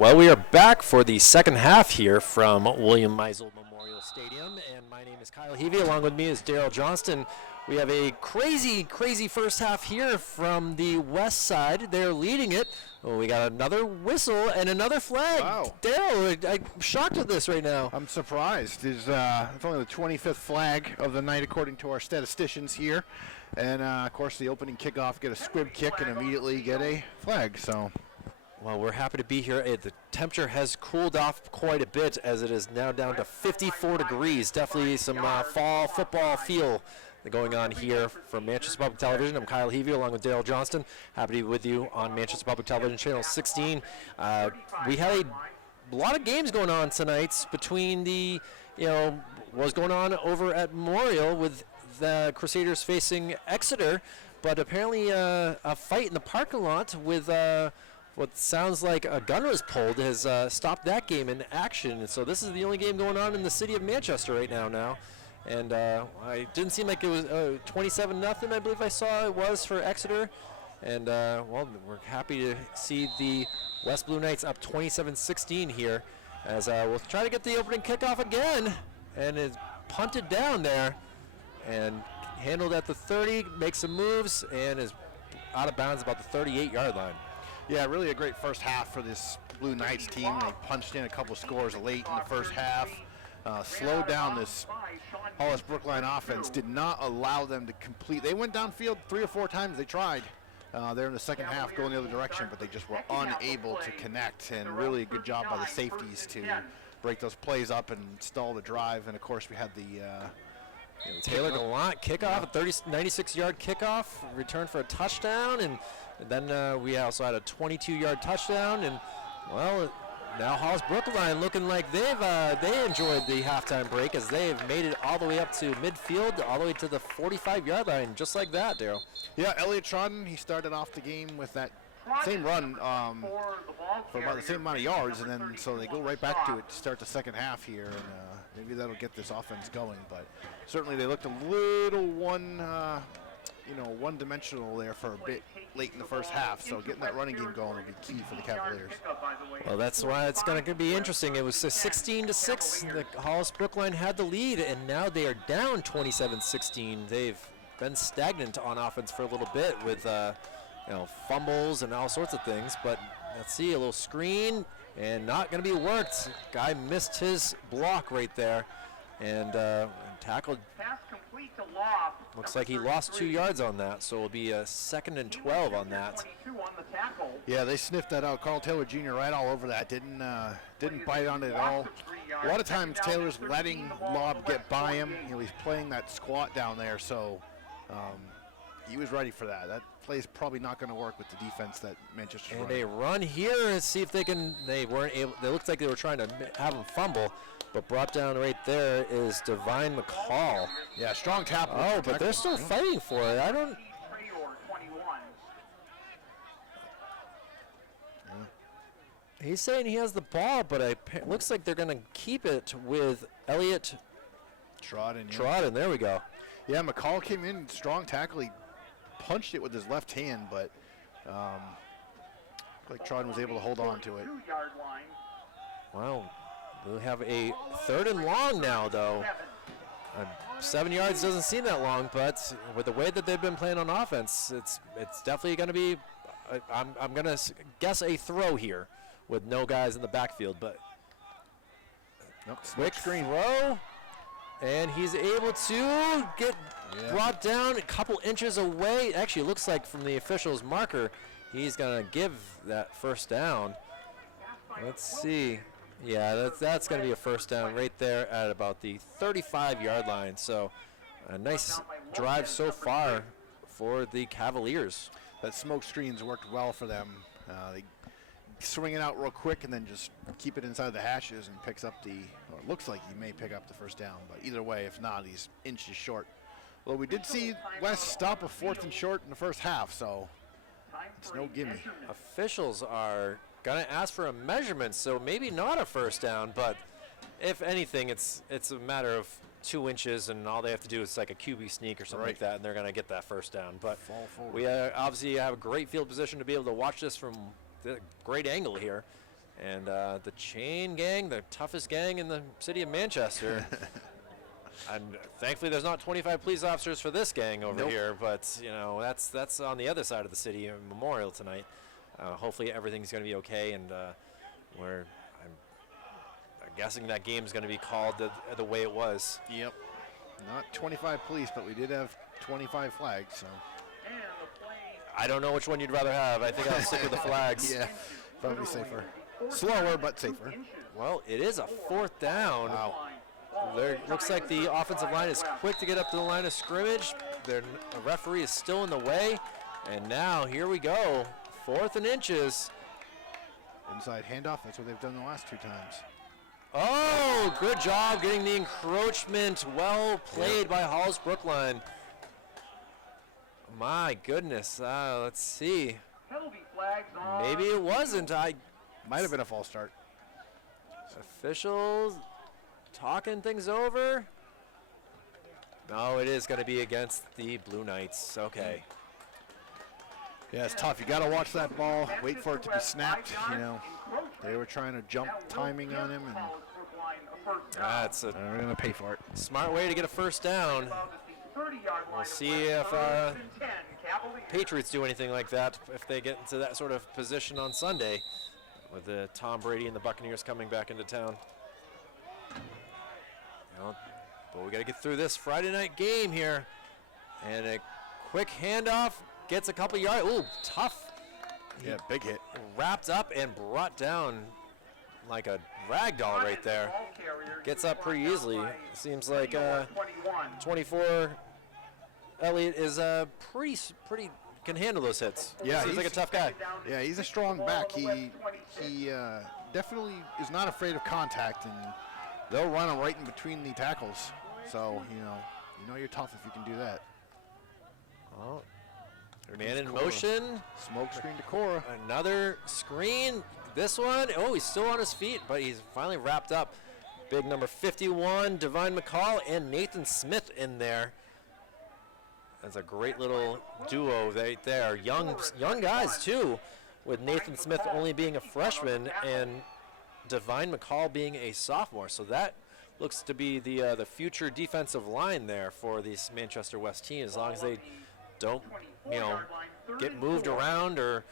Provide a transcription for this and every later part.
Well, we are back for the second half here from William Meisel Memorial Stadium, and my name is Kyle Heavey. Along with me is Daryl Johnston. We have a crazy first half here from the west side. They're leading it. Oh, we got another whistle and another flag. Wow. Daryl, I'm shocked at this right now. I'm surprised. It's only the 25th flag of the night, according to our statisticians here. And, of course, the opening kickoff, get a squib kick and immediately get a flag. So, Well, we're happy to be here. The temperature has cooled off quite a bit as it is now down to 54 degrees. Definitely some fall football feel going on here from Manchester Public Television. I'm Kyle Heavey along with Daryl Johnston. Happy to be with you on Manchester Public Television Channel 16. We had a lot of games going on tonight between what's going on over at Memorial with the Crusaders facing Exeter, but apparently a fight in the parking lot with what sounds like a gun was pulled has stopped that game in action. So this is the only game going on in the city of Manchester right now. And I didn't seem like it was 27-0, I believe I saw it was for Exeter. And, well, we're happy to see the West Blue Knights up 27-16 here as we'll try to get the opening kickoff again. And it's punted down there and handled at the 30, makes some moves, and is out of bounds about the 38-yard line. yeah, really a great first half for this Blue Knights team. They punched in a couple scores late in the first half. Slowed down this Hollis-Brookline offense, did not allow them to complete. They went downfield 3 or 4 times. They tried there in the second half going the other direction, but they just were unable to connect. And really a good job by the safeties to break those plays up and stall the drive. And, of course, we had the Taylor Gallant kickoff, a 96-yard kickoff, return for a touchdown, and then we also had a 22-yard touchdown, and well, now Hollis-Brookline looking like they enjoyed the halftime break as they've made it all the way up to midfield, all the way to the 45-yard line, just like that, Daryl. Yeah, Elliot Trodden, he started off the game with that same run for about the same amount of yards, and then so they go right back to it to start the second half here, and maybe that'll get this offense going. But certainly they looked a little one-dimensional there for a bit late in the first half. So getting that running game going will be key for the Cavaliers. Well, that's why it's going to be interesting. It was 16-6. The Hollis-Brookline had the lead, and now they are down 27-16. They've been stagnant on offense for a little bit with fumbles and all sorts of things. But let's see, a little screen, and not going to be worked. Guy missed his block right there, and tackled. Looks like he lost 2 yards on that, so it'll be a 2nd and 12 on that. Yeah, they sniffed that out. Carl Taylor Jr. right all over that. Didn't bite on it at all. A lot of times Taylor's letting lob get by him. He's playing that squat down there, so he was ready for that. That play's probably not going to work with the defense that Manchester's running. And they run here and see if they can. They weren't able. They looked like they were trying to have him fumble, but brought down right there is Divine McCall. Yeah, strong tackle. Oh, but they're still fighting for it. I don't. He's saying he has the ball, but it looks like they're going to keep it with Elliot Trodden. There we go. Yeah, McCall came in, strong tackle. He punched it with his left hand, but like Trodden was able to hold on to it. Well, we'll have a 3rd and long now, though. 7 yards doesn't seem that long, but with the way that they've been playing on offense, it's definitely going to be. I'm going to guess a throw here with no guys in the backfield, but quick throw, and he's able to get brought down a couple inches away. Actually, it looks like from the official's marker, he's going to give that first down. Let's see. Yeah, that's going to be a first down right there at about the 35-yard line. So a nice drive so far for the Cavaliers. That smoke screen's worked well for them. They swing it out real quick and then just keep it inside the hashes and picks up it looks like he may pick up the first down, but either way, if not, he's inches short. Well, we did see West stop a 4th and short in the first half, so it's no gimme. Officials are going to ask for a measurement, so maybe not a first down, but if anything, it's a matter of 2 inches, and all they have to do is like a QB sneak or something like that, and they're going to get that first down. But we obviously have a great field position to be able to watch this from the great angle here. And the Chain Gang, the toughest gang in the city of Manchester. And thankfully there's not 25 police officers for this gang over here, but you know, that's on the other side of the city in Memorial tonight. Hopefully everything's going to be okay, and I'm guessing that game's going to be called the way it was. Yep. Not 25 police, but we did have 25 flags, so. I don't know which one you'd rather have. I think I'll stick with the flags. Yeah, probably safer. Slower, but safer. Well, it is a 4th down. Wow. There looks like the offensive line is quick to get up to the line of scrimmage. The referee is still in the way. And now, here we go. 4th and inches. Inside handoff, that's what they've done the last 2 times. Oh, good job getting the encroachment. Well played by Hollis-Brookline. My goodness. Let's see. Maybe it wasn't. Might have been a false start. Officials talking things over. No, it is going to be against the Blue Knights. Okay. Yeah, it's tough. You got to watch that ball, wait for it to be snapped. You know, they were trying to jump timing on him, and they're going to pay for it. Smart way to get a 1st down. We'll see if Patriots do anything like that if they get into that sort of position on Sunday with Tom Brady and the Buccaneers coming back into town. You know, but we got to get through this Friday night game here. And a quick handoff gets a couple yards. Ooh, tough. Yeah, big hit. Wrapped up and brought down like a rag doll right there. Gets up pretty easily. Seems like 24 Elliott is pretty can handle those hits. Yeah, seems like a tough guy. Yeah, he's a strong back. He definitely is not afraid of contact, and they'll run him right in between the tackles. So you know you're tough if you can do that. Oh, man in motion. Smoke screen to Cora. Another screen. This one. Oh, he's still on his feet, but he's finally wrapped up. Big number 51, Divine McCall and Nathan Smith in there. That's a great little duo right there. Young guys too, with Nathan Smith only being a freshman and Divine McCall being a sophomore. So that looks to be the future defensive line there for this Manchester West team, as long as they don't get moved around or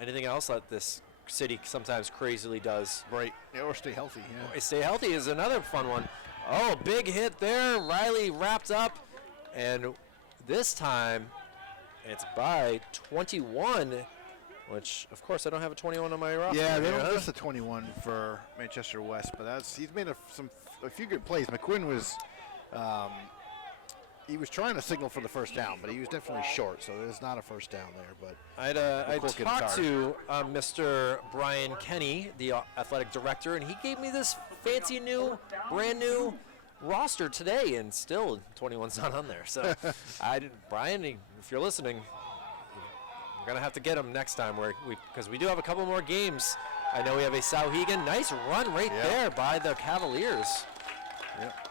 anything else that this city sometimes crazily does. Right, or stay healthy. Yeah. Stay healthy is another fun one. Oh, big hit there. Riley wrapped up, and this time it's by 21, which of course I don't have a 21 on my roster. Yeah, they don't list a 21 for Manchester West, but he's made a few good plays. McQuinn was he was trying to signal for the 1st down, but he was definitely short, so there's not a 1st down there. But I talked to Mr. Brian Kenny, the athletic director, and he gave me this fancy brand new roster today, and still 21's not on there. So, Brian, if you're listening, we're gonna have to get him next time, because we do have a couple more games. I know we have a Sauhegan. Nice run right there by the Cavaliers. Yep.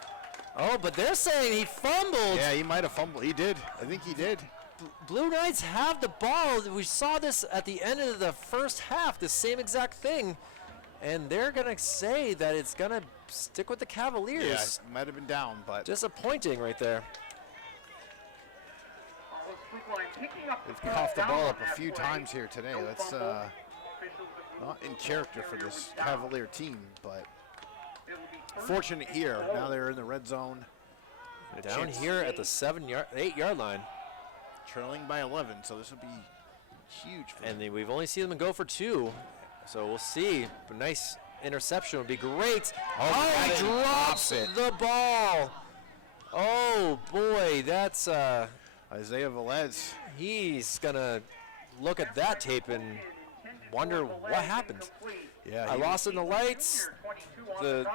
Oh, but they're saying he fumbled. Yeah, he might have fumbled. He did. I think he did. Blue Knights have the ball. We saw this at the end of the 1st half, the same exact thing. And they're going to say that it's going to stick with the Cavaliers. Yeah, might have been down, but disappointing right there. They've coughed the ball up a few times here today. That's not in character for this Cavalier team, but fortunate here. Now they're in the red zone. Down here at the 8-yard line. Trailing by 11, so this will be huge for them. And we've only seen them go for 2, so we'll see. But nice interception would be great. Oh, he drops the ball. Oh, boy, that's Isaiah Velez. He's going to look at that tape and wonder what happened. Yeah, I lost in the lights, the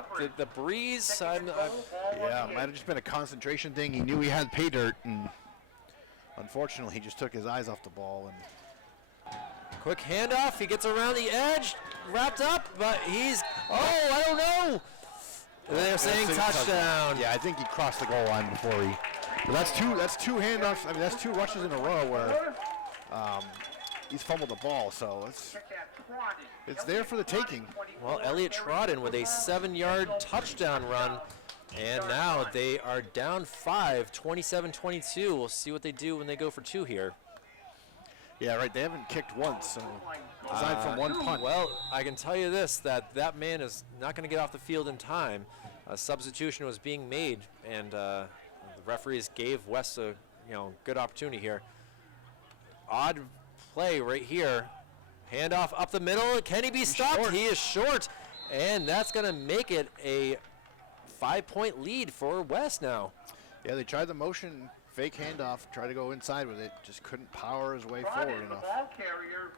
breeze. Yeah, might have just been a concentration thing. He knew he had pay dirt, and unfortunately, he just took his eyes off the ball. And quick handoff. He gets around the edge, wrapped up, but I don't know. They're saying touchdown. Yeah, I think he crossed the goal line before he. But that's two handoffs. I mean, that's 2 rushes in a row where he's fumbled the ball, so it's there for the taking. Well, Elliott Trodden with a 7-yard touchdown run, and now they are down 5, 27-22. We'll see what they do when they go for 2 here. Yeah, right. They haven't kicked once, so aside from one punt. Well, I can tell you this, that man is not going to get off the field in time. A substitution was being made, and the referees gave West a good opportunity here. Odd play right here. Handoff up the middle. Can he be stopped? Short. He is short, and that's going to make it a 5-point lead for West now. Yeah, they tried the motion. Fake handoff, try to go inside with it, just couldn't power his way forward enough.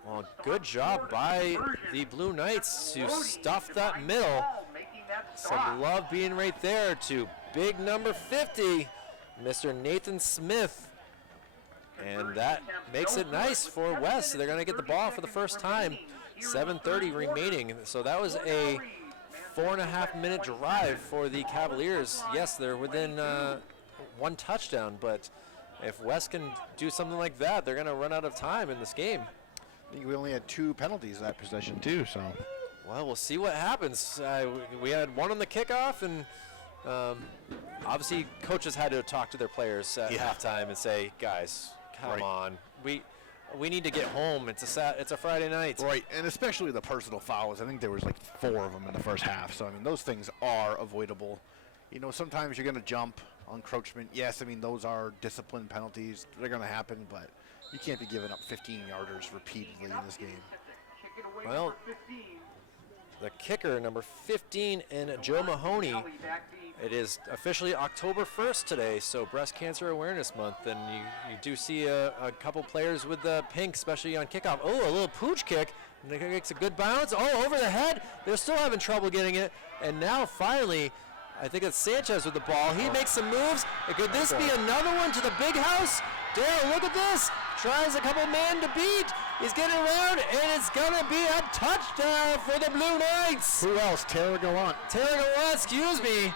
Well, good job by the Blue Knights to stuff that middle. Some love being right there to big number 50, Mr. Nathan Smith. And that makes it nice for West. They're going to get the ball for the first time. 7:30 remaining. So that was a 4.5-minute drive for the Cavaliers. Yes, they're within one touchdown, but if West can do something like that, they're going to run out of time in this game. I think we only had 2 penalties that possession too, so. Well, we'll see what happens. We had one on the kickoff, and obviously coaches had to talk to their players at halftime and say, guys, come on. We need to get home. It's a Friday night. Right, and especially the personal fouls. I think there was like 4 of them in the first half, so I mean those things are avoidable. Sometimes you're going to jump. Encroachment, yes, I mean, those are discipline penalties. They're going to happen, but you can't be giving up 15-yarders repeatedly in this game. Well, the kicker, number 15, and Joe Mahoney. It is officially October 1st today, so Breast Cancer Awareness Month, and you do see a couple players with the pink, especially on kickoff. Oh, a little pooch kick. And it makes a good bounce. Oh, over the head. They're still having trouble getting it, and now finally, I think it's Sanchez with the ball. He makes some moves. Could this be another one to the big house? Dale, look at this. Tries a couple man to beat. He's getting around, and it's going to be a touchdown for the Blue Knights. Who else? Taylor Gallant. Taylor Gallant, excuse me.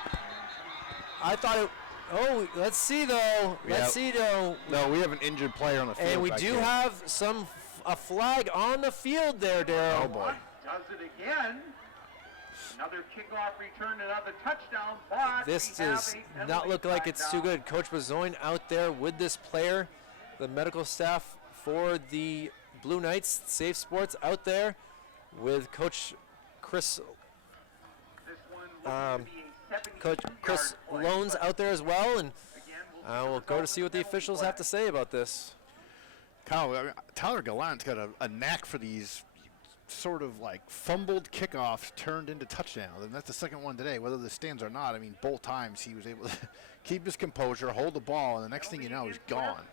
I thought it. Oh, let's see, though. Let's see, though. No, we have an injured player on the field. And we do have a flag on the field there, Daryl. Oh, boy. Does it again. Another kickoff return, another touchdown. But this does not look like it's too good. Coach Bazoin out there with this player. The medical staff for the Blue Knights, Safe Sports out there with Coach Chris. Coach Chris Loans out there as well, and we'll go to see what the officials have to say about this. Kyle, I mean, Tyler Gallant's got a knack for these sort of like fumbled kickoffs turned into touchdowns, and that's the second one today. Whether this stands or not, I mean, both times he was able to keep his composure, hold the ball, and the next thing you know, he's gone.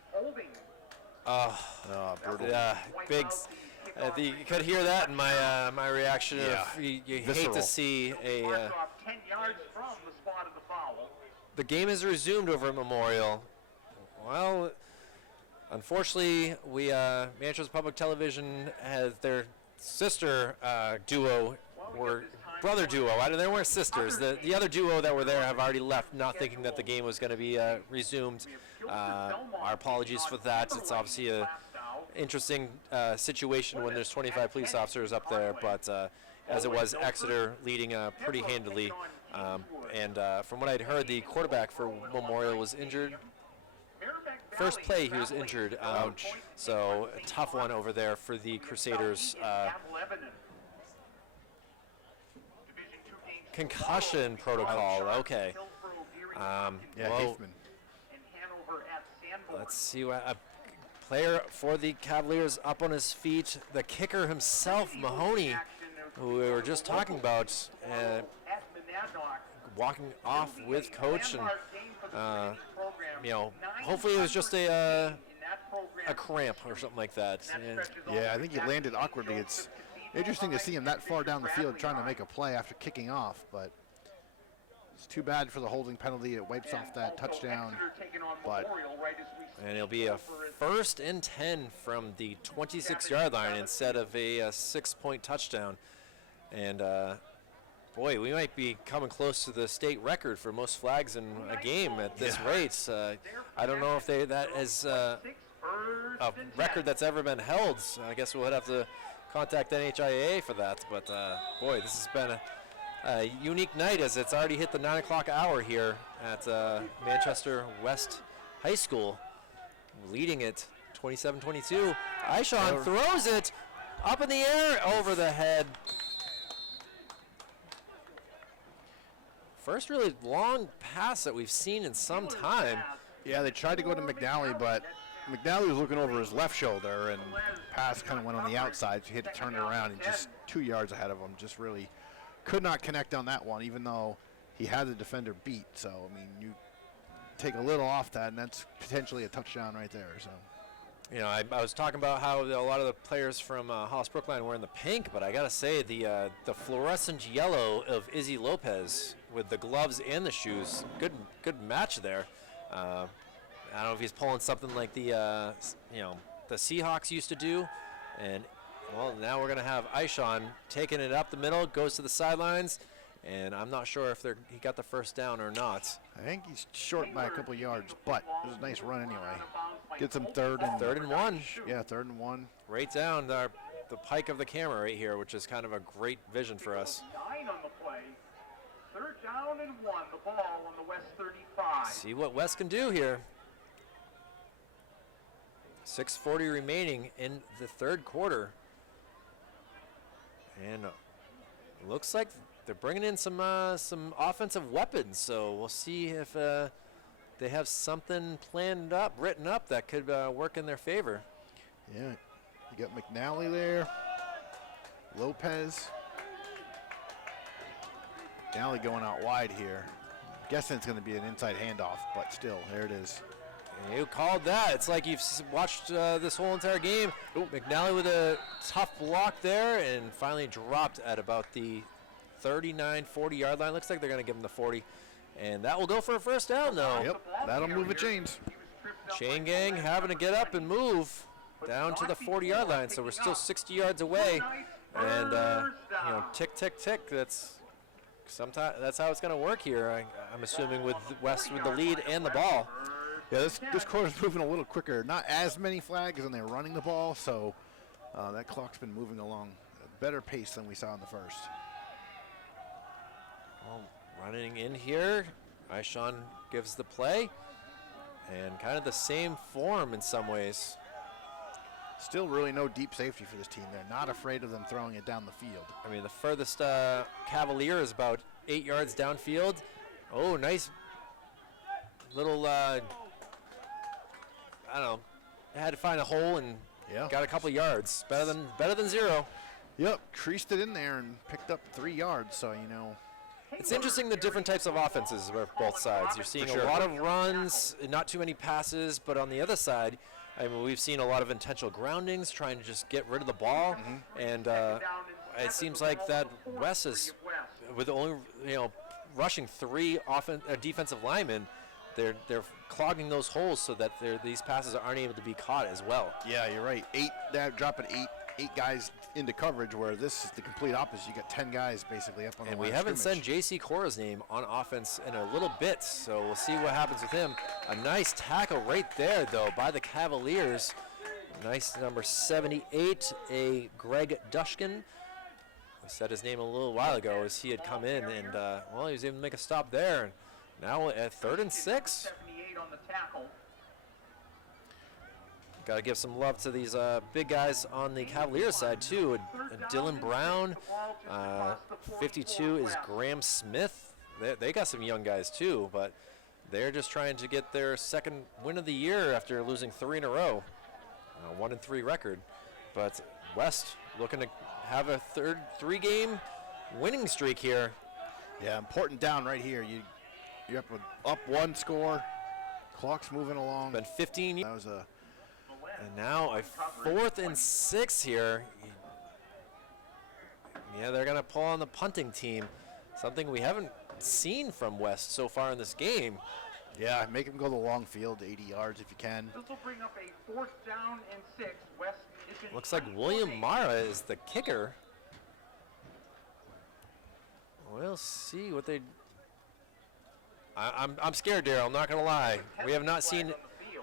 Brutal. Big. You could hear that in my reaction. You hate to see the game is resumed over at Memorial. Well, unfortunately, Manchester Public Television has their sister duo, or brother duo. They weren't sisters. The other duo that were there have already left, not thinking that the game was going to be resumed. Our apologies for that. It's obviously a interesting situation when there's 25 police officers up there, but as it was, Exeter leading pretty handily. And from what I'd heard, the quarterback for Memorial was injured. First play, he was injured. So a tough one over there for the Crusaders. Concussion protocol. Okay. Hafman. Let's see what a player for the Cavaliers up on his feet. The kicker himself, Mahoney, who we were just talking about, walking off with coach, and hopefully it was just a cramp or something like that. And yeah, I think he landed awkwardly. It's interesting to see him that far down the field trying to make a play after kicking off, but it's too bad for the holding penalty. It wipes off that touchdown. And it'll be a 1st and 10 from the 26-yard line instead of a 6-point touchdown. And boy, we might be coming close to the state record for most flags in a game at this rate. I don't know if that is a record that's ever been held. So I guess we'll have to contact NHIAA for that. But boy, this has been a unique night as it's already hit the 9 o'clock hour here at Manchester West High School, leading it 27-22. Aishan throws it up in the air over the head. First really long pass that we've seen in some time. Yeah, they tried to go to McNally, but McNally was looking over his left shoulder, and pass kind of went on the outside, so he had to turn it around, and just 2 yards ahead of him. Just really could not connect on that one, even though he had the defender beat. So, I mean, you take a little off that, and that's potentially a touchdown right there. So, you know, I was talking about how a lot of the players from Hollis-Brookline were in the pink, but I got to say the fluorescent yellow of Izzy Lopez with the gloves and the shoes, good match there. I don't know if he's pulling something like the the Seahawks used to do, and well, now we're gonna have Aishan taking it up the middle, goes to the sidelines, and I'm not sure if he got the first down or not. I think he's short by a couple yards, but it was a nice run anyway. Gets him third and 1. Yeah, 3rd and 1. Right down the pike of the camera right here, which is kind of a great vision for us. 9 on the play. 3rd down and 1. The ball on the West 35. See what West can do here. 6:40 remaining in the 3rd quarter. And looks like they're bringing in some offensive weapons. So we'll see if they have something written up that could work in their favor. Yeah, you got McNally there, Lopez. McNally going out wide here. Guessing it's going to be an inside handoff, but still, there it is. You called that. It's like you've watched this whole entire game. McNally with a tough block there and finally dropped at about the 39, 40-yard line. Looks like they're going to give him the 40. And that will go for a first down, though. Yep, that'll move a chains. Chain gang having to get up and move down to the 40-yard line. So we're still 60 yards away. And, tick, tick, tick. That's how it's going to work here. I'm assuming with West with the lead and the ball. Yeah, this quarter's moving a little quicker. Not as many flags when they're running the ball, so that clock's been moving along at a better pace than we saw in the first. Well, running in here, Aishan gives the play, and kind of the same form in some ways. Still really no deep safety for this team. They're not afraid of them throwing it down the field. I mean, the furthest Cavalier is about 8 yards downfield. Oh, nice little, I don't know, had to find a hole and got a couple yards. Better than 0. Yep, creased it in there and picked up 3 yards, so, It's interesting the different types of offenses of both sides. You're seeing a lot of runs, not too many passes, but on the other side, I mean, we've seen a lot of intentional groundings, trying to just get rid of the ball, and it seems like that West is, with only rushing 3 defensive linemen, they're clogging those holes so that these passes aren't able to be caught as well. Yeah, you're right. They're dropping eight guys into coverage, where this is the complete opposite. You got 10 guys basically up on the line. And we haven't sent J.C. Cora's name on offense in a little bit, so we'll see what happens with him. A nice tackle right there, though, by the Cavaliers. Nice number 78, a Greg Dushkin. I said his name a little while ago as he had come in, and he was able to make a stop there. And now at 3rd and 6. Got to give some love to these big guys on the Cavaliers side, too. Dylan Brown, 52 is Graham Smith. They got some young guys, too, but they're just trying to get their 2nd win of the year after losing 3 in a row. 1-3 record. But West looking to have a 3-game winning streak here. Yeah, important down right here. You're up 1 score. Clock's moving along. Been 15 years. That was and now a 4th and 6 here. Yeah, they're going to pull on the punting team. Something we haven't seen from West so far in this game. Yeah, make them go the long field, 80 yards if you can. This will bring up a 4th down and 6. West is in Looks like William Mara is the kicker. We'll see what they... I'm scared, Daryl. I'm not going to lie. We have not seen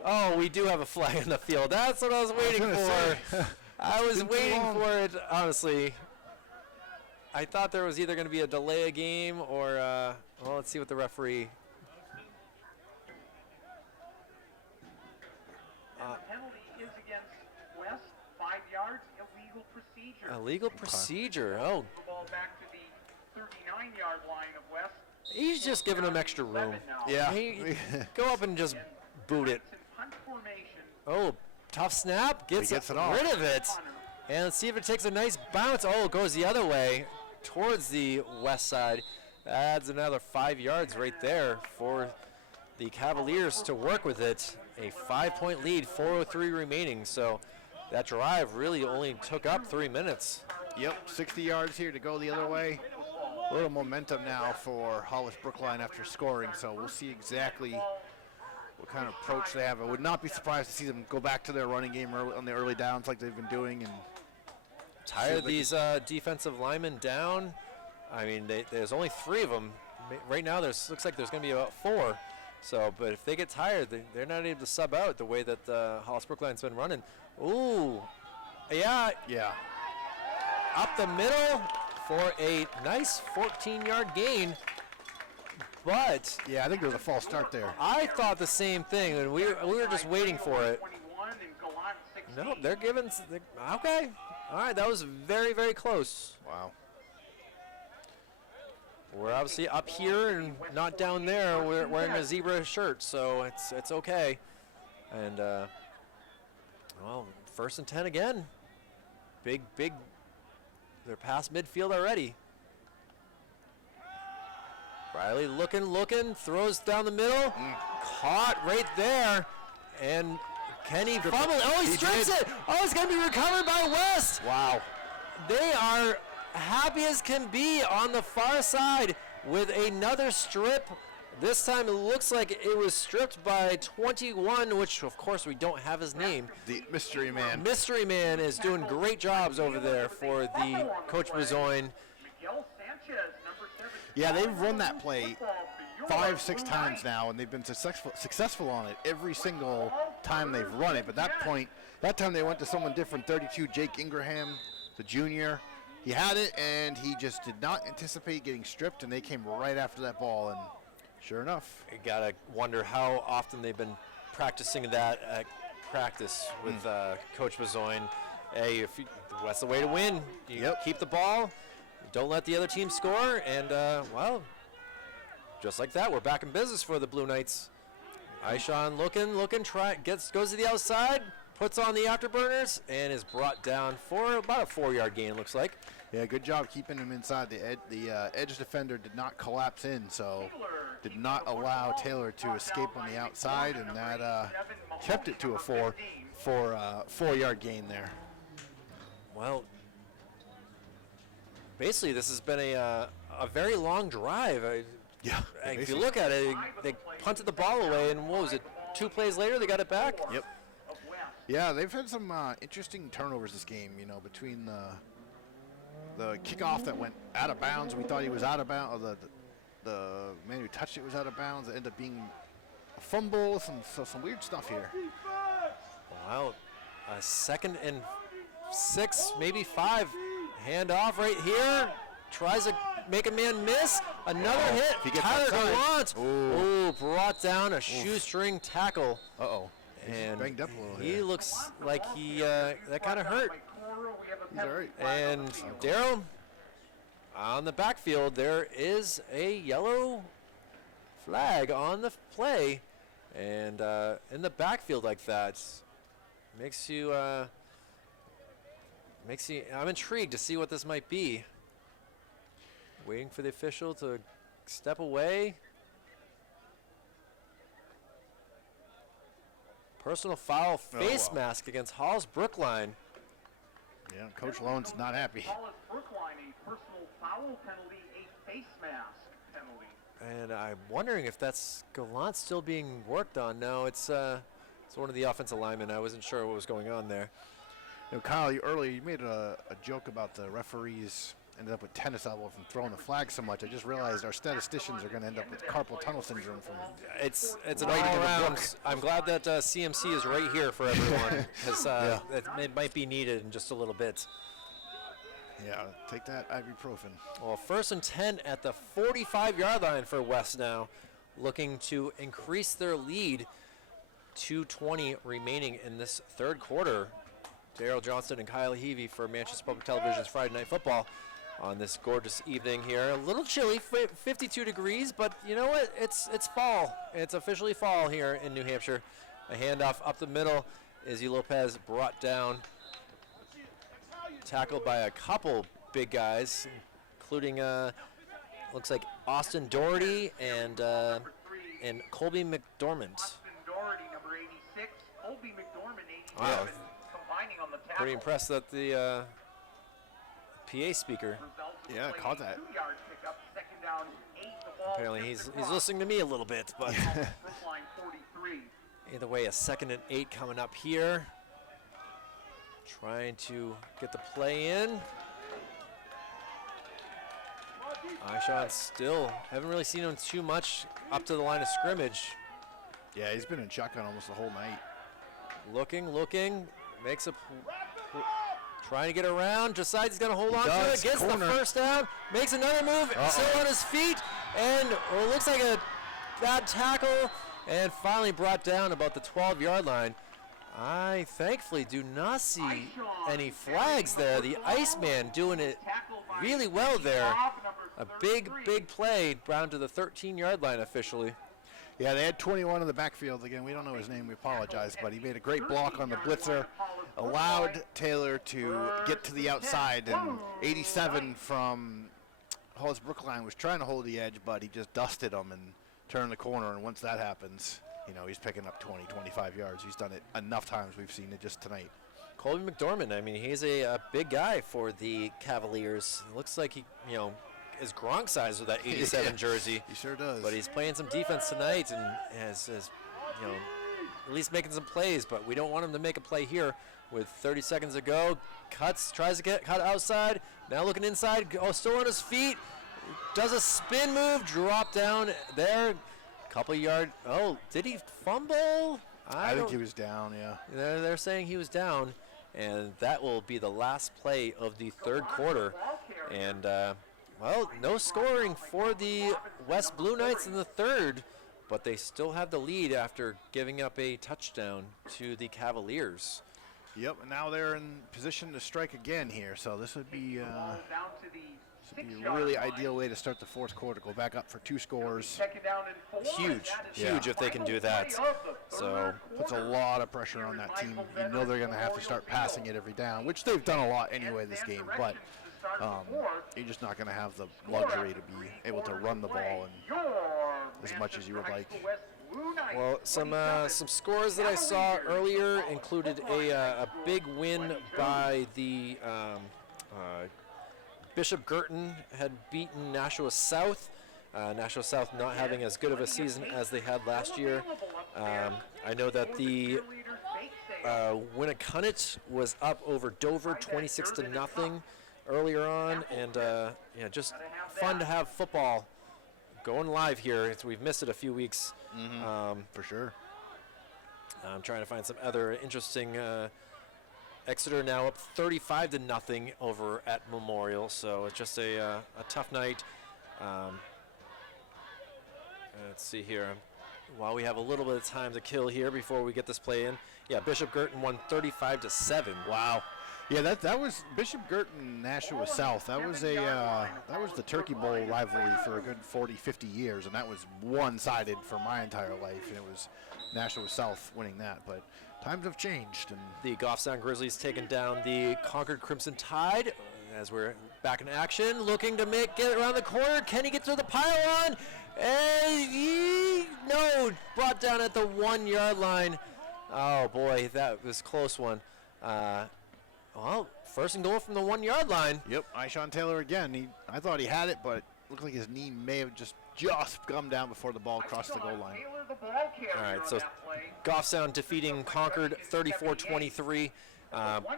Oh, we do have a flag in the field. That's what I was waiting for. I was waiting for it, honestly. I thought there was either going to be a delay of game or, well, let's see what the referee. And the penalty is against West, 5 yards, illegal procedure. Illegal procedure. Oh, The ball back to the 39-yard line of West. he's just giving him extra room. Yeah. Hey, go up and just boot it. In punt formation. Oh, tough snap. Gets gets it off. rid of it. And let's see if it takes a nice bounce. Oh, it goes the other way towards the west side. Adds another 5 yards right there for the Cavaliers to work with it. A 5-point lead, 4:03 remaining. So that drive really only took up 3 minutes. Yep, 60 yards here to go the other way. A little momentum now for Hollis-Brookline after scoring, so we'll see exactly what kind of approach they have. I would not be surprised to see them go back to their running game on the early downs like they've been doing. And Tired of these defensive linemen down. I mean, there's only 3 of them. Right now, looks like there's going to be about 4. So, but if they get tired, they're not able to sub out the way that Hollis-Brookline's been running. Ooh, yeah, up the middle for a nice 14-yard gain. But yeah, I think there was a false start there. I thought the same thing, and we were just waiting for it. 21 and Gallant 16. No, they're giving. Okay, all right, that was very, very close. Wow. We're obviously up here and not down there. We're wearing a zebra shirt, so it's okay. And well, 1st and 10 again. Big. They're past midfield already. Riley looking, throws down the middle, caught right there, and Kenny fumbled. Oh, he strips it. Oh, it's gonna be recovered by West. Wow. They are happy as can be on the far side with another strip. This time it looks like it was stripped by 21, which of course we don't have his name. The mystery man. Mystery Man is doing great jobs over there for the Coach Bezoin. Miguel Sanchez, number 7. Yeah, they've run that play 5-6 times now, and they've been successful on it every single time they've run it. But that time they went to someone different, 32, Jake Ingraham, the junior. He had it, and he just did not anticipate getting stripped, and they came right after that ball, and sure enough. You gotta wonder how often they've been practicing that at practice with Coach Bezoin. Hey, that's the way to win. You keep the ball, don't let the other team score, and well, just like that, we're back in business for the Blue Knights. Aishan looking, goes to the outside, puts on the afterburners, and is brought down for about a 4-yard gain, looks like. Yeah, good job keeping him inside. The edge defender did not collapse in, so did not allow Taylor to escape on the outside, and that kept it to a 4-yard gain there. Well, basically this has been a very long drive. If you look at it, they punted the ball away, and what was it, 2 plays later they got it back? Yep. Yeah, they've had some interesting turnovers this game, between the kickoff that went out of bounds. We thought he was out of bounds. The man who touched it was out of bounds. It ended up being a fumble. Some weird stuff here. Wow, a 2nd and 6, maybe 5. Handoff right here. Tries to make a man miss. Another hit. He gets Tyler outside. Gallant. Ooh, brought down a shoestring tackle. Uh-oh. And banged up a little he here. looks like that kind of hurt. He's all right. And Daryl, on the backfield, there is a yellow flag on the play. And in the backfield like that, makes you, I'm intrigued to see what this might be. Waiting for the official to step away. Personal foul, face mask against Hollis-Brookline. Yeah, Coach Lone's not happy. Hollis-Brookline, a personal foul penalty, a face mask penalty. And I'm wondering if that's Gallant still being worked on. No, it's one of the offensive linemen. I wasn't sure what was going on there. Kyle, earlier you made a joke about the referees ended up with tennis elbow from throwing the flag so much. I just realized our statisticians are going to end up with carpal tunnel syndrome from It's an writing in the all-around. books. I'm glad that CMC is right here for everyone, because it might be needed in just a little bit. Yeah, take that ibuprofen. Well, 1st and 10 at the 45-yard line for West now, looking to increase their lead. 2:20 remaining in this third quarter. Daryl Johnston and Kyle Heavey for Manchester Public Television's Friday Night Football on this gorgeous evening here. A little chilly, 52 degrees, but you know what? It's fall. It's officially fall here in New Hampshire. A handoff up the middle. Izzy Lopez brought down, tackled by a couple big guys, including looks like Austin Doherty and Colby McDormand. Austin Doherty, number 86. Colby McDormand, 87. Wow. Combining on the tackle. Pretty impressed that the PA speaker, Yeah, caught that. 2-yard pickup, 2nd down, 8. The ball apparently tipped he's across. listening to me a little bit, but Brookline 43. either way, a 2nd and 8 coming up here. Trying to get the play in. Aishan still, haven't really seen him too much up to the line of scrimmage. Yeah, he's been in shotgun almost the whole night. Looking, makes a, trying to get around, decides he's gonna hold on to it, does, gets corner. the first down, makes another move, still on his feet, and it looks like a bad tackle, and finally brought down about the 12-yard line. I thankfully do not see any flags there. The Iceman doing it really well there. A big play down to the 13-yard line officially. Yeah, they had 21 in the backfield. Again, we don't know his name. We apologize, but he made a great block on the blitzer, allowed Taylor to get to the outside, and 87 from Hollis-Brookline was trying to hold the edge, but he just dusted him and turned the corner, and once that happens, you know, he's picking up 20, 25 yards. He's done it enough times. We've seen it just tonight. Colby McDormand, I mean, he's a big guy for the Cavaliers. Looks like he, you know, is Gronk size with that 87 Yeah, jersey. He sure does. But he's playing some defense tonight and has, you know, at least making some plays. But we don't want him to make a play here with 30 seconds to go. Tries to get cut outside. Now looking inside. Oh, still on his feet. Does a spin move. Drop down there. Couple yard. Oh, did he fumble? I think he was down, yeah. They're saying he was down. And that will be the last play of the third quarter. And, well, no scoring for the West Blue Knights in the third, but they still have the lead after giving up a touchdown to the Cavaliers. Yep, and now they're in position to strike again here, so this would be a really ideal way to start the fourth quarter. Go back up for 2 scores. Huge if they can do that. So Puts a lot of pressure on that team. You know they're going to have to start passing it every down, which they've done a lot anyway this game, but you're just not going to have the luxury to be able to run the ball and as much as you would like. well, some scores that I saw earlier included a big win by the Bishop Girton had beaten Nashua South. Nashua South not having as good of a season as they had last year. I know that the Winnicunnet was up over Dover 26-0 earlier on, and yeah, just fun to have football going live here. We've missed it a few weeks. For sure. I'm trying to find some other interesting. Exeter now up 35-0 over at Memorial, so it's just a tough night. Let's see here. While we have a little bit of time to kill here before we get this play in, yeah, Bishop Girton won 35-7. Wow. Yeah, that was Bishop Girton, Nashua South. That was the Turkey Bowl rivalry for a good 40, 50 years, and that was one-sided for my entire life. And it was Nashua South winning that, but times have changed. And The Goffstown Grizzlies taking down the Concord Crimson Tide as we're back in action, looking to get around the corner. Can he get to the pylon? And brought down at the 1-yard line. Oh boy, that was a close one. Well, first and goal from the 1-yard line. yep, Ishawn Taylor again. I thought he had it, but it looked like his knee may have just come down before the ball crossed the goal line. All right, so Goffstown defeating Concord 34-23.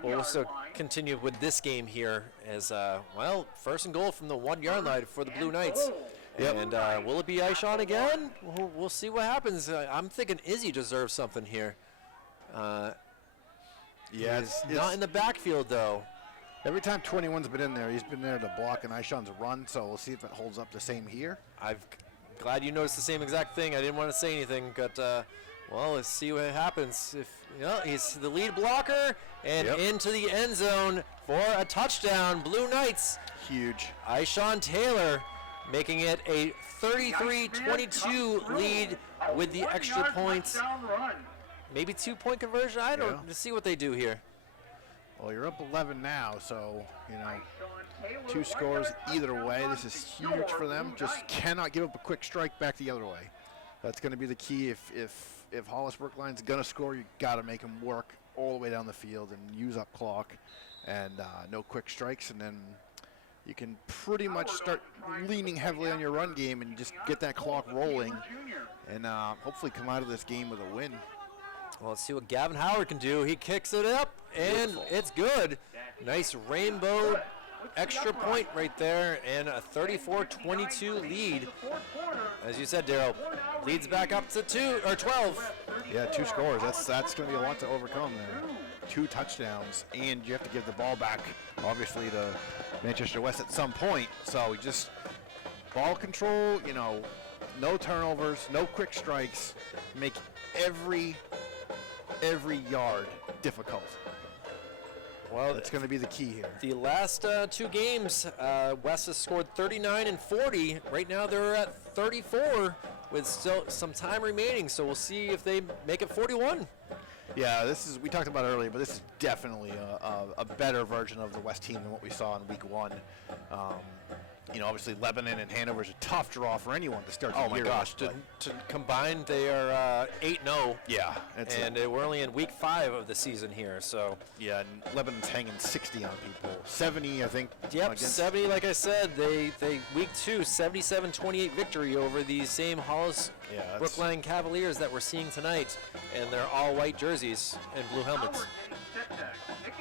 We'll also continue with this game here as, well, first and goal from the 1 yard line for the Blue Knights. Yep. And will it be Aishon again? We'll see what happens. I'm thinking Izzy deserves something here. Yeah, He's not in the backfield, though. Every time 21's been in there, he's been there to block an Aishon's run, so we'll see if it holds up the same here. I'm glad you noticed the same exact thing. I didn't want to say anything, but, well, let's see what happens. If he's the lead blocker, and into the end zone for a touchdown. Blue Knights. Huge. Aishon Taylor making it a 33-22 lead with the extra points. Maybe 2-point conversion. I don't see what they do here. Well, you're up 11 now, so, 2 scores either way. This is huge for them. Just cannot give up a quick strike back the other way. That's going to be the key. If Hollis-Brookline's going to score, you got to make them work all the way down the field and use up clock and no quick strikes, and then you can pretty much start leaning heavily on your run game and just get that clock rolling and hopefully come out of this game with a win. Well, let's see what Gavin Howard can do. He kicks it up, and it's good. Nice rainbow extra point right there, and a 34-22 lead. As you said, Daryl, leads back up to 12. Yeah, 2 scores. That's going to be a lot to overcome there. 2 touchdowns, and you have to give the ball back, obviously, to Manchester West at some point. So just ball control, no turnovers, no quick strikes, make every yard difficult. Well, that's going to be the key here. The last 2 games, West has scored 39 and 40. Right now they're at 34 with still some time remaining, so we'll see if they make it 41. Yeah, we talked about it earlier, but this is definitely a better version of the West team than what we saw in week 1. Obviously Lebanon and Hanover is a tough draw for anyone to start the year. Oh my gosh, to combine, they are 8-0. Yeah. And we're only in week 5 of the season here, so. Yeah, and Lebanon's hanging 60 on people. 70, I think. Yep, 70, like I said, they week 2, 77-28 victory over these same Hollis-Brookline Cavaliers that we're seeing tonight, and they're all white jerseys and blue helmets.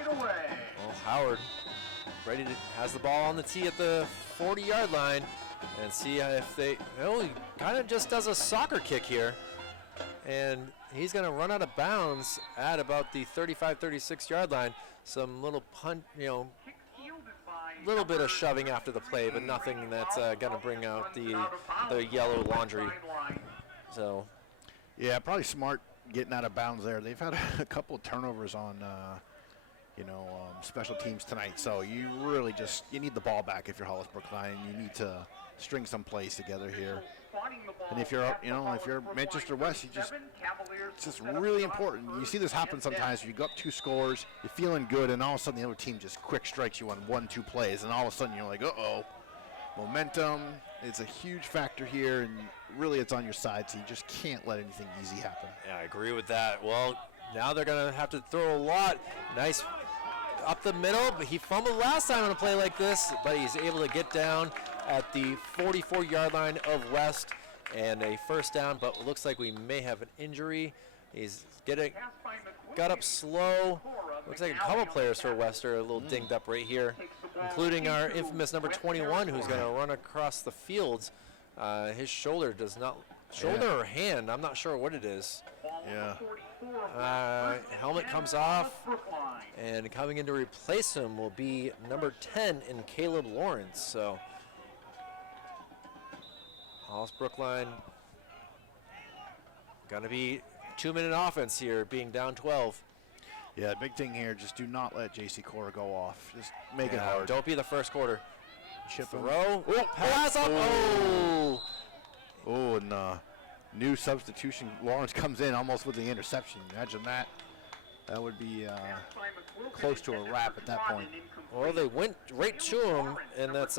Well, Howard has the ball on the tee at the 40-yard line, and see if they, he kind of just does a soccer kick here, and he's going to run out of bounds at about the 35-36 yard line. Some little punt, little bit of shoving after the play, but nothing that's going to bring out the yellow laundry. So, yeah, probably smart getting out of bounds there. They've had a couple of turnovers on special teams tonight. So you really you need the ball back if you're Hollis-Brookline. You need to string some plays together here. And if you're, if you're Manchester West, it's just really important. You see this happen sometimes. You go up 2 scores, you're feeling good, and all of a sudden the other team just quick strikes you on 1-2 plays, and all of a sudden you're like, uh-oh. Momentum is a huge factor here, and really it's on your side, so you just can't let anything easy happen. Yeah, I agree with that. Well, now they're going to have to throw a lot. Nice up the middle, but he fumbled last time on a play like this, but he's able to get down at the 44-yard line of West and a first down, but it looks like we may have an injury. He's got up slow. Looks like a couple players for West are a little dinged up right here, including our infamous number 21 who's going to run across the field. His shoulder or hand, I'm not sure what it is. Yeah. Helmet comes off, and coming in to replace him will be number 10 in Caleb Lawrence. So Hollis-Brookline gonna be 2-minute offense here, being down 12. Yeah, big thing here, just do not let JC Cora go off. Just make it hard. Don't be the first quarter. Chip throw. Pass up. Oh, and new substitution. Lawrence comes in almost with the interception. Imagine that. That would be close to a wrap at that point. Well, they went right to him, and that's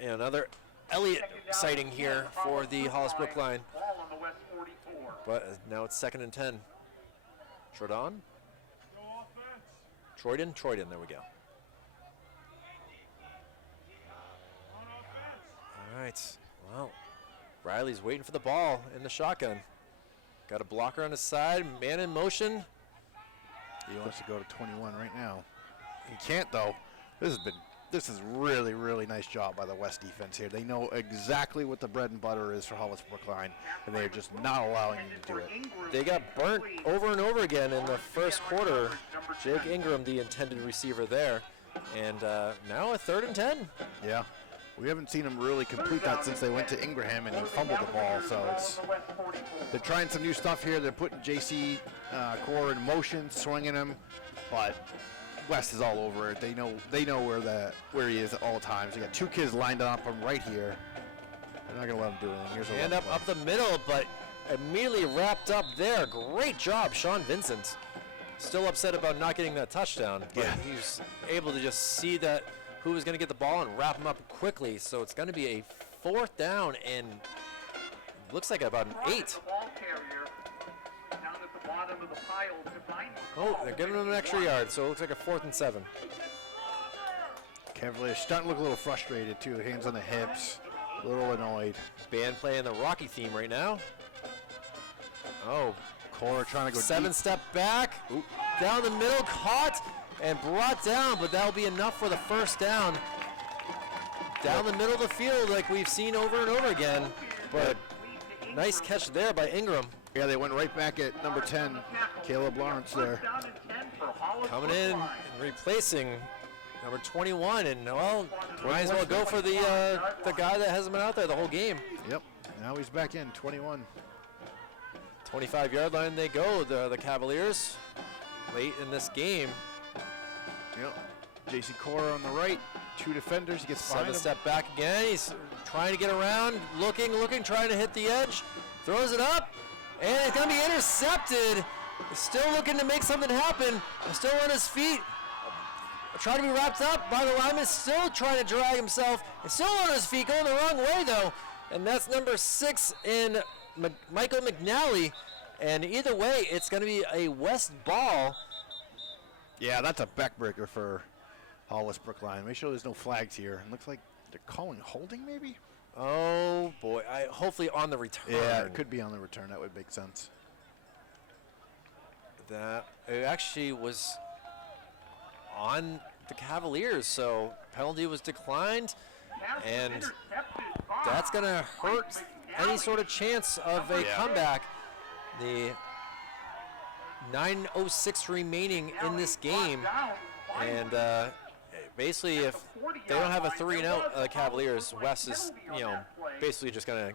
another Elliott sighting here for the Hollis-Brookline. But now it's 2nd and 10. Troydon, there we go. All right, well, Riley's waiting for the ball in the shotgun. Got a blocker on his side, man in motion. He wants to go to 21 right now. He can't though. This is really, really nice job by the West defense here. They know exactly what the bread and butter is for Hollis-Brookline, and they're just not allowing him to do it. They got burnt over and over again in the first quarter. Jake Ingram, the intended receiver there. And now a 3rd and 10. Yeah. We haven't seen him really complete that since they went to Ingraham and he fumbled the ball. So they're trying some new stuff here. They're putting J.C. Core in motion, swinging him, but West is all over it. They know where he is at all times. They got 2 kids lined up him right here. They're not gonna let him do anything. Here's a hand up the middle, but immediately wrapped up there. Great job, Sean Vincent. Still upset about not getting that touchdown, but he was able to just see that who was going to get the ball and wrap him up quickly. So it's going to be a 4th down and looks like about an 8. Oh, they're giving him an extra yard, so it looks like a 4th and 7. Cavaliers starting to look a little frustrated too. Hands on the hips, a little annoyed. Band playing the Rocky theme right now. Oh, Cora trying to go 7-step back, down the middle, caught and brought down, but that'll be enough for the 1st down. Down the middle of the field like we've seen over and over again, but nice catch there by Ingram. Yeah, they went right back at number 10, Caleb Lawrence there. Coming in and replacing number 21, and well, might as well go for the guy that hasn't been out there the whole game. Yep, now he's back in, 21. 25-yard line they go, the Cavaliers, late in this game. Yep, J.C. Cora on the right, 2 defenders, he gets behind him. 7-step back again, he's trying to get around, looking, trying to hit the edge, throws it up, and it's going to be intercepted. He's still looking to make something happen, still on his feet, trying to be wrapped up by the lineman, still trying to drag himself, and still on his feet, going the wrong way though, and that's number 6 in Michael McNally, and either way, it's going to be a West ball. Yeah, that's a backbreaker for Hollis-Brookline. Make sure there's no flags here. It looks like they're calling holding, maybe? Oh, boy. Hopefully on the return. Yeah, it could be on the return. That would make sense. It actually was on the Cavaliers, so penalty was declined, and that's going to hurt any sort of chance of a comeback. The 9:06 remaining in this game, and basically if they don't have a 3-and-out, the Cavaliers, West is basically just going to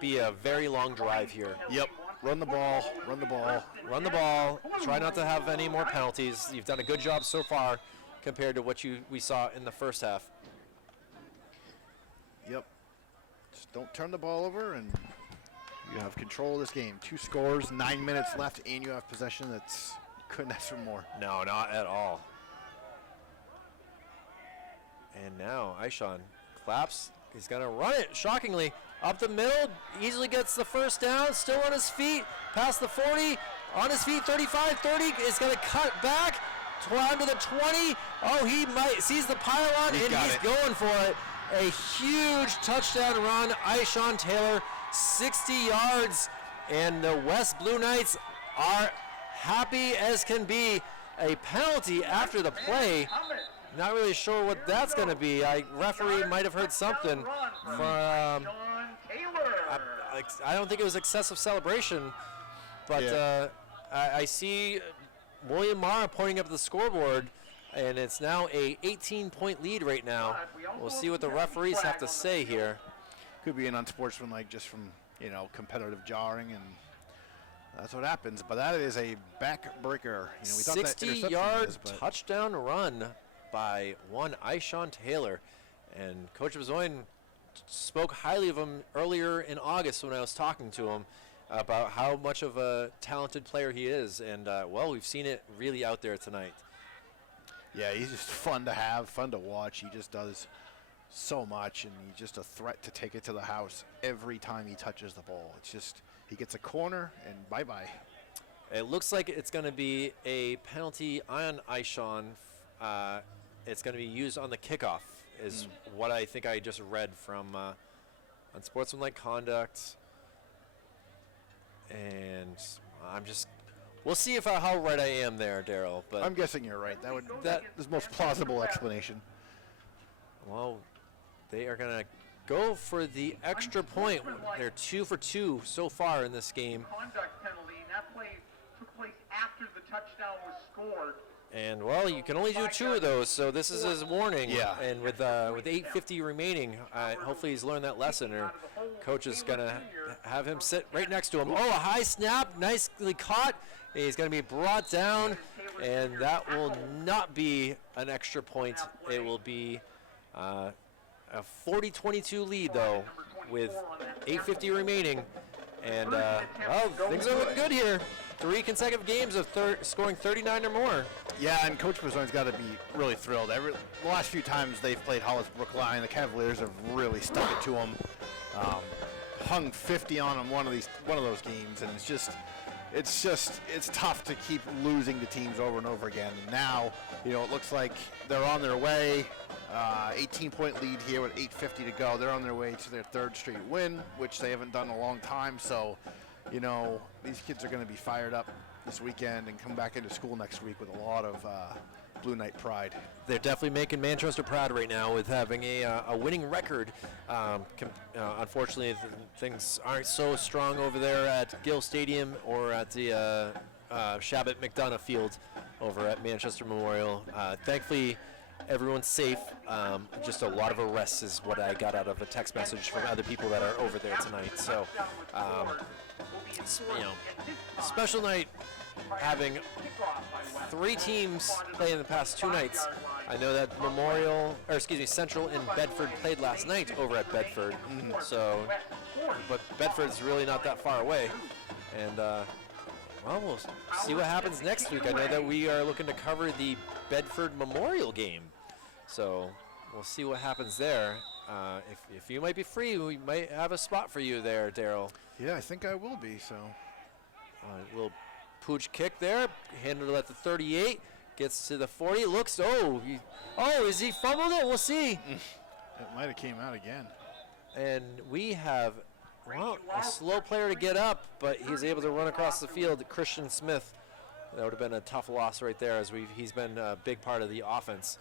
be a very long drive here. Yep, run the ball, run the ball. Run the ball, try not to have any more penalties. You've done a good job so far compared to what we saw in the first half. Yep. Just don't turn the ball over, and you have control of this game. 2 scores, 9 minutes left, and you have possession. Couldn't ask for more. No, not at all. And now Aishan claps. He's going to run it, shockingly. Up the middle, easily gets the 1st down, still on his feet, past the 40, on his feet, 35, 30, is going to cut back, down to the 20. Oh, he sees the pylon, and he's going for it. A huge touchdown run, Aishan Taylor, 60 yards, and the West Blue Knights are happy as can be. A penalty after the play. Not really sure what that's going to be. Referee might have heard something from. I don't think it was excessive celebration, but I see William Mara pointing up at the scoreboard, and it's now a 18-point lead right now. We'll see what the referees have to say here. Could be an unsportsmanlike just from competitive jarring, and that's what happens. But that is a backbreaker. We thought 60-yard touchdown run by one Aishan Taylor, and Coach Bezoin spoke highly of him earlier in August when I was talking to him about how much of a talented player he is, and well, we've seen it really out there tonight. Yeah, he's just fun to have, fun to watch. He just does so much, and he's just a threat to take it to the house every time he touches the ball. It's just, he gets a corner, and bye-bye. It looks like it's going to be a penalty on Aishan. It's going to be used on the kickoff, is what I think I just read from unsportsmanlike conduct. And I'm just We'll see if how right I am there, Daryl. But I'm guessing you're right. That is the most plausible explanation. well, they are going to go for the extra point. They're 2 for 2 so far in this game. Conduct penalty, and that play took place after the touchdown was scored. And, well, you can only do 2 of those, so this is his warning. Yeah. And with 8:50 remaining, hopefully he's learned that lesson. Or coach is going to have him sit right next to him. Oh, a high snap, nicely caught. He's going to be brought down, and that will not be an extra point. It will be a 40-22 lead, though, with 8:50 remaining. And, well, things are looking good here. 3 consecutive games of scoring 39 or more. Yeah, and Coach Mazzone's got to be really thrilled. The last few times they've played Hollis-Brookline, the Cavaliers have really stuck it to them. Hung 50 on them one of those games, and it's tough to keep losing to teams over and over again. And now, it looks like they're on their way. 18-point lead here with 8:50 to go. They're on their way to their 3rd straight win, which they haven't done in a long time. So, these kids are going to be fired up this weekend and come back into school next week with a lot of Blue Knight pride. They're definitely making Manchester proud right now with having a winning record. Unfortunately, things aren't so strong over there at Gill Stadium or at the Shabbat McDonough Field over at Manchester Memorial. Thankfully, everyone's safe. Just a lot of arrests is what I got out of a text message from other people that are over there tonight. So, special night having 3 teams play in the past 2 nights. I know that Central and Bedford played last night over at Bedford. So, but Bedford's really not that far away. And, well, we'll see what happens next week. I know that we are looking to cover the Bedford Memorial game. So we'll see what happens there. If you might be free, we might have a spot for you there, Daryl. Yeah, I think I will be. So little pooch kick there, handled at the 38, gets to the 40, looks, is he fumbled it? We'll see. It might have came out again. And we have, a slow player to get up, but he's able to run across the field. Christian Smith, that would have been a tough loss right there, as he's been a big part of the offense.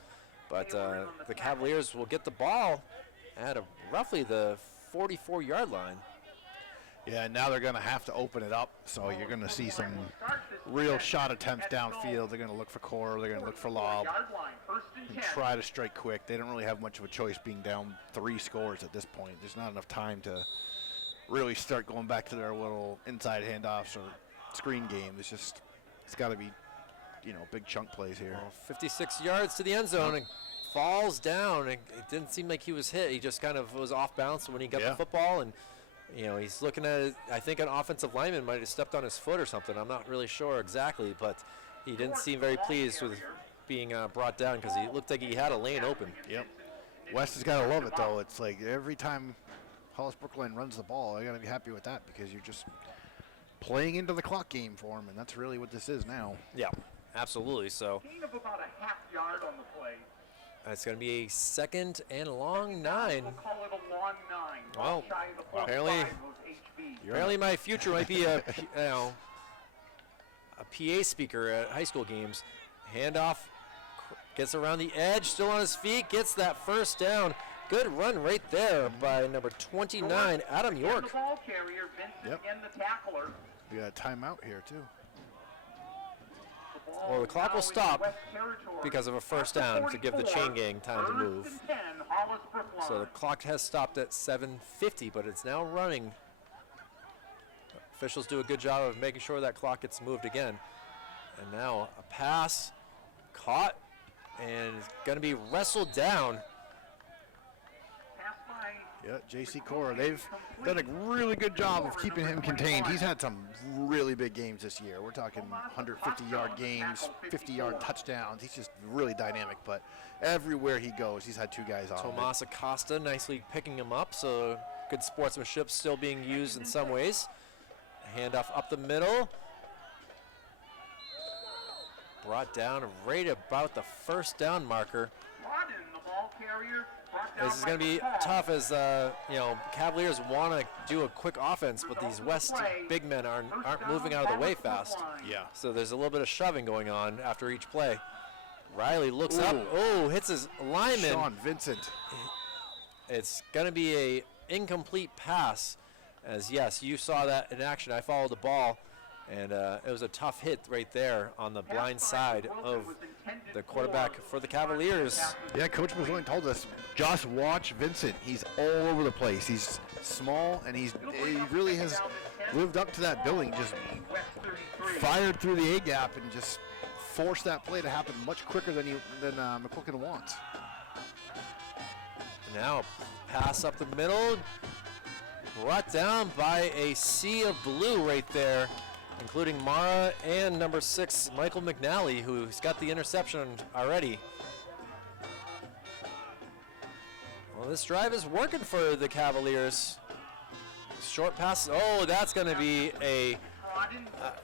But the Cavaliers will get the ball at roughly the 44-yard line. Yeah, now they're going to have to open it up, so you're going to see some real shot attempts downfield. They're going to look for core, they're going to look for lob, and try to strike quick. They don't really have much of a choice being down 3 scores at this point. There's not enough time to really start going back to their little inside handoffs or screen game. It's got to be, big chunk plays here. 56 yards to the end zone and falls down. It didn't seem like he was hit. He just kind of was off balance when he got the football, and he's looking at it. I think an offensive lineman might have stepped on his foot or something. I'm not really sure exactly, but he didn't seem very pleased with being brought down because he looked like he had a lane open. Yep. West has got to love it, though. It's like every time Hollis-Brookline runs the ball, I got to be happy with that because you're just playing into the clock game for him, and that's really what this is now. Yeah, absolutely. So Gain of about a half yard on the play. It's going to be a 2nd and long 9. We'll call it a long 9. Well, Shy of the 45 apparently- goes HB. Apparently my future might be a PA speaker at high school games. Handoff, gets around the edge, still on his feet, gets that first down. Good run right there by number 29, Adam York. The ball carrier, Vincent, and the tackler. We got a timeout here, too. Well, the clock will stop because of a first down to give the chain gang time to move. So the clock has stopped at 7:50, but it's now running. Officials do a good job of making sure that clock gets moved again. And now a pass caught and going to be wrestled down. Yeah, J.C. Cora, they've done a really good job of keeping him contained. He's had some really big games this year. We're talking 150-yard games, 50-yard touchdowns. He's just really dynamic, but everywhere he goes, he's had 2 guys on him. Tomas Acosta nicely picking him up, so good sportsmanship still being used in some ways. Handoff up the middle. Brought down right about the first down marker. ball carrier. This is going to be tough as, Cavaliers want to do a quick offense, but these West big men aren't moving out of the way fast. Yeah. So there's a little bit of shoving going on after each play. Riley looks up. Oh, hits his lineman. Sean Vincent. It's going to be a incomplete pass. As, yes, you saw that in action. I followed the ball, and it was a tough hit right there on the blind side of the quarterback for the Cavaliers. Yeah, Coach Mazzoni told us, just watch Vincent. He's all over the place. He's small, and he really has lived up to that billing. Just fired through the A-gap and just forced that play to happen much quicker than McQuilkin wants. Now, pass up the middle. Brought down by a sea of blue right there, including Mara and number 6, Michael McNally, who's got the interception already. Well, this drive is working for the Cavaliers. Short pass. Oh, that's going to be a...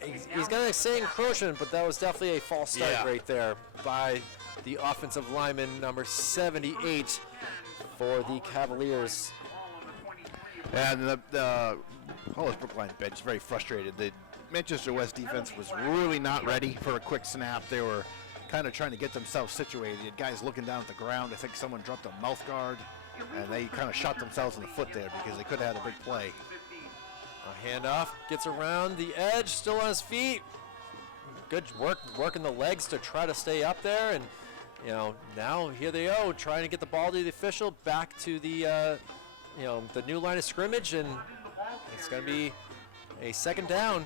he's going to say encroachment, but that was definitely a false start right there by the offensive lineman, number 78, for the Cavaliers. And the Hollis-Brookline bench is very frustrated. The Manchester West defense was really not ready for a quick snap. They were kind of trying to get themselves situated. You had guys looking down at the ground. I think someone dropped a mouth guard, and they kind of shot themselves in the foot there because they could have had a big play. A handoff, gets around the edge, still on his feet. Good work, working the legs to try to stay up there. And, now here they go, trying to get the ball to the official, back to the... the new line of scrimmage, and it's going to be a second down.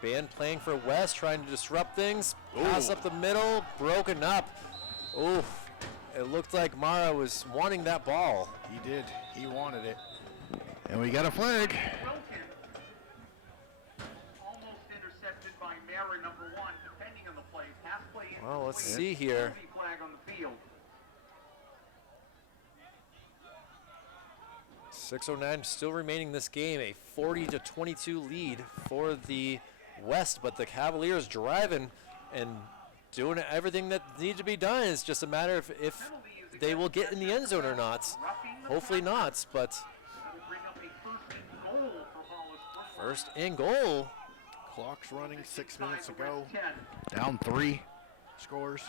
Band playing for West, trying to disrupt things. Pass up the middle, broken up. Oof. It looked like Mara was wanting that ball. He did. He wanted it. And we got a flag. Almost intercepted by Mara, number 1, depending on the play. Pass play. Well, let's see here. Flag on the field. 6:09 still remaining this game, a 40-22 lead for the West, but the Cavaliers driving and doing everything that needs to be done. It's just a matter of if they will get in the end zone or not. Hopefully not, but first and goal. Clock's running, 6 minutes to go. Down 3 scores.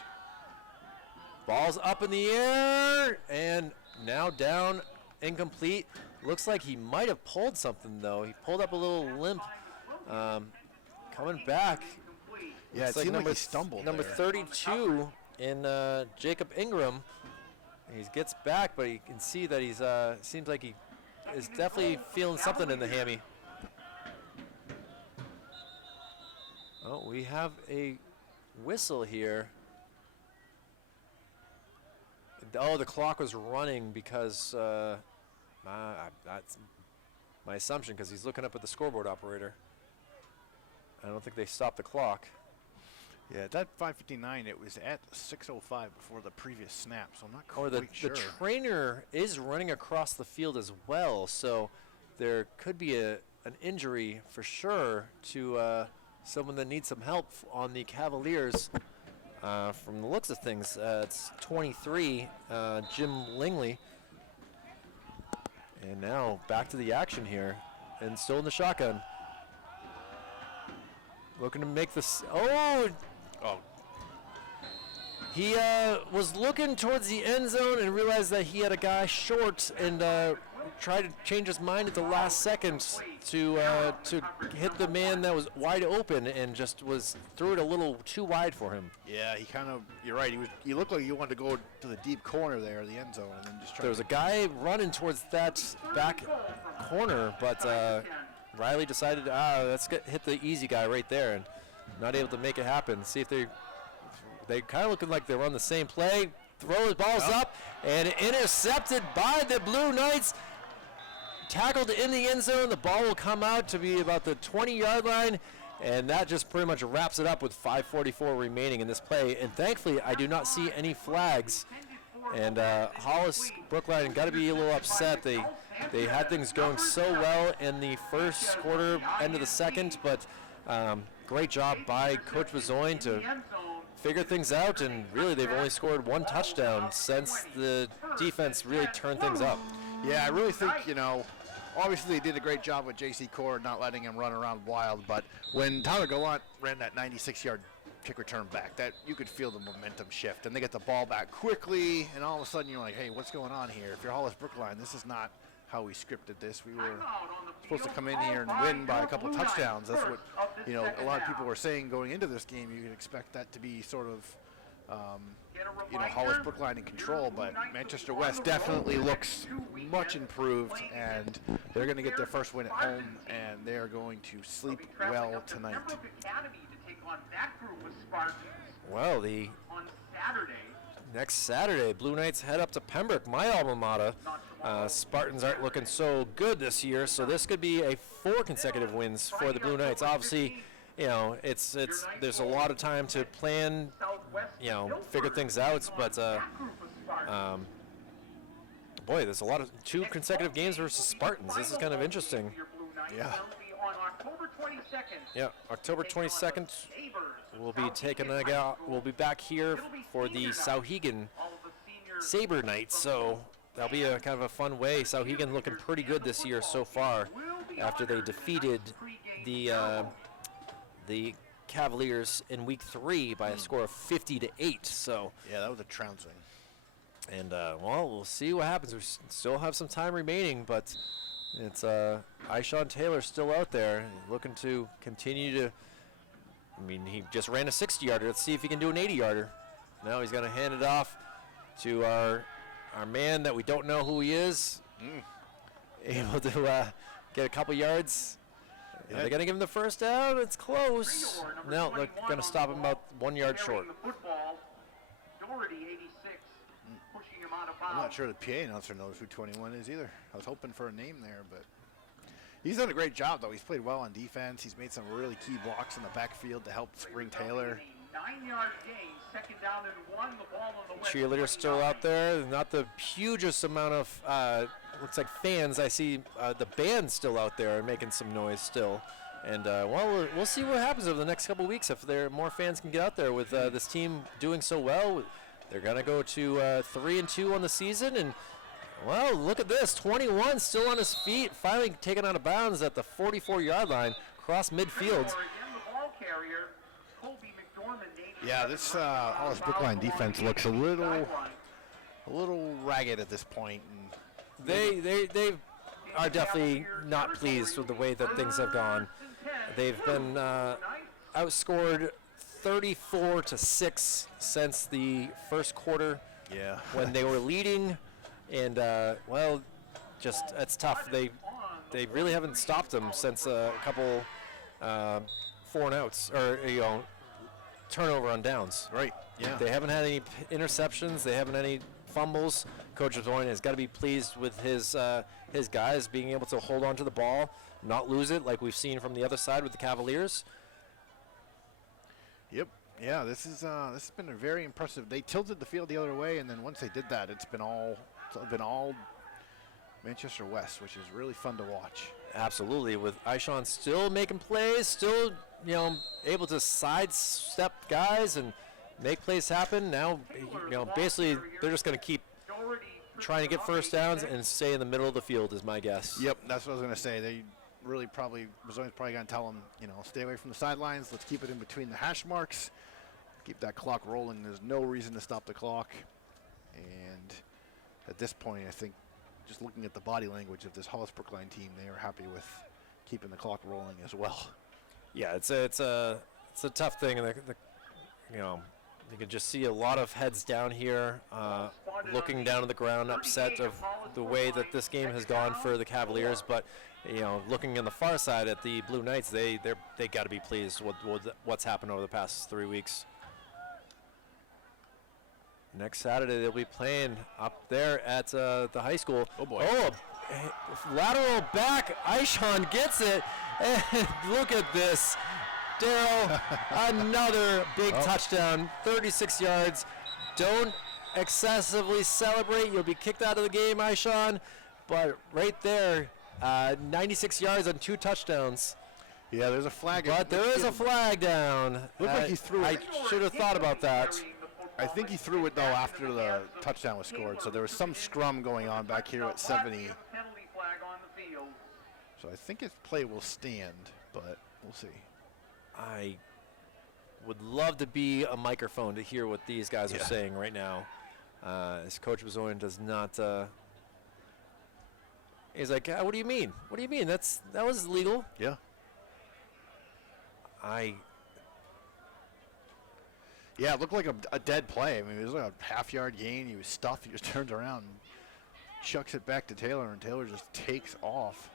Ball's up in the air, and now down, incomplete. Looks like he might have pulled something, though. He pulled up a little limp. Coming back. Yeah, it seemed like he stumbled. Number 32 in Jacob Ingram. He gets back, but you can see that he's seems like he is definitely feeling something in the hammy. Oh, we have a whistle here. Oh, the clock was running because that's my assumption, because he's looking up at the scoreboard operator. I don't think they stopped the clock. Yeah, at that 5:59, it was at 6:05 before the previous snap, so I'm not quite Or the sure. the trainer is running across the field as well, so there could be an injury for sure to someone that needs some help on the Cavaliers. From the looks of things, it's 23, Jim Langley. And now back to the action here, and still in the shotgun. Looking to make this. Oh! He was looking towards the end zone and realized that he had a guy short, and tried to change his mind at the last second to hit the man that was wide open, and just threw it a little too wide for him. Yeah, he kind of. You're right. He looked like he wanted to go to the deep corner there, the end zone, and then just try. There was a guy running towards that back corner, but Riley decided, let's hit the easy guy right there, and not able to make it happen. See if they kind of looking like they were on the same play. Throw the balls up, and intercepted by the Blue Knights. Tackled in the end zone. The ball will come out to be about the 20-yard line, and that just pretty much wraps it up with 5:44 remaining in this play. And thankfully, I do not see any flags. And Hollis-Brookline got to be a little upset. They had things going so well in the first quarter, end of the second, but great job by Coach Bazoin to figure things out, and really they've only scored 1 touchdown since the defense really turned things up. Yeah, I really think, obviously they did a great job with J.C. Cord not letting him run around wild, but when Tyler Gallant ran that 96-yard kick return back, that you could feel the momentum shift, and they get the ball back quickly, and all of a sudden you're like, hey, what's going on here? If you're Hollis-Brookline, this is not how we scripted this. We were supposed to come in here and win by a couple touchdowns. That's what, a lot of people were saying going into this game. You could expect that to be sort of, Hollis-Brookline in control, but Manchester West definitely looks much improved, and they're going to get their first win at home, and they are going to sleep well tonight. Well, the next Saturday, Blue Knights head up to Pembroke, my alma mater. Spartans aren't looking so good this year, so this could be 4 consecutive wins for the Blue Knights. Obviously, it's there's a lot of time to plan, figure things out, but boy, there's a lot of 2 consecutive games versus Spartans. This is kind of interesting. Yeah. Yeah, October 22nd, we'll be back here for the Sauhegan Sabre Night, so that'll be a kind of a fun way. Sauhegan looking pretty good this year so far after they defeated the Cavaliers in week 3 by a score of 50-8. So yeah, that was a trouncing. And we'll see what happens. We still have some time remaining, but it's Ishawn Taylor still out there looking to continue to. I mean, he just ran a 60-yarder. Let's see if he can do an 80-yarder. Now he's going to hand it off to our man that we don't know who he is. Able to get a couple yards. Yeah. Are they going to give him the first down? It's close. No, they're going to stop him about 1 yard short. I'm not sure the PA announcer knows who 21 is either. I was hoping for a name there, but he's done a great job, though. He's played well on defense. He's made some really key blocks in the backfield to help spring Taylor. 9-yard gain, 2nd down and 1. The ball on the cheerleaders still out there. Not the hugest amount of looks like fans. I see the band still out there making some noise still. And we'll see what happens over the next couple of weeks if more fans can get out there with this team doing so well. They're gonna go to 3-2 on the season, and well, look at this. 21 still on his feet, finally taken out of bounds at the 44-yard line, across midfield. Yeah, this Hollis-Brookline defense looks a little ragged at this point. And they are definitely not pleased with the way that things have gone. They've been outscored 34-6 since the first quarter. Yeah. When they were leading, and just it's tough. They really haven't stopped them since a couple 4-and-outs or turnover on downs. Right. Yeah. They haven't had any interceptions. They haven't had any fumbles. Coach Ozoin has got to be pleased with his guys being able to hold on to the ball, not lose it like we've seen from the other side with the Cavaliers. Yep. Yeah, this has been a very impressive. They tilted the field the other way, and then once they did that, it's been all Manchester West, which is really fun to watch. Absolutely, with Ishawn still making plays, still able to sidestep guys and make plays happen. Now, basically they're just going to keep trying to get first downs and stay in the middle of the field is my guess. Yep, that's what I was going to say. They really Mazzoni's probably going to tell them, stay away from the sidelines. Let's keep it in between the hash marks. Keep that clock rolling. There's no reason to stop the clock. And at this point, I think just looking at the body language of this Hollis-Brookline team, they are happy with keeping the clock rolling as well. Yeah, it's a tough thing, and you can just see a lot of heads down here, looking down to the ground, upset of the way that this game has gone for the Cavaliers. But looking on the far side at the Blue Knights, they got to be pleased with what's happened over the past 3 weeks. Next Saturday they'll be playing up there at the high school. Oh boy! Oh, lateral back. Ishawn gets it, and look at this. Daryl, another big touchdown, 36 yards. Don't excessively celebrate. You'll be kicked out of the game, Ishawn. But right there, 96 yards on 2 touchdowns. Yeah, there's a flag. But there is a flag down. Looked like he threw I it. should have thought about that. I think he threw it, though, after the touchdown was scored. So there was some scrum going on back here at 70. So I think his play will stand, but we'll see. I would love to be a microphone to hear what these guys are saying right now. As Coach Bezoin does not. He's like, what do you mean? What do you mean? That was legal. Yeah. Yeah, it looked like a dead play. I mean, it was like a half-yard gain. He was stuffed. He just turns around and chucks it back to Taylor, and Taylor just takes off.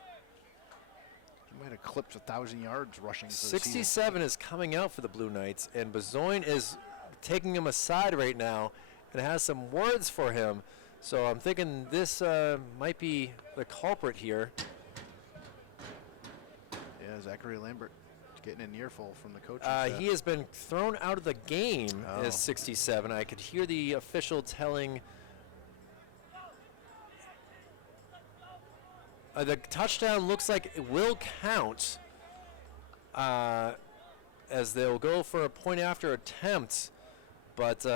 He might have clipped 1,000 yards rushing. 67 is coming out for the Blue Knights, and Bezoin is taking him aside right now and has some words for him. So I'm thinking this might be the culprit here. Yeah, Zachary Lambert getting an earful from the coach. He has been thrown out of the game as 67. I could hear the official telling the touchdown looks like it will count as they'll go for a point after attempt. But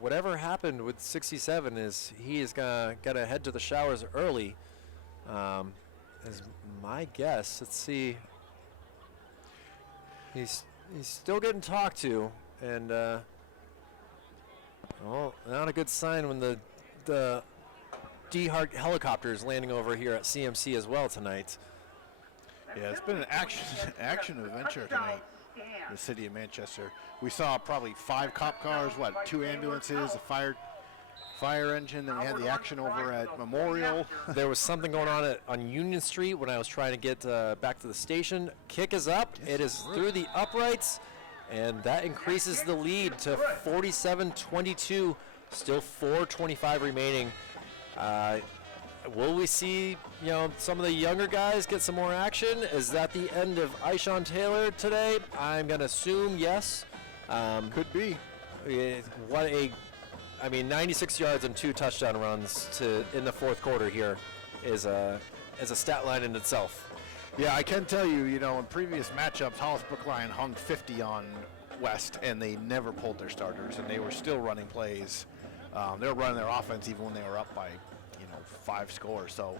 whatever happened with 67 is he is got to head to the showers early, is my guess. Let's see. He's still getting talked to, and well, not a good sign when the D-Hart helicopter is landing over here at CMC as well tonight. Yeah, it's been an action adventure tonight in the city of Manchester. We saw probably 5 cop cars, 2 ambulances, a fire engine, then we had the action over at Memorial. There was something going on Union Street when I was trying to get back to the station. Kick is up. It is through the uprights, and that increases the lead to 47-22. Still 4:25 remaining. Will we see, some of the younger guys get some more action? Is that the end of Ishawn Taylor today? I'm going to assume yes. Could be. 96 yards and 2 touchdown runs in the fourth quarter here is a stat line in itself. Yeah, I can tell you, in previous matchups, Hollis-Brookline hung 50 on West, and they never pulled their starters, and they were still running plays. They were running their offense even when they were up by, 5 scores. So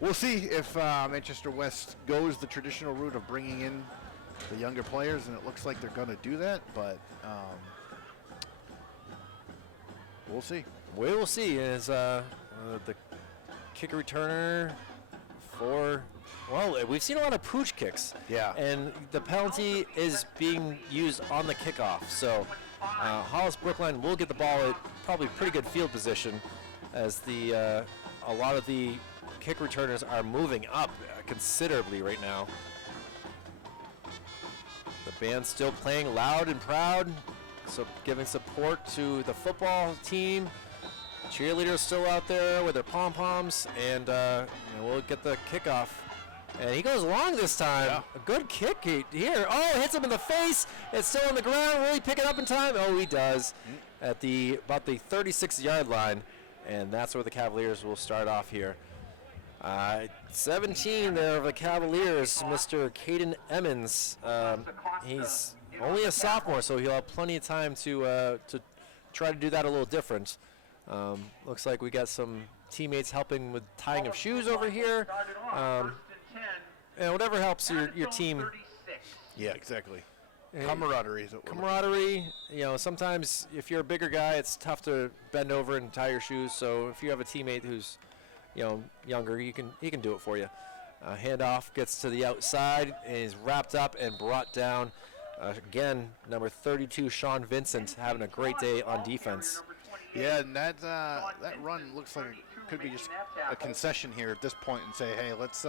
we'll see if Manchester West goes the traditional route of bringing in the younger players, and it looks like they're going to do that, but we'll see. We will see. Is the kick returner for, we've seen a lot of pooch kicks. Yeah. And the penalty is being used on the kickoff. So Hollis-Brookline will get the ball at probably pretty good field position as a lot of the kick returners are moving up considerably right now. The band's still playing loud and proud, so giving support to the football team. Cheerleaders still out there with their pom-poms, and we'll get the kickoff. And he goes long this time. Yeah. A good kick here. Oh, hits him in the face. It's still on the ground. Will he pick it up in time? Oh, he does. At about the 36-yard line, and that's where the Cavaliers will start off here. 17 there of the Cavaliers, Mr. Caden Emmons. He's only a sophomore, so he'll have plenty of time to try to do that a little different. Looks like we got some teammates helping with tying of shoes over here. And whatever helps your team. Yeah, exactly. Camaraderie is what we're Camaraderie. Sometimes if you're a bigger guy, it's tough to bend over and tie your shoes. So if you have a teammate who's younger, he can do it for you. Handoff gets to the outside and is wrapped up and brought down. Again, number 32, Sean Vincent, having a great day on defense. Yeah, and that run looks like it could be just a concession here at this point and say, hey, let's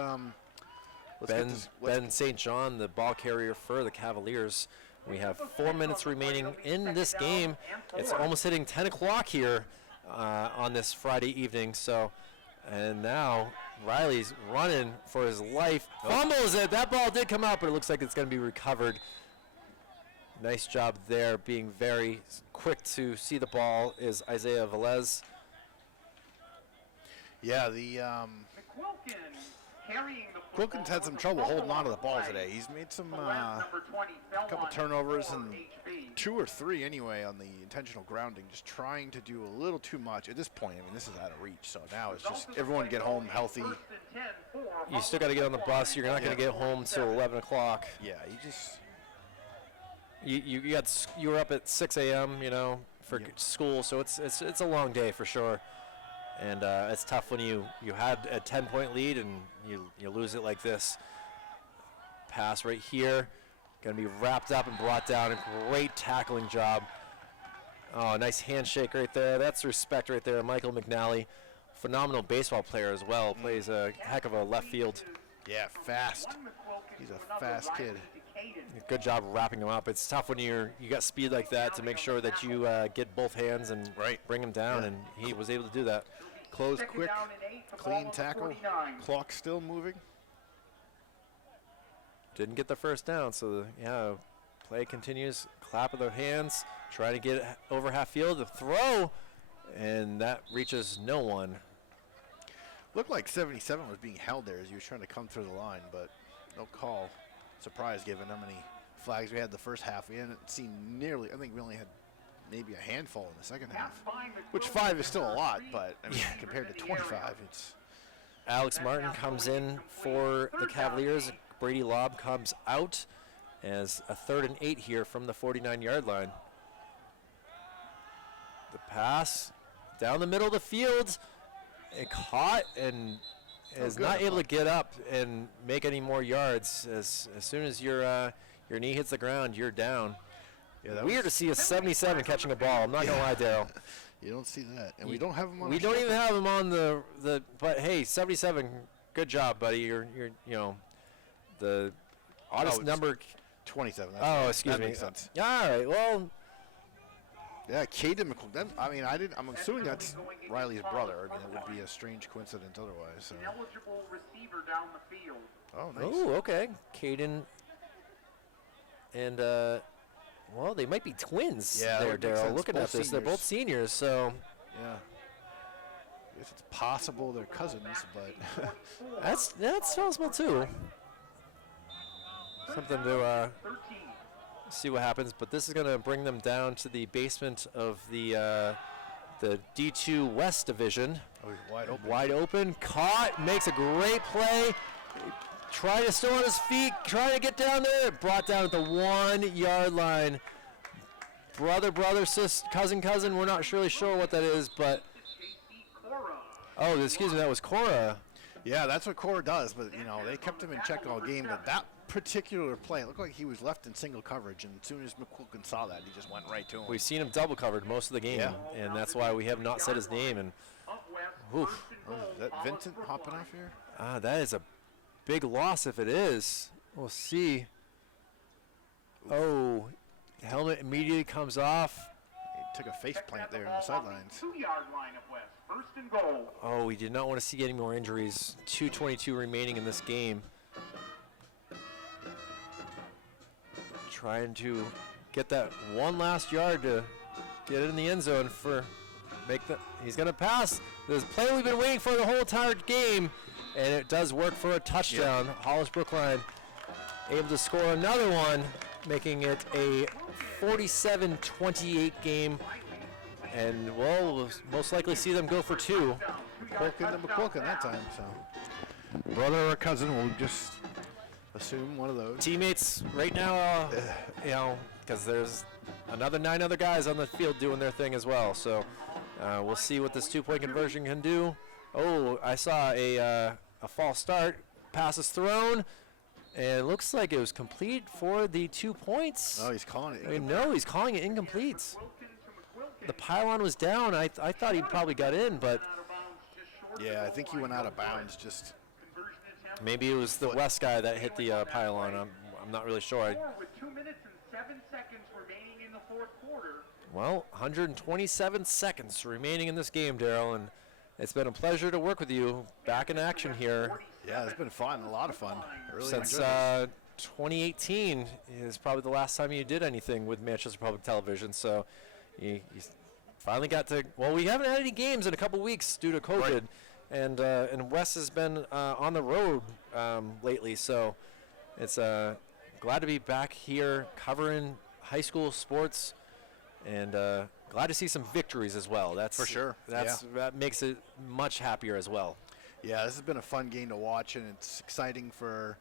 Ben St. John, the ball carrier for the Cavaliers. We have 4 minutes remaining in this game. It's almost hitting 10 o'clock here on this Friday evening. So, and now Riley's running for his life. Fumbles it. That ball did come out, but it looks like it's going to be recovered. Nice job there, being very quick to see the ball is Isaiah Velez. Yeah, the carrying the football. Quilkins had some trouble holding on to the ball today. He's made some couple turnovers and 2 or 3 anyway on the intentional grounding, just trying to do a little too much. At this point, I mean, this is out of reach, so now it's just everyone get home healthy. You still got to get on the bus. You're not going to get home till 11 o'clock. Yeah, you just... You were up at 6 a.m. You know, for school, so it's a long day for sure, and it's tough when you had a 10-point lead and you lose it like this. Pass right here, going to be wrapped up and brought down. A great tackling job. Oh, nice handshake right there. That's respect right there. Michael McNally, phenomenal baseball player as well. Plays a heck of a left field. Yeah, fast. He's a fast kid. Good job wrapping him up. It's tough when you got speed like that to make sure that you get both hands and bring him down, and he was able to do that. Close quick, clean tackle. Clock still moving. Didn't get the first down, so yeah, play continues. Clap of the hands, trying to get over half field. The throw, and that reaches no one. Looked like 77 was being held there as he was trying to come through the line, but no call. Surprise given how many flags we had the first half. We hadn't seen nearly, I think we only had maybe a handful in the second half, which 5 is still a lot, but I mean, compared to 25, it's... Alex Martin comes in for the Cavaliers. Brady Lobb comes out as a 3rd and 8 here from the 49-yard line. The pass down the middle of the field, it caught and is not able to get up and make any more yards. As soon as your knee hits the ground, you're down. Yeah, weird to see a 77 catching a ball. I'm not gonna lie, Daryl. You don't see that, and we don't have him on. We don't even have him on the. But hey, 77, good job, buddy. You're you know, the oddest number. 27. Excuse me. Makes sense. All right. Well. Yeah, Caden McCool. I mean, I'm assuming that's Riley's brother. I mean, it would be a strange coincidence otherwise. So. Eligible receiver down the field. Oh, nice. Oh, okay. Caden and well, they might be twins. Yeah, there, Daryl. Looking at this, they're both seniors. So. Yeah. I guess it's possible they're cousins, but. that's possible too. Something to see what happens, but this is going to bring them down to the basement of the D2 West Division. Oh, he's wide open. Wide open, caught, makes a great play. Trying to still on his feet, trying to get down there. Brought down at the 1-yard line. Brother, sister, cousin. We're not really sure what that is, but oh, excuse me, that was Cora. Yeah, that's what Cora does. But you know, they kept him in check all game. But that particular play, it looked like he was left in single coverage, and as soon as McQuilkin saw that, he just went right to him. We've seen him double covered most of the game, and that's why we have not said his name. And oof. Oh, is that Vincent hopping off here? That is a big loss if it is. We'll see. Oh, the helmet immediately comes off. He took a face plant there on the sidelines. 2-yard line of West. First and goal. Oh, we did not want to see any more injuries. 2:22 remaining in this game. Trying to get that one last yard to get it in the end zone for he's going to pass. This play we've been waiting for the whole entire game, and it does work for a touchdown. Yep. Hollis-Brookline able to score another one, making it a 47-28 game, and we'll most likely see them go for 2. McQuilkin to McQuilkin that time. So brother or cousin, we'll just assume one of those. Teammates right now, you know, because there's another 9 other guys on the field doing their thing as well. So we'll see what this 2-point conversion can do. Oh, I saw a false start. Pass is thrown, and it looks like it was complete for the 2 points. Oh, he's calling it. No, he's calling it incomplete. The pylon was down. I thought he probably got in, but yeah, I think he went out of bounds. Just maybe it was the West guy that hit the pylon. I'm not really sure. With 2 minutes and 7 seconds remaining in the fourth quarter. Well, 127 seconds remaining in this game, Daryl, and it's been a pleasure to work with you. Back in action here. Yeah, it's been fun, a lot of fun. Really since 2018 is probably the last time you did anything with Manchester Public Television. So you finally got to. Well, we haven't had any games in a couple weeks due to COVID. Right. and Wes has been on the road lately, so it's glad to be back here covering high school sports, and glad to see some victories as well. That's For sure. That makes it much happier as well. Yeah, this has been a fun game to watch, and it's exciting for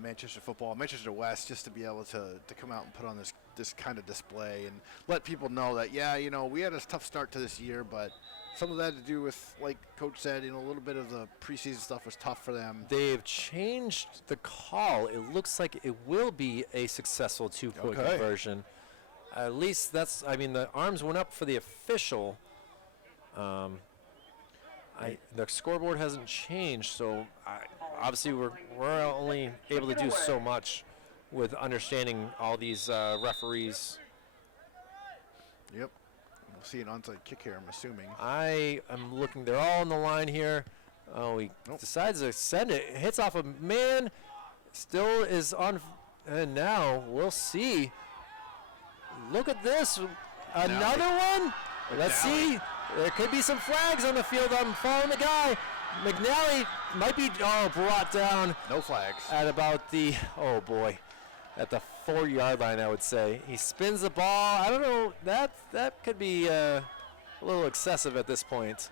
Manchester football, Manchester West, just to be able to come out and put on this kind of display and let people know that, yeah, we had a tough start to this year, but some of that to do with, like Coach said, a little bit of the preseason stuff was tough for them. They've changed the call. It looks like it will be a successful two-point conversion. At least the arms went up for the official. The scoreboard hasn't changed, so obviously we're only able to do so much with understanding all these referees. Yep. We'll see an onside kick here, I'm assuming. I am looking. They're all on the line here. Oh, he decides to send it. Hits off a man. Still is on. And now we'll see. Look at this. Another one. Let's see. There could be some flags on the field. I'm following the guy. McNally might be brought down. No flags. At about the, at the 4-yard line, I would say. He spins the ball. I don't know. That could be a little excessive at this point.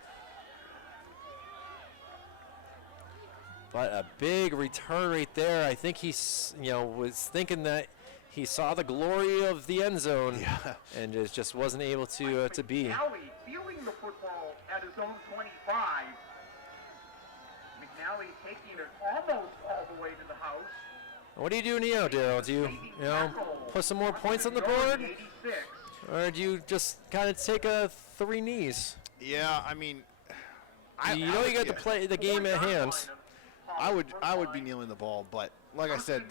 But a big return right there. I think he's, was thinking that he saw the glory of the end zone and just wasn't able to be. McNally feeling the football at his own 25. McNally taking it almost all the way to the house. What do you do now, Daryl? Do you put some more points on the board? Or do you just kind of take 3 knees? Yeah, you got to play the game at hand. I would be kneeling the ball, but like I said,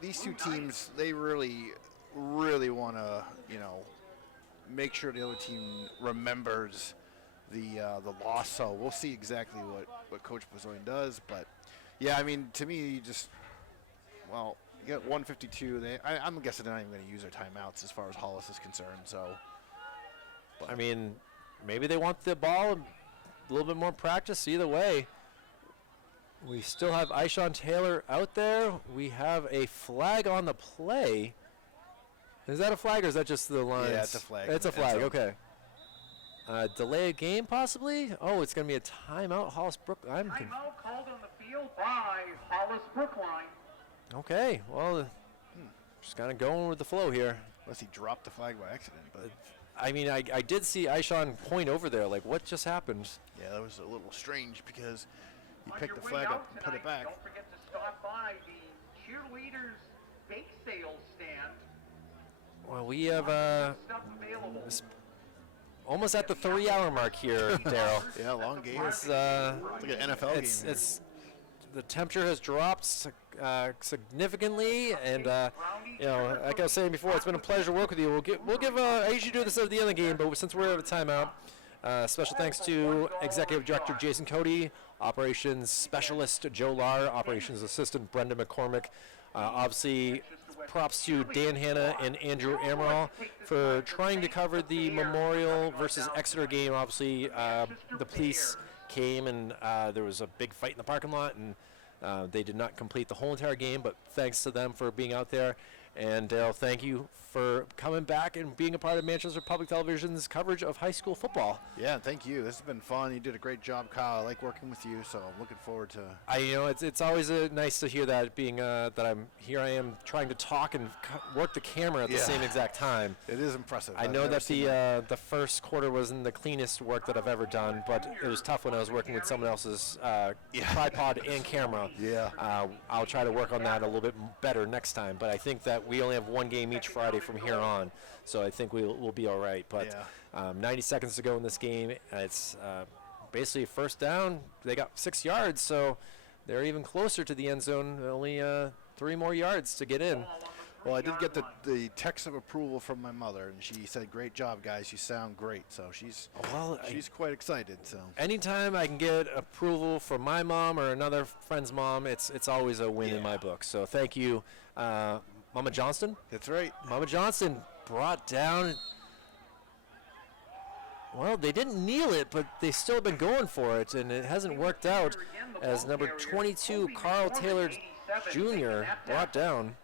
these two teams, they really want to, make sure the other team remembers the loss. So we'll see exactly what Coach Bozoin does. But yeah, to me, you got 152. I'm guessing they're not even going to use their timeouts as far as Hollis is concerned. So, maybe they want the ball, a little bit more practice. Either way. We still have Ishawn Taylor out there. We have a flag on the play. Is that a flag or is that just the lines? Yeah, it's a flag. It's a flag, okay. Delay a game possibly? Oh, it's going to be a timeout. Hollis-Brookline. Timeout called on the field by Hollis-Brookline. Okay, well, just kind of going with the flow here. Unless he dropped the flag by accident. But I did see Ishawn point over there. Like, what just happened? Yeah, that was a little strange because he picked the flag up and put it back. Don't forget to stop by the cheerleaders bake sale stand. Well, we have almost at the 3-hour mark here, Daryl. Yeah, long game. It's like an NFL game. The temperature has dropped significantly, and like I was saying before, it's been a pleasure to work with you. We'll give. I usually do this at the end of the game, but since we're at a timeout, special thanks to Executive Director Jason Cody, Operations Specialist Joe Lahr, Operations Assistant Brenda McCormick. Obviously, props to Dan Hanna and Andrew Amaral for trying to cover the Memorial versus Exeter game. Obviously, the police came and there was a big fight in the parking lot, and they did not complete the whole entire game, but thanks to them for being out there. And Daryl, thank you for coming back and being a part of Manchester Public Television's coverage of high school football. Yeah, thank you. This has been fun. You did a great job, Kyle. I like working with you, so I'm looking forward to. It's always nice to hear that being that I am trying to talk and work the camera at the same exact time. It is impressive. I know that the first quarter wasn't the cleanest work that I've ever done, but it was tough when I was working with someone else's tripod and camera. Yeah. I'll try to work on that a little bit better next time, but I think that we only have one game each Friday from here on, so I think we'll be all right. But 90 seconds to go in this game. It's basically first down. They got 6 yards, so they're even closer to the end zone. Only 3 more yards to get in. Well, I did get the text of approval from my mother, and she said, "Great job, guys. You sound great." So she's quite excited. So anytime I can get approval from my mom or another friend's mom, it's always a win in my book. So thank you, Mama Johnston. That's right. Mama Johnston brought down well, they didn't kneel it, but they still have been going for it, and it hasn't worked out as number 22, Carl Taylor Jr. brought down.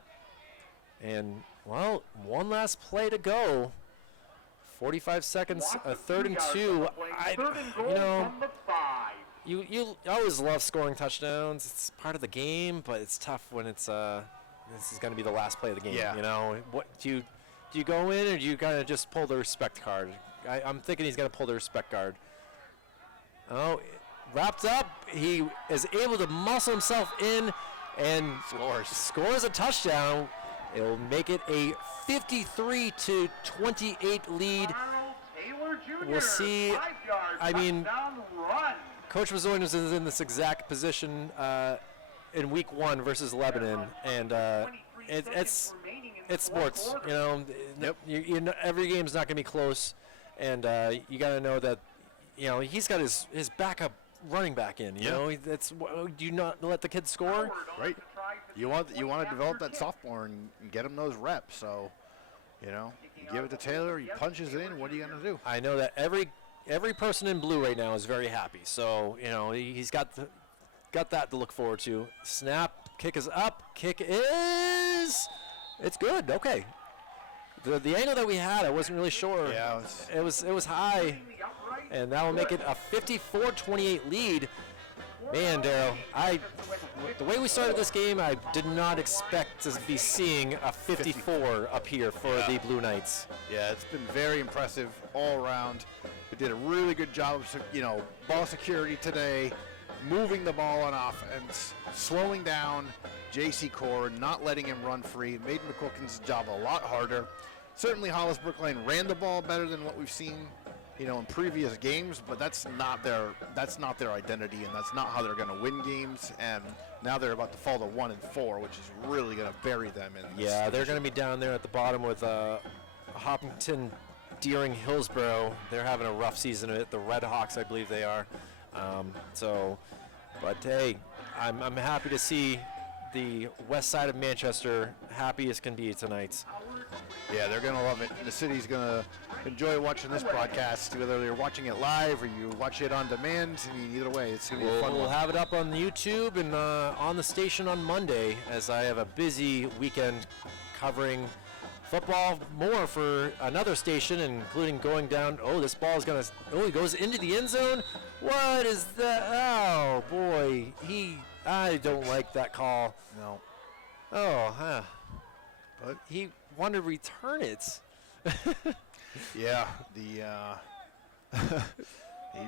And, well, one last play to go. 45 seconds, a 3rd and 2. You always love scoring touchdowns. It's part of the game, but it's tough when it's this is going to be the last play of the game. Yeah. You know, what do you go in, or do you kind of just pull the respect card? I'm thinking he's going to pull the respect card. Oh, wrapped up. He is able to muscle himself in and scores a touchdown. It'll make it a 53-28 lead. We'll see. I mean, Coach Mazzoin was in this exact position in week 1 versus Lebanon, and it's sports. You know, you know, every game's not going to be close, and you got to know that, you know, he's got his backup running back in. You know, do you not let the kid score? Right. You want to develop that sophomore and get him those reps. So, you know, you give it to Taylor, he punches it in. What are you going to do? I know that every person in blue right now is very happy. So, you know, he's got that to look forward to. Snap, kick is up, it's good. Okay. The angle that we had, I wasn't really sure. Yeah, it was high, and that will make it a 54-28 lead. Man, Daryl, the way we started this game, I did not expect to be seeing a 54 up here for the Blue Knights. Yeah, it's been very impressive all around. They did a really good job of, you know, ball security today, moving the ball on offense, slowing down J.C. Core, not letting him run free, made McQuilkin's job a lot harder. Certainly Hollis-Brookline ran the ball better than what we've seen, you know, in previous games, but that's not their identity, and that's not how they're going to win games. And now they're about to fall to 1-4, which is really going to bury them in this Yeah, they're division. going to be down there at the bottom with Hopkinton, Deering, Hillsborough. They're having a rough season. The Red Hawks, I believe they are. But hey, I'm happy to see the west side of Manchester happy as can be tonight. Yeah, they're going to love it. The city's going to enjoy watching this broadcast, whether you're watching it live or you watch it on demand. I mean, either way, it's going to be a fun We'll one. have it up on YouTube and on the station on Monday, as I have a busy weekend covering football more for another station, including going down. Oh, this ball is going to. Oh, he goes into the end zone. What is that? Oh, boy. I don't like that call. No. Oh, huh. But He wanted to return it. yeah, he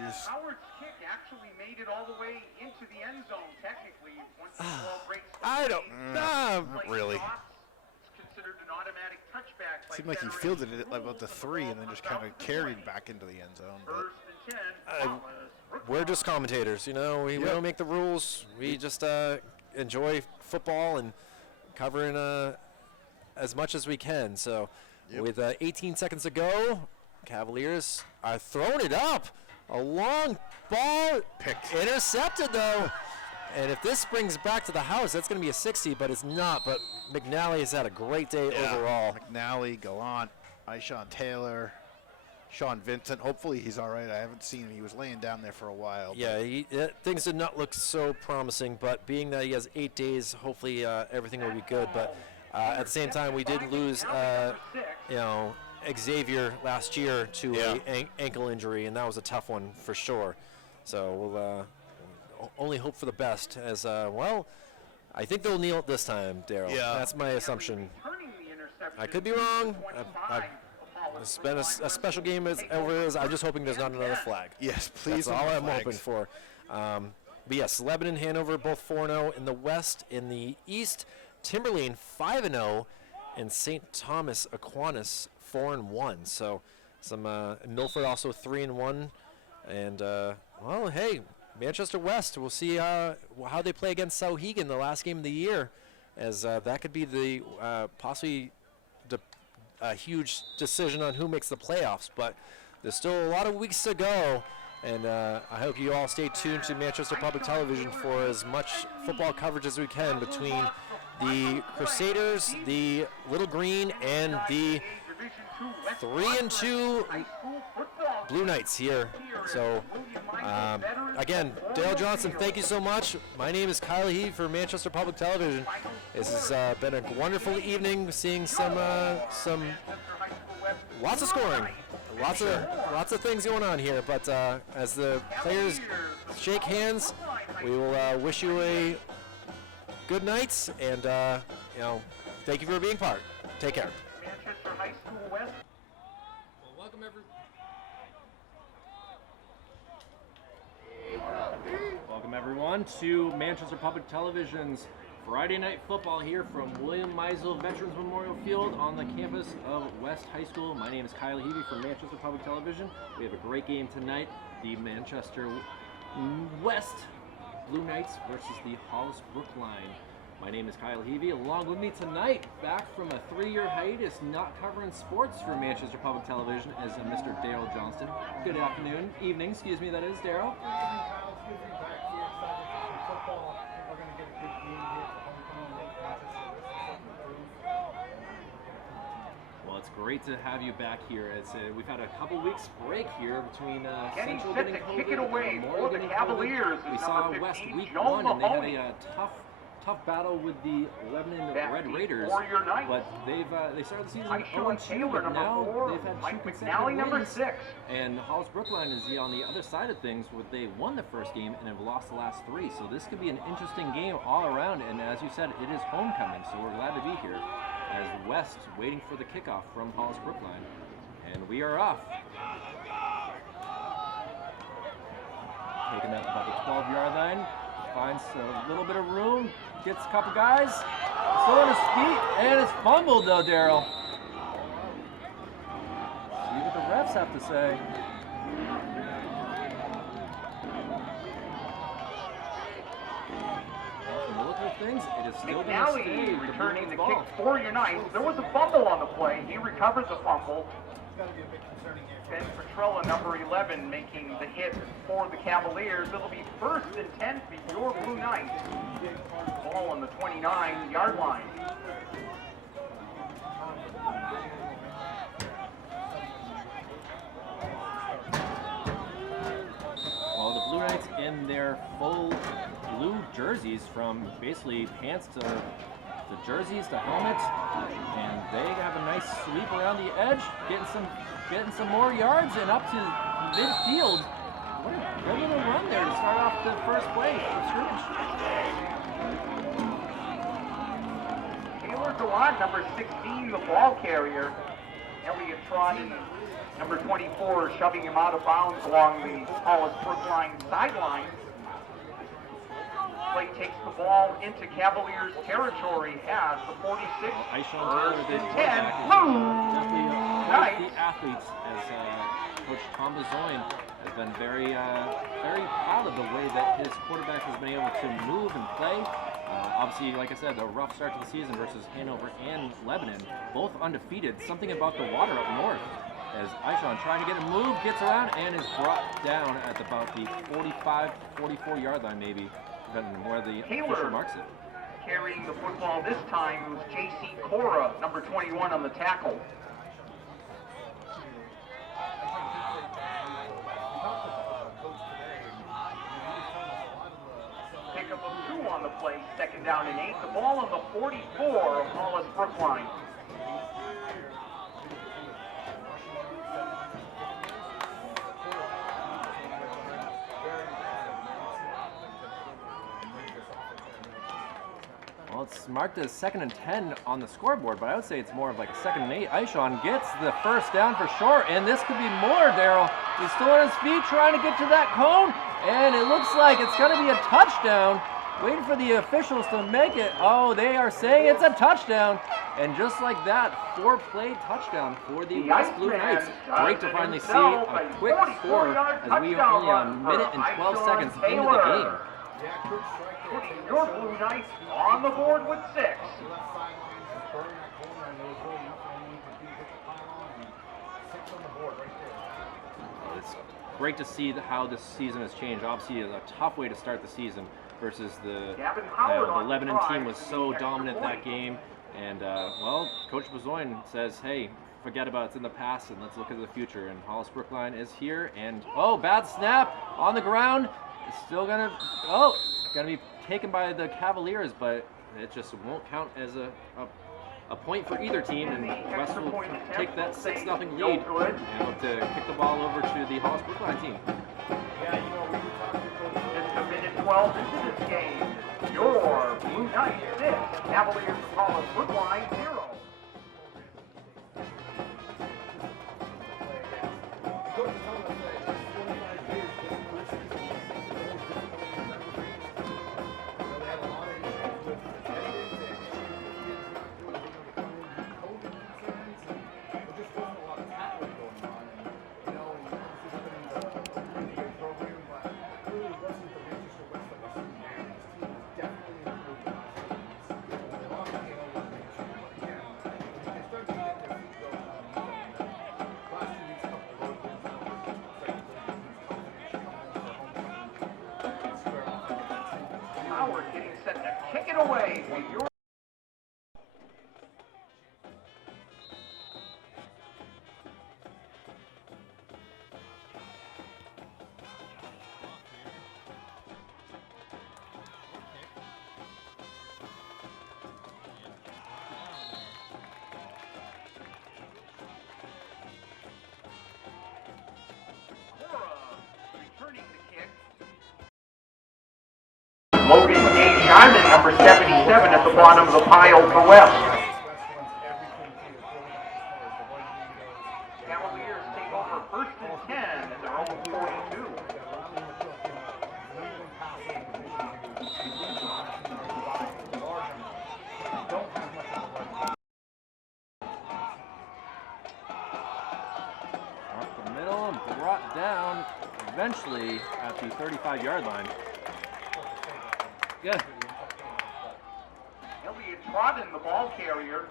just Howard's kick actually made it all the way into the end zone, technically. Once the ball breaks I don't. not really. It's considered an automatic touchback. Seemed like he fielded it like about the 3 and then just kind of carried back into the end zone. But First and 10. We're just commentators, you know. We don't make the rules. We just enjoy football and covering as much as we can. So, with 18 seconds to go, Cavaliers are throwing it up. A long ball, Picked. intercepted though. And if this brings back to the house, that's going to be a 60, but it's not. But McNally has had a great day overall. McNally, Gallant, Ishawn Taylor, Sean Vincent. Hopefully he's all right. I haven't seen him. He was laying down there for a while. Yeah, things did not look so promising, but being that he has 8 days, hopefully everything will be good. But at the same time, we did lose, Xavier last year to an ankle injury, and that was a tough one for sure. So we'll only hope for the best. As I think they'll kneel it this time, Daryl. Yeah. That's my assumption. Returning the interception. I could be wrong. It's been a special game as ever is. I'm just hoping there's not another flag. Yes, please. That's all I'm hoping for. But yes, Lebanon, Hanover, both 4-0 in the West. In the East, Timberlane 5-0, and St. Thomas Aquinas 4-1. So some Milford also 3-1, and well, hey, Manchester West. We'll see how they play against Sauhegan the last game of the year, as that could be the possibly a huge decision on who makes the playoffs. But there's still a lot of weeks to go. And I hope you all stay tuned to Manchester Public Television for as much football coverage as we can between the Crusaders, the Little Green, and the 3-2 Blue Knights here. So, again, Dale Johnson, thank you so much. My name is Kyle Heath for Manchester Public Television. This has been a wonderful evening, seeing some lots of scoring, lots of things going on here. But as the players shake hands, we will wish you a good night, and thank you for being part. Take care. Manchester High School West. Well, welcome everyone to Manchester Public Television's Friday Night Football here from William Meisel Veterans Memorial Field on the campus of West High School. My name is Kyle Heavey from Manchester Public Television. We have a great game tonight. The Manchester West Blue Knights versus the Hollis-Brookline. My name is Kyle Heavey. Along with me tonight, back from a 3-year hiatus, not covering sports for Manchester Public Television, is Mr. Daryl Johnston. Good afternoon, evening, excuse me, that is Daryl. Well, it's great to have you back here. We've had a couple weeks break here between Central getting COVID, kick it away Memorial for the getting Cavaliers. COVID. We saw West week 1, and they had a tough battle with the Lebanon Red Raiders, but they started the season 0-2, but now they've had 2 consecutive wins. And Hollis-Brookline is on the other side of things, where they won the first game and have lost the last 3. So this could be an interesting game all around. And as you said, it is homecoming, so we're glad to be here as West waiting for the kickoff from Hollis-Brookline, and we are off. Taking that about the 12-yard line, finds a little bit of room. Gets a couple guys, still on his feet, and it's fumbled though, Daryl. See what the refs have to say. Well, from the look of things, it is still going to stay with returning the ball. kick for your Knights. There was a fumble on the play. He recovers the fumble. Ben Petrella, number 11, making the hit for the Cavaliers. It'll be 1st and 10 for your Blue Knights. Ball on the 29-yard line. Well, the Blue Knights in their full blue jerseys, from basically pants to jerseys to helmets, and they have a nice sweep around the edge, getting some more yards and up to midfield. What a good little run there to start off the first play of scrimmage. Taylor Gallant, number 16, the ball carrier. Elliott Trotty, number 24, shoving him out of bounds along the Hollis-Brookline sideline. Play takes the ball into Cavaliers territory as the 46. Taylor, the 10. definitely Nice. the athletes, as Coach Tom Bezoin has been very proud of the way that his quarterback has been able to move and play. Obviously, like I said, a rough start to the season versus Hanover and Lebanon, both undefeated. Something about the water up north, as Aishon trying to get a move, gets around, and is brought down at about the 45, 44-yard line maybe, depending on where the official marks it. Carrying the football this time was J.C. Cora, number 21 on the tackle. Pickup of 2 on the play, 2nd down and 8. The ball on the 44 of Hollis-Brookline. Well, it's marked as 2nd and 10 on the scoreboard, but I would say it's more of like a 2nd and 8. Aishon gets the first down for sure, and this could be more, Daryl. He's still on his feet trying to get to that cone, and it looks like it's going to be a touchdown. Waiting for the officials to make it. Oh, they are saying it's a touchdown. And just like that, 4-play touchdown for the West Blue Knights. Great to finally see a quick score, as we are only a minute and 12 seconds into the game. Putting your Blue Knights on the board with 6. It's great to see how this season has changed. Obviously, it's a tough way to start the season versus the Lebanon team was so dominant that game. And, well, Coach Bezoin says, hey, forget about it's in the past and let's look at the future. And Hollis-Brookline is here, and oh, bad snap on the ground. It's still gonna be taken by the Cavaliers, but it just won't count as a point for either team, and West will take that 6-0 lead and look to kick the ball over to the Hollis-Brookline team. Just a minute 12 into this game. Your Blue Knights 6, Cavaliers of Hollis-Brookline 0. Howard getting set to kick it away. Returning the kick. Logan A. Sharman, number 77, at the bottom of the pile for West. Cavaliers take over 1st and 10 at their own 42. Up the middle and brought down eventually at the 35-yard line. Good. Elliot Trotten, the ball carrier.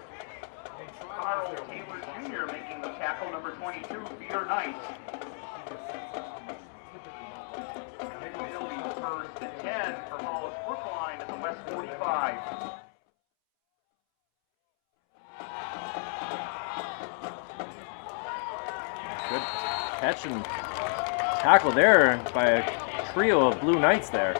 Carl Taylor Jr. making the tackle, number 22 for your Knights. It'll be 1st and 10 for Hollis-Brookline at the West 45. Good catch and tackle there by a trio of Blue Knights there.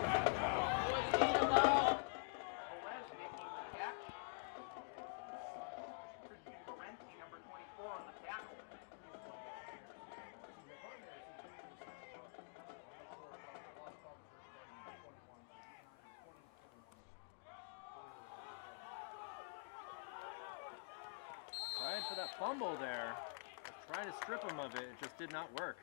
Trying for that fumble there. Trying to strip him of it, it just did not work.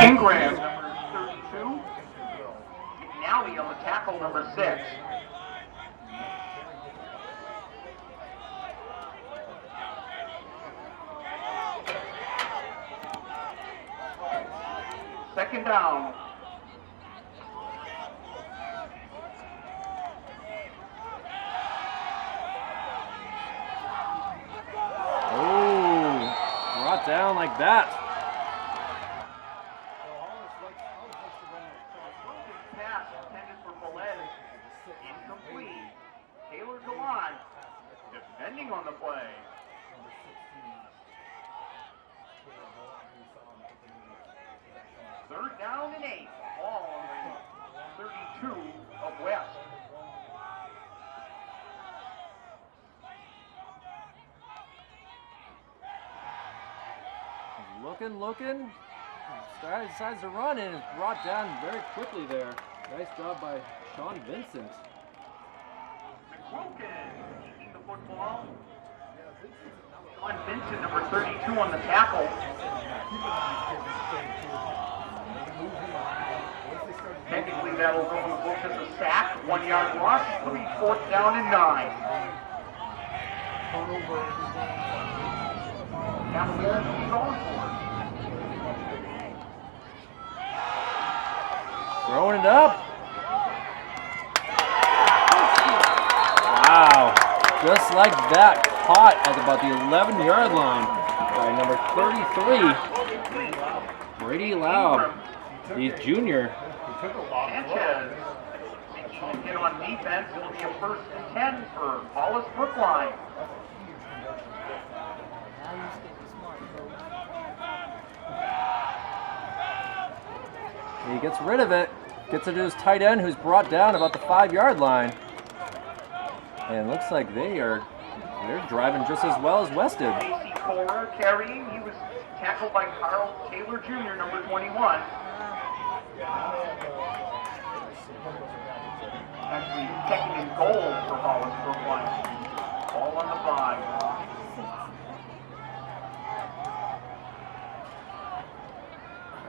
Ingram, number 32. McNally on the tackle, number 6. Second down. Oh, brought down like that. Pass intended for Velez. Incomplete. Taylor Gallant defending on the play. Third down and 8. Ball on the 32 of West. Looking. Decides to run and is brought down very quickly there. Nice job by Sean Vincent. McWilkin taking the football. Sean Vincent, number 32 on the tackle. Technically, that'll go in the books as a sack. 1 yard loss. It'll be 4th down and 9. Cavaliers going for it. Throwing it up. Wow. Just like that, caught at about the 11-yard line by number 33, Brady Laub, the junior. Sanchez get on defense. It'll be a 1st and 10 for Hollis-Brookline. He gets rid of it, gets it to his tight end, who's brought down about the 5-yard line. And looks like they're driving just as well as West did. Casey Cora carrying. He was tackled by Carl Taylor Jr., number 21. Actually, second and goal for Hollis-Brookline. Ball on the 5.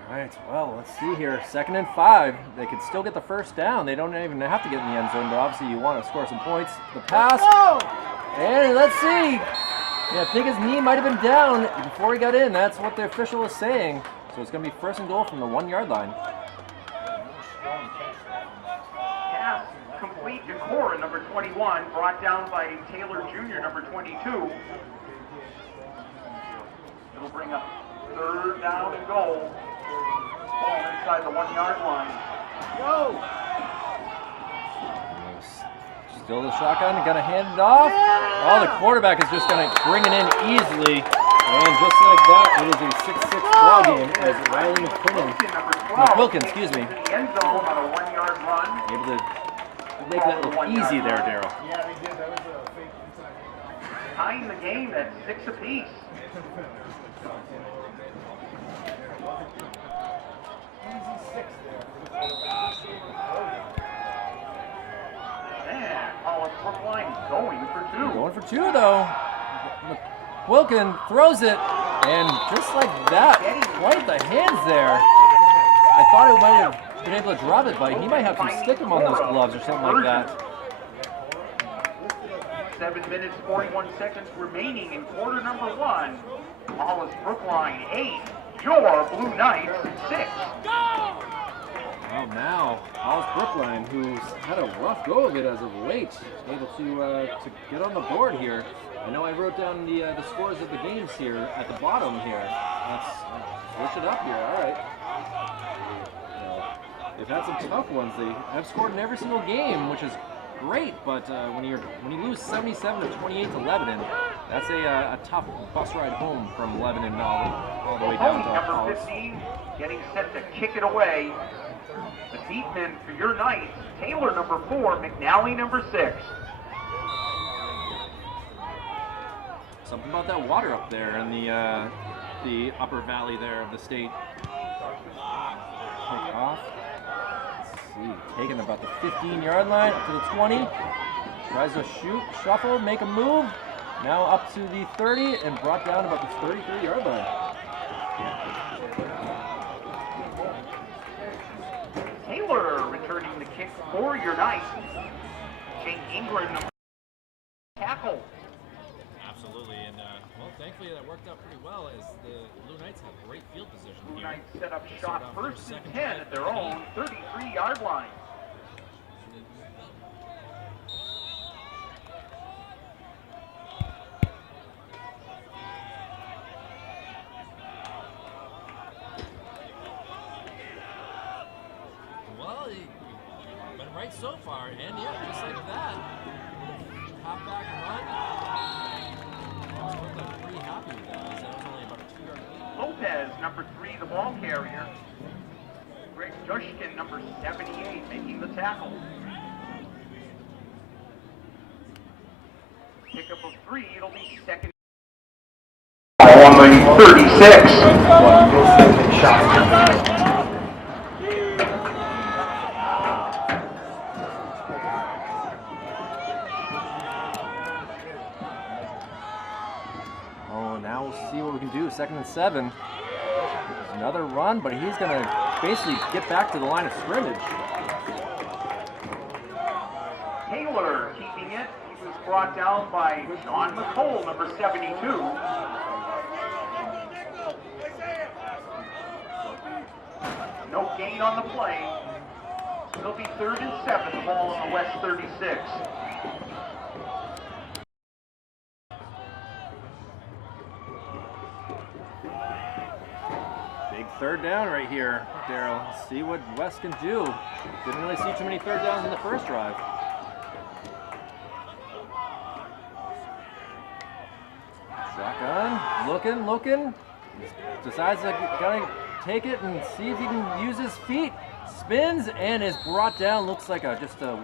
All right, well, let's see here. 2nd and 5. They could still get the first down. They don't even have to get in the end zone, but obviously you want to score some points. The pass. And let's see. Yeah, I think his knee might have been down before he got in. That's what the official is saying. So it's going to be 1st and goal from the 1-yard line. Pass complete to Cora, number 21, brought down by Taylor Jr., number 22. It'll bring up 3rd down and goal. Ball inside the 1-yard line. Go! Still the shotgun, gonna hand it off. Oh, the quarterback is just gonna bring it in easily. And just like that, it is a 6-6 ball game as Riley McQuilkin, excuse me, The end zone on a 1-yard run. able to make that look easy there, Daryl. Yeah, they did. That was a fake inside. Tying the game at 6 apiece. Easy 6 there. And Hollis-Brookline going for 2. Going for 2 though. McQuilkin throws it, and just like that, quite the hands there. I thought he might have been able to drop it, but he might have to stick him on those gloves or something like that. 7 minutes, 41 seconds remaining in quarter number 1. Hollis-Brookline 8, your Blue Knights 6. Well, now Hollis-Brookline, who's had a rough go of it as of late, able to get on the board here. I know I wrote down the scores of the games here at the bottom here. Let's switch it up here. All right. They've had some tough ones. They have scored in every single game, which is great. But when you lose 77 to 28 to Lebanon, that's a tough bus ride home from Lebanon all the way down to Number Hollis. 15 getting set to kick it away. The deep men for your Knights, Taylor number 4, McNally number 6. Something about that water up there in the upper valley there of the state. Take off. Let's see, taking about the 15-yard line up to the 20. Tries to shoot, shuffle, make a move. Now up to the 30 and brought down about the 33-yard line. Taylor returning the kick for your Knights. Jake Ingram number tackle. Absolutely, and well, thankfully that worked out pretty well as the Blue Knights have great field position Blue here. Knights set up shot 1st and 10 at their own 33-yard line. Well, you've been right so far, and yeah, just like that, hop back and run. I'm pretty happy with that, because that was only about a 2-yard lead. Lopez, number 3, the ball carrier. Greg Dushkin, number 78, making the tackle. Pickup of 3, it'll be 2nd. On the 36. Oh, now we'll see what we can do. 2nd and 7. Another run, but he's going to basically get back to the line of scrimmage. Taylor keeping it. He was brought down by Sean McCole, number 72. No gain on the play. It'll be 3rd and 7, ball on the West 36. Big 3rd down right here, Daryl. See what West can do. Didn't really see too many 3rd downs in the first drive. Shotgun, looking. Decides to gotta take it and see if he can use his feet. Spins and is brought down. Looks like just a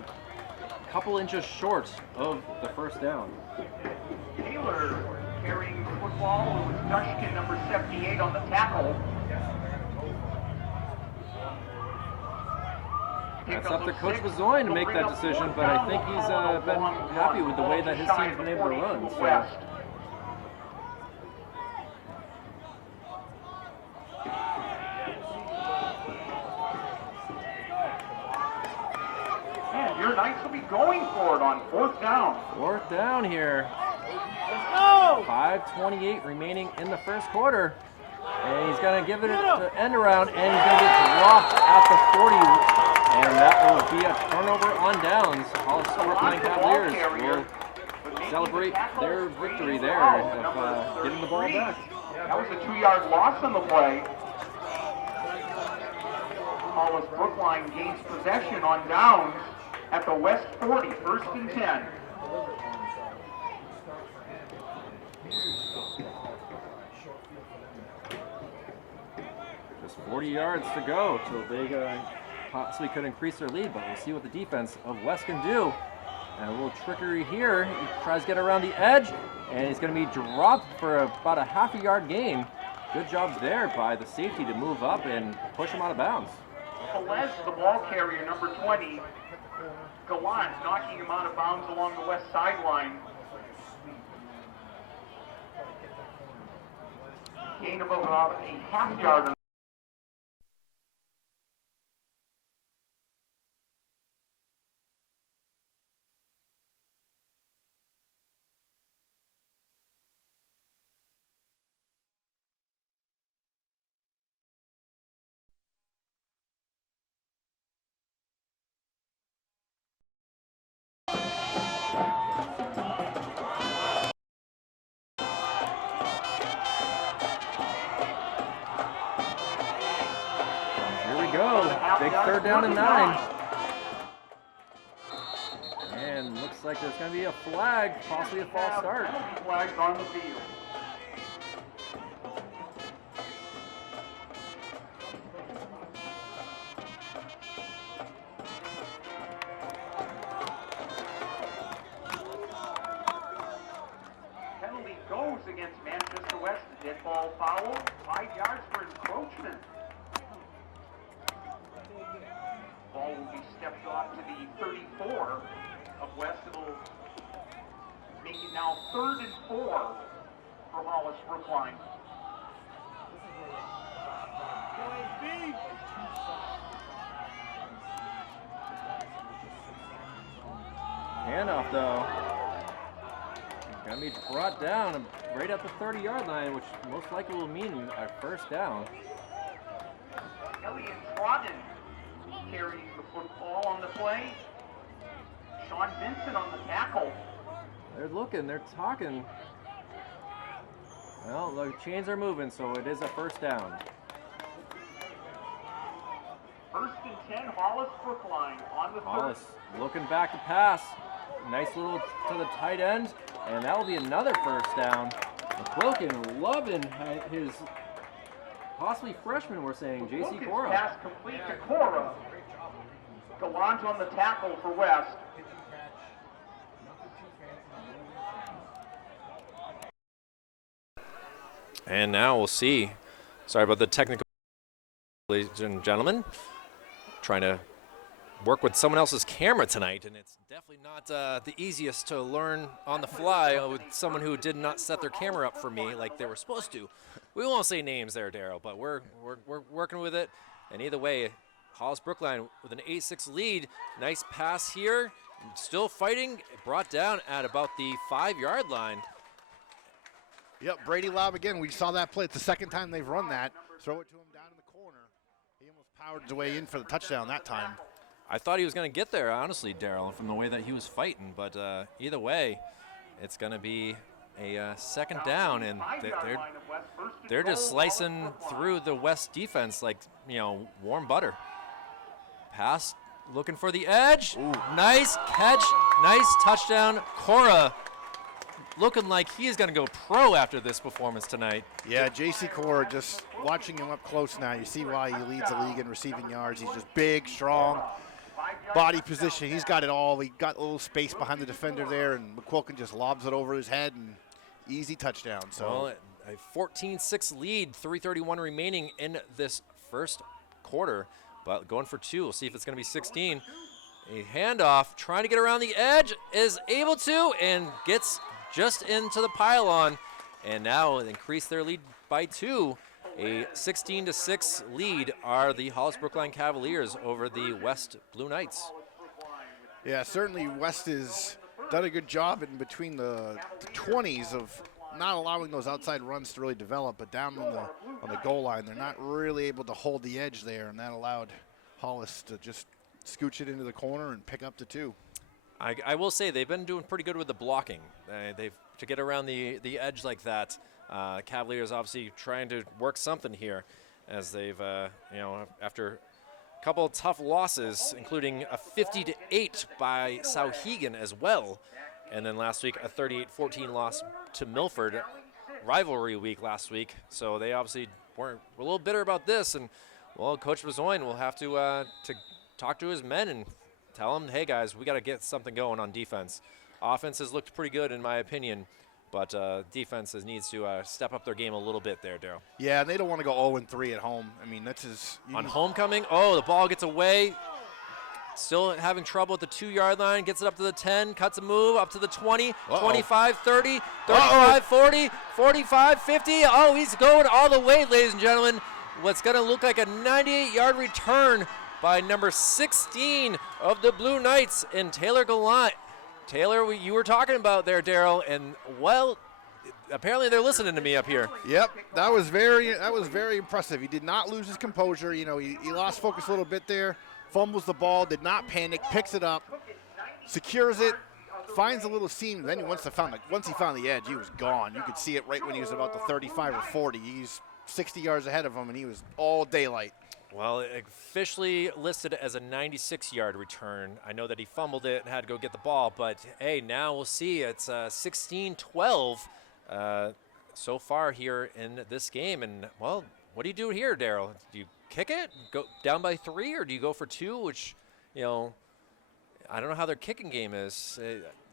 couple inches short of the 1st down. Taylor carrying the football. It was Dushkin, number 78, on the tackle. That's up to Coach Bazoin to make that decision, but I think he's been happy with the way that his team's been able to run. So. And your Knights will be going for it on 4th down. 4th down here. Let's go! 5:28 remaining in the 1st quarter. And he's going to give it an end around, and he's going to get dropped at the 40. And that will be a turnover on downs. Hollis-Brookline Cavaliers will celebrate their victory there of getting the ball back. That was a 2-yard loss on the play. Hollis-Brookline gains possession on downs at the West 40, 1st and 10. Just 40 yards to go till they possibly could increase their lead, but we'll see what the defense of West can do. And a little trickery here. He tries to get around the edge, and he's going to be dropped for about a half-a-yard gain. Good job there by the safety to move up and push him out of bounds. Velez, the ball carrier, number 20. Gallant knocking him out of bounds along the west sideline. Gain of about a half-yard. Big 3rd down and 9. And looks like there's going to be a flag, possibly a false start. Flags on the field. Penalty goes against Manchester West. Dead ball foul. 5 yards for encroachment. Ball will be stepped off to the 34 of West. It'll make it now 3rd and 4 for Hollis-Brookline. Handoff though. Gonna be brought down right at the 30-yard line, which most likely will mean a 1st down. Elliot Trodden carrying the football on the play. Sean Vincent on the tackle. They're looking, they're talking. Well, the chains are moving, so it is a 1st down. 1st and 10, Hollis-Brookline on the Hollis looking back to pass. Nice little to the tight end, and that will be another 1st down. McQuilkin loving his possibly freshman, we're saying, J.C. Cora. Pass complete to Cora. Gallant on the tackle for West. And now we'll see. Sorry about the technical, ladies and gentlemen. Trying to work with someone else's camera tonight, and it's definitely not the easiest to learn on the fly with someone who did not set their camera up for me like they were supposed to. We won't say names there, Daryl, but we're working with it. And either way, Hollis-Brookline with an 8-6 lead. Nice pass here. Still fighting, brought down at about the 5-yard line. Yep, Brady Lobb again. We saw that play. It's the second time they've run that. Throw it to him down in the corner. He almost powered his way in for the touchdown that time. I thought he was going to get there, honestly, Daryl, from the way that he was fighting. But either way, it's going to be a second down, and they're just slicing through the West defense like, warm butter. Pass, looking for the edge. Ooh. Nice catch, nice touchdown. Cora looking like he's going to go pro after this performance tonight. Yeah, J.C. Cora, just watching him up close now, you see why he leads the league in receiving yards. He's just big, strong, body position. He's got it all. He got a little space behind the defender there, and McQuilkin just lobs it over his head, and easy touchdown. So well, a 14-6 lead, 3:31 remaining in this first quarter, but going for 2. We'll see if it's going to be 16. A handoff, trying to get around the edge, is able to, and gets just into the pylon, and now increase their lead by 2. A 16-6 lead are the Hollis-Brookline Cavaliers over the West Blue Knights. yeah, certainly West has done a good job in between the 20s of not allowing those outside runs to really develop, but down on the goal line, they're not really able to hold the edge there, and that allowed Hollis to just scooch it into the corner and pick up the 2. I will say they've been doing pretty good with the blocking. They've to get around the edge like that. Cavaliers obviously trying to work something here, as they've after a couple of tough losses, including a 50-8 by Sauhegan as well, and then last week a 38-14 loss to Milford, rivalry week last week. So they obviously were a little bitter about this, and well, Coach Bezoin will have to talk to his men and tell them, hey guys, we got to get something going on defense. Offense has looked pretty good in my opinion, but defense needs to step up their game a little bit there, Daryl. Yeah, and they don't want to go 0-3 at home. I mean, that's his. On homecoming, the ball gets away. Still having trouble at the 2-yard line, gets it up to the 10, cuts a move up to the 20, 25, 30, 35, 40, 45, 50. Oh, he's going all the way, ladies and gentlemen. What's going to look like a 98-yard return by number 16 of the Blue Knights in Taylor Gallant. Taylor, you were talking about there, Daryl, and well, apparently they're listening to me up here. Yep, that was very impressive. He did not lose his composure. He lost focus a little bit there, fumbles the ball, did not panic, picks it up, secures it, finds a little seam. Then once he found the edge, he was gone. You could see it right when he was about the 35 or 40. He's 60 yards ahead of him, and he was all daylight. Well, officially listed as a 96-yard return. I know that he fumbled it and had to go get the ball, but hey, now we'll see. It's 16-12 so far here in this game. And, well, what do you do here, Daryl? Do you kick it, go down by 3, or do you go for 2, which, I don't know how their kicking game is.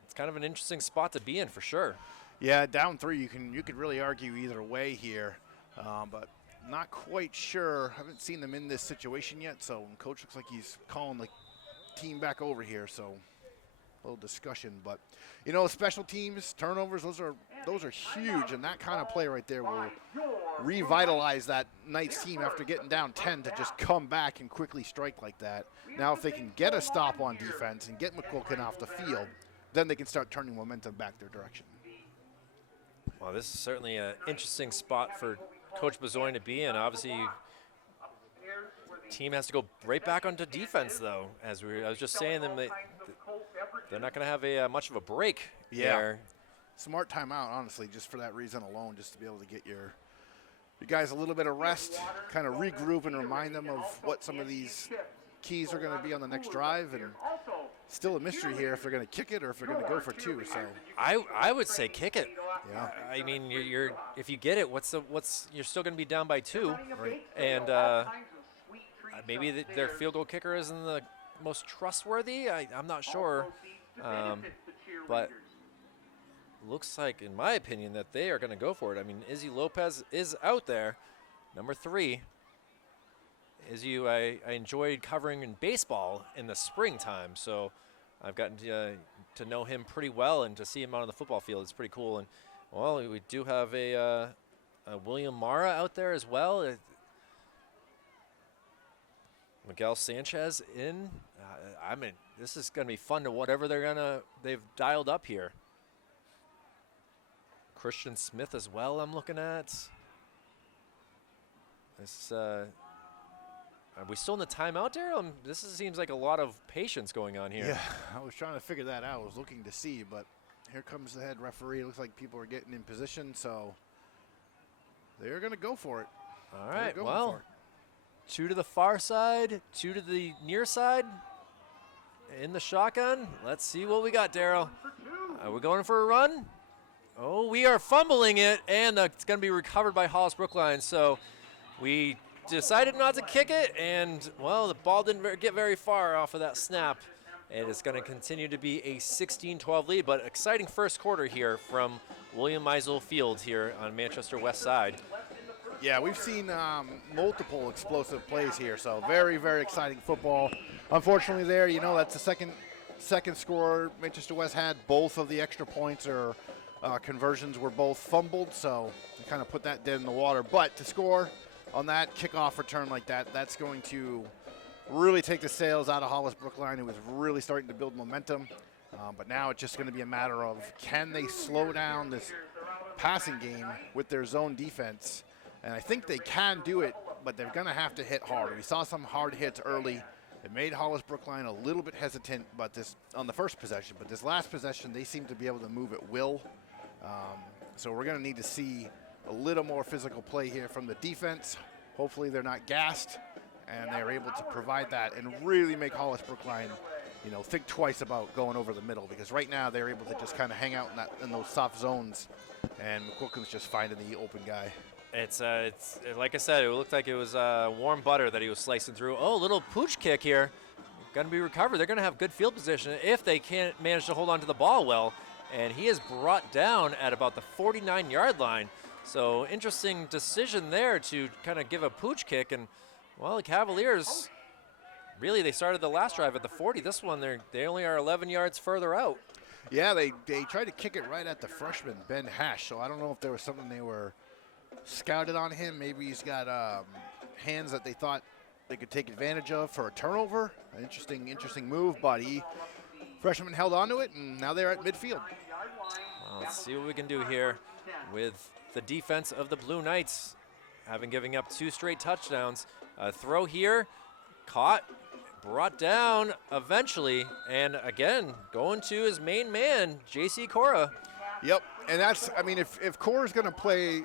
It's kind of an interesting spot to be in for sure. Yeah, down 3, you could really argue either way here, but not quite sure. Haven't seen them in this situation yet, so Coach looks like he's calling the team back over here, so a little discussion. But, special teams, turnovers, those are huge, and that kind of play right there will revitalize that Knights team after getting down 10 to just come back and quickly strike like that. Now, if they can get a stop on defense and get McQuilkin off the field, then they can start turning momentum back their direction. Well, this is certainly an interesting spot for Coach Bezoin to be in. Obviously, team has to go right back onto defense, though. I was just saying them, they're not going to have much of a break there. Smart timeout, honestly, just for that reason alone, just to be able to get your guys a little bit of rest, kind of regroup and remind them of what some of these keys are going to be on the next drive. And still a mystery here if they're going to kick it or if they're going to go for 2. So I would say kick it. Yeah. I mean, you're if you get it, you're still going to be down by 2, Right. And maybe their field goal kicker isn't the most trustworthy. I'm not sure, but looks like, in my opinion, that they are going to go for it. I mean, Izzy Lopez is out there, number 3. Izzy, I enjoyed covering in baseball in the springtime, so I've gotten to know him pretty well, and to see him out on the football field is pretty cool. And well, we do have a William Mara out there as well. Miguel Sanchez in. I mean, this is going to be fun to whatever they've dialed up here. Christian Smith as well, I'm looking at. This, are we still in the timeout, Daryl? Seems like a lot of patience going on here. Yeah, I was trying to figure that out. I was looking to see, but here comes the head referee. It looks like people are getting in position, so they're going to go for it. All right, well, 2 to the far side, 2 to the near side. In the shotgun. Let's see what we got, Daryl. Are we going for a run? Oh, we are fumbling it, and it's going to be recovered by Hollis-Brookline. So we decided not to kick it, and, well, the ball didn't get very far off of that snap. And it's going to continue to be a 16-12 lead, but exciting first quarter here from William Meisel Field here on Manchester West Side. Yeah, we've seen multiple explosive plays here, so very, very exciting football. Unfortunately there, that's the second score Manchester West had. Both of the extra points or conversions were both fumbled, so they kind of put that dead in the water. But to score on that kickoff return like that, that's going to really take the sails out of Hollis-Brookline, who was really starting to build momentum. But now it's just going to be a matter of, can they slow down this passing game with their zone defense? And I think they can do it, but they're going to have to hit hard. We saw some hard hits early. It made Hollis-Brookline a little bit hesitant, but on the first possession. But this last possession, they seem to be able to move at will. So we're going to need to see a little more physical play here from the defense. Hopefully they're not gassed, and they're able to provide that and really make Hollis-Brookline, think twice about going over the middle, because right now they're able to just kind of hang out in those soft zones, and McQuilkin's just finding the open guy. It's like I said, it looked like it was warm butter that he was slicing through. Oh, little pooch kick here. Going to be recovered. They're going to have good field position if they can't manage to hold on to the ball well. And he is brought down at about the 49-yard line. So interesting decision there to kind of give a pooch kick. And, well, the Cavaliers, really, they started the last drive at the 40. This one, they only are 11 yards further out. Yeah, they tried to kick it right at the freshman, Ben Hash. So I don't know if there was something they were scouted on him. Maybe he's got hands that they thought they could take advantage of for a turnover. An interesting move, but freshman held on to it, and now they're at midfield. Well, let's see what we can do here with the defense of the Blue Knights, having given up 2 straight touchdowns. A throw here, caught, brought down eventually, and again, going to his main man, J.C. Cora. Yep, and if Cora's going to play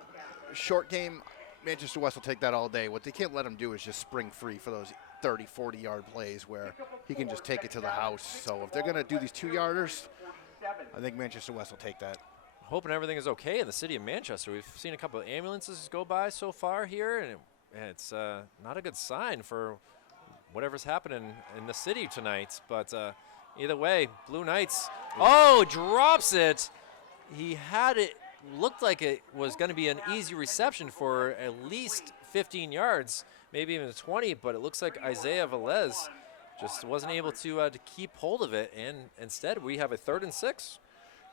short game, Manchester West will take that all day. What they can't let him do is just spring free for those 30, 40-yard plays where he can just take it to the house. So if they're going to do these 2-yarders, I think Manchester West will take that. Hoping everything is okay in the city of Manchester. We've seen a couple of ambulances go by so far here, and it's not a good sign for whatever's happening in the city tonight. But either way, Blue Knights, drops it. He had it. Looked like it was going to be an easy reception for at least 15 yards, maybe even 20, but it looks like Isaiah Velez just wasn't able to keep hold of it, and instead we have a 3rd and 6.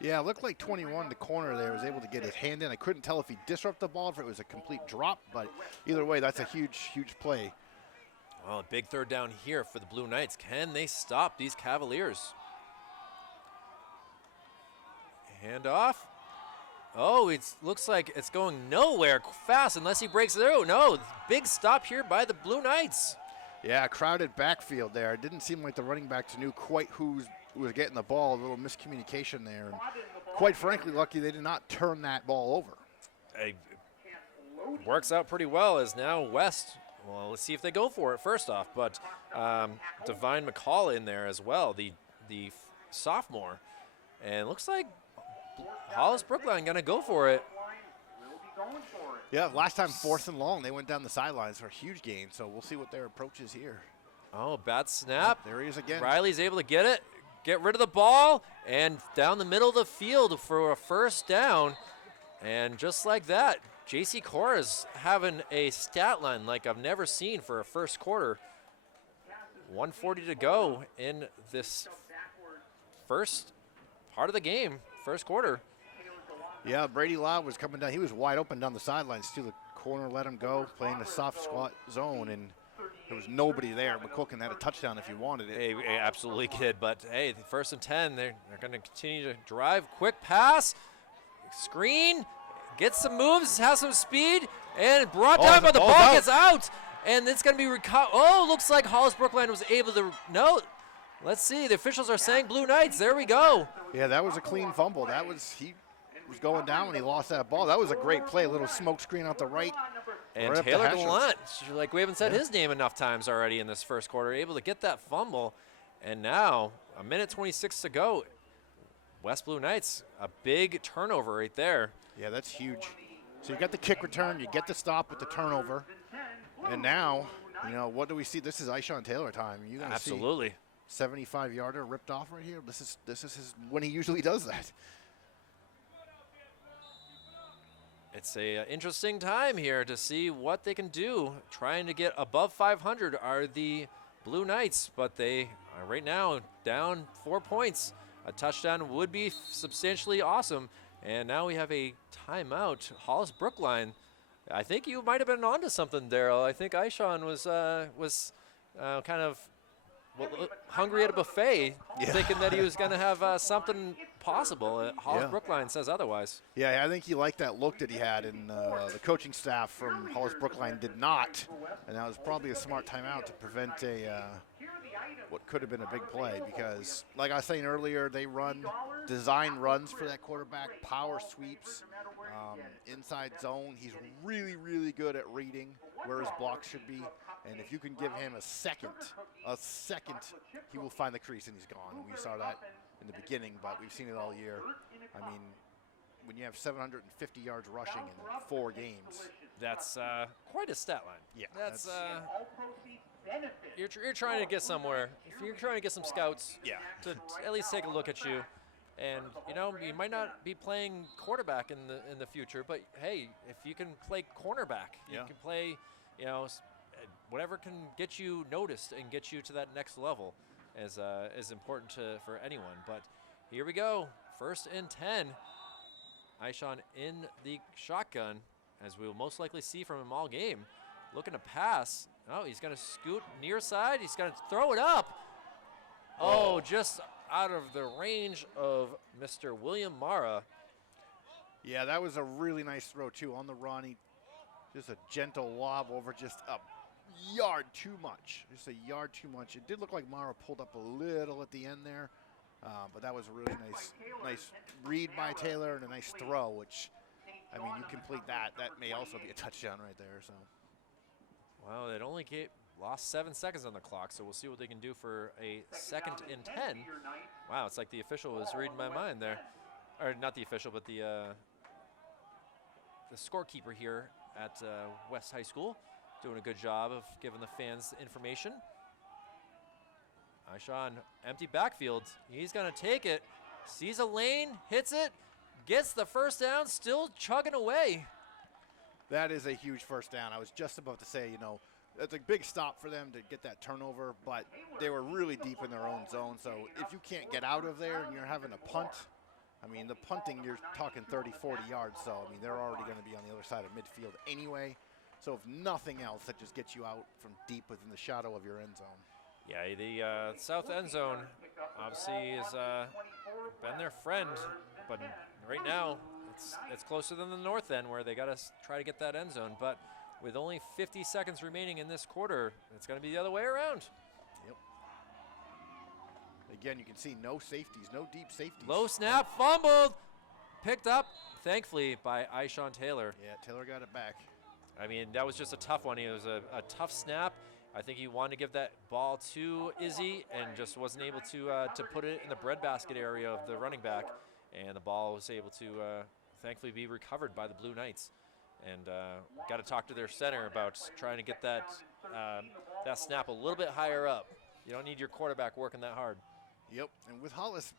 Yeah, it looked like 21, the corner there, was able to get his hand in. I couldn't tell if he disrupted the ball, if it was a complete drop, but either way, that's a huge, huge play. Well, a big 3rd down here for the Blue Knights. Can they stop these Cavaliers? Hand off. Oh, it looks like it's going nowhere fast unless he breaks through. No, big stop here by the Blue Knights. Yeah, crowded backfield there. It didn't seem like the running backs knew quite who was getting the ball. A little miscommunication there. And quite frankly, lucky they did not turn that ball over. It works out pretty well as now West, well, let's see if they go for it first off. But Divine McCall in there as well, the sophomore. And it looks like Hollis-Brookline going to go for it. Yeah, last time 4th and long, they went down the sidelines for a huge gain, so we'll see what their approach is here. Oh, bad snap. There he is again. Riley's able to get it, get rid of the ball, and down the middle of the field for a 1st down. And just like that, J.C. Cora's having a stat line like I've never seen for a first quarter. 1:40 to go in this first part of the game. First quarter. Yeah, Brady Law was coming down. He was wide open down the sidelines too. The corner let him go, playing the soft squat zone, and there was nobody there. McCulkin had a touchdown if he wanted it. He absolutely could, but hey, the 1st and 10, they're going to continue to drive. Quick pass, screen, get some moves, has some speed, and brought down, but the ball gets out, and it's going to be looks like Hollis-Brookline was able to, no, let's see, the officials are saying Blue Knights, there we go. Yeah, that was a clean fumble. He was going down when he lost that ball. That was a great play, a little smoke screen out the right. And right Taylor Gallant, like we haven't said his name enough times already in this first quarter, able to get that fumble. And now, 1:26 to go. West Blue Knights, a big turnover right there. Yeah, that's huge. So you got the kick return, you get the stop with the turnover. And now, what do we see? This is Ishawn Taylor time. You're gonna Absolutely. See 75-yarder ripped off right here. This is when he usually does that. It's a interesting time here to see what they can do. Trying to get above 500 are the Blue Knights, but they are right now down 4 points. A touchdown would be substantially awesome. And now we have a timeout. Hollis-Brookline, I think you might have been onto something, Daryl. I think Ishawn was kind of hungry at a buffet, thinking that he was going to have something possible. Hollis-Brookline says otherwise. Yeah, I think he liked that look that he had, and the coaching staff from Hollis-Brookline did not. And that was probably a smart timeout to prevent what could have been a big play, because like I was saying earlier, they run design runs for that quarterback, power sweeps, inside zone. He's really, really good at reading where his blocks should be. And if you can give him a second, he will find the crease and he's gone. And we saw that in the beginning, but we've seen it all year. I mean, when you have 750 yards rushing in 4 games. That's quite a stat line. Yeah. That's you're trying to get somewhere. If you're trying to get some scouts to at least take a look at you. And, you might not be playing quarterback in the future, but, hey, if you can play cornerback, you can play, whatever can get you noticed and get you to that next level is important for anyone. But here we go, 1st and 10. Ishawn in the shotgun, as we will most likely see from him all game. Looking to pass. Oh, he's going to scoot near side. He's going to throw it up. Oh, just out of the range of Mr. William Mara. Yeah, that was a really nice throw, too, on the run. Just a gentle lob over just a yard too much. Just a yard too much. It did look like Mara pulled up a little at the end there, but that was a really nice read by Taylor and a nice throw, which, I mean, you complete that. That may also be a touchdown right there. So. Well, it only lost 7 seconds on the clock, so we'll see what they can do for a 2nd and 10. Wow, it's like the official was reading my mind there. Or not the official, but the scorekeeper here at West High School, doing a good job of giving the fans information. Ishawn, empty backfield. He's going to take it. Sees a lane, hits it, gets the first down, still chugging away. That is a huge first down. I was just about to say, that's a big stop for them to get that turnover, but they were really deep in their own zone. So if you can't get out of there and you're having a punt, I mean, the punting, you're talking 30, 40 yards. So, I mean, they're already going to be on the other side of midfield anyway. So if nothing else, that just gets you out from deep within the shadow of your end zone. Yeah, the south end zone obviously has been their friend, but right now it's closer than the north end where they got to try to get that end zone. But with only 50 seconds remaining in this quarter, it's going to be the other way around. Yep. Again, you can see no safeties, no deep safeties. Low snap, fumbled, picked up, thankfully, by Ishawn Taylor. Yeah, Taylor got it back. I mean, that was just a tough one. It was a tough snap. I think he wanted to give that ball to Izzy and just wasn't able to put it in the breadbasket area of the running back. And the ball was able to thankfully be recovered by the Blue Knights. And got to talk to their center about trying to get that snap a little bit higher up. You don't need your quarterback working that hard. Yep, and with Hollis,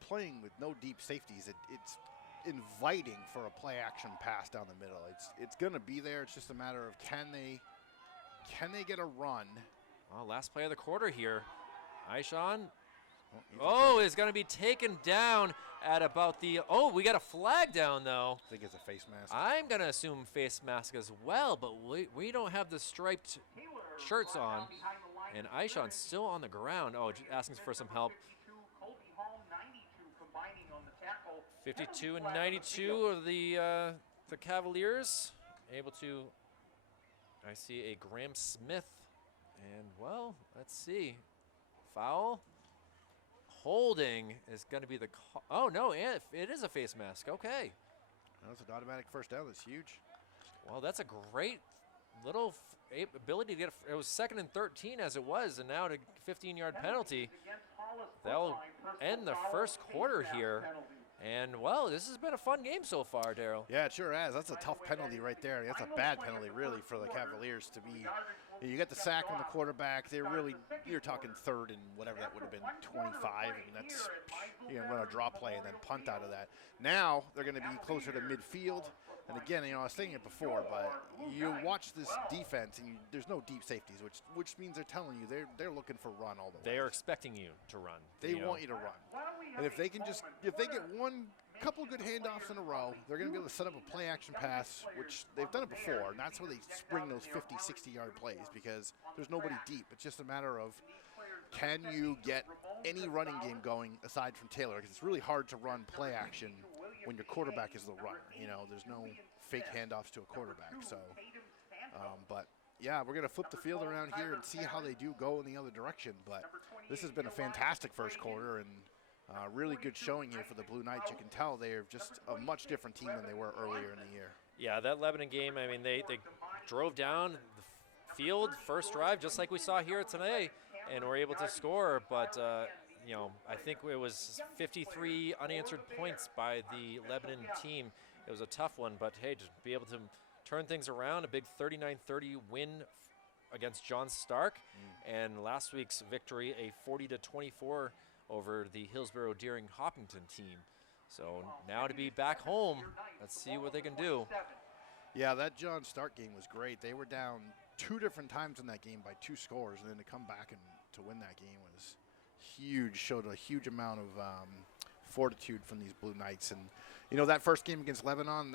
playing with no deep safeties, it's inviting for a play action pass down the middle. It's going to be there. It's just a matter of can they get a run? Well, last play of the quarter here. Ishawn is going to be taken down at about the, we got a flag down though. I think it's a face mask. I'm going to assume face mask as well, but we don't have the striped shirts on. And Aishan's still on the ground. Oh, asking for some help. 52 and 92 of the Cavaliers able to. I see a Graham Smith, and well, let's see, foul. Holding is going to be the call. Oh no, it is a face mask. Okay. That's an automatic first down. That's huge. Well, that's a great little ability to get. It was 2nd and 13 as it was, and now to 15-yard penalty. That'll end the first quarter here. And, well, this has been a fun game so far, Daryl. Yeah, it sure has. That's a tough penalty right there. That's a bad penalty, really, for the Cavaliers to be. You get the sack on the quarterback. You're talking 3rd and whatever that would have been, 25. I mean, that's, you're going to run a draw play and then punt out of that. Now they're going to be closer to midfield. And again, I was saying it before, but you watch this defense, and there's no deep safeties, which means they're telling you they're looking for run all the way. They are expecting you to run. They want you to run. And if they get couple good handoffs in a row, they're going to be able to set up a play action pass, which they've done it before, and that's where they spring those 50, 60-yard plays because there's nobody deep. It's just a matter of can you get any running game going aside from Taylor, because it's really hard to run play action when your quarterback is the runner. There's no fake handoffs to a quarterback. So, but yeah, we're going to flip the field around here and see how they do go in the other direction. But this has been a fantastic first quarter and really good showing here for the Blue Knights. You can tell they're just a much different team than they were earlier in the year. Yeah, that Lebanon game, I mean, they drove down the field, first drive, just like we saw here today, and were able to score. But, I think it was 53 unanswered points by the Lebanon team. It was a tough one, but, hey, to be able to turn things around, a big 39-30 win against John Stark, and last week's victory, a 40-24 over the Hillsborough Deering Hopkinton team. So now to be back home, let's see what they can do. Yeah, that John Stark game was great. They were down 2 different times in that game by 2 scores, and then to come back and to win that game was huge, showed a huge amount of fortitude from these Blue Knights. And, that first game against Lebanon,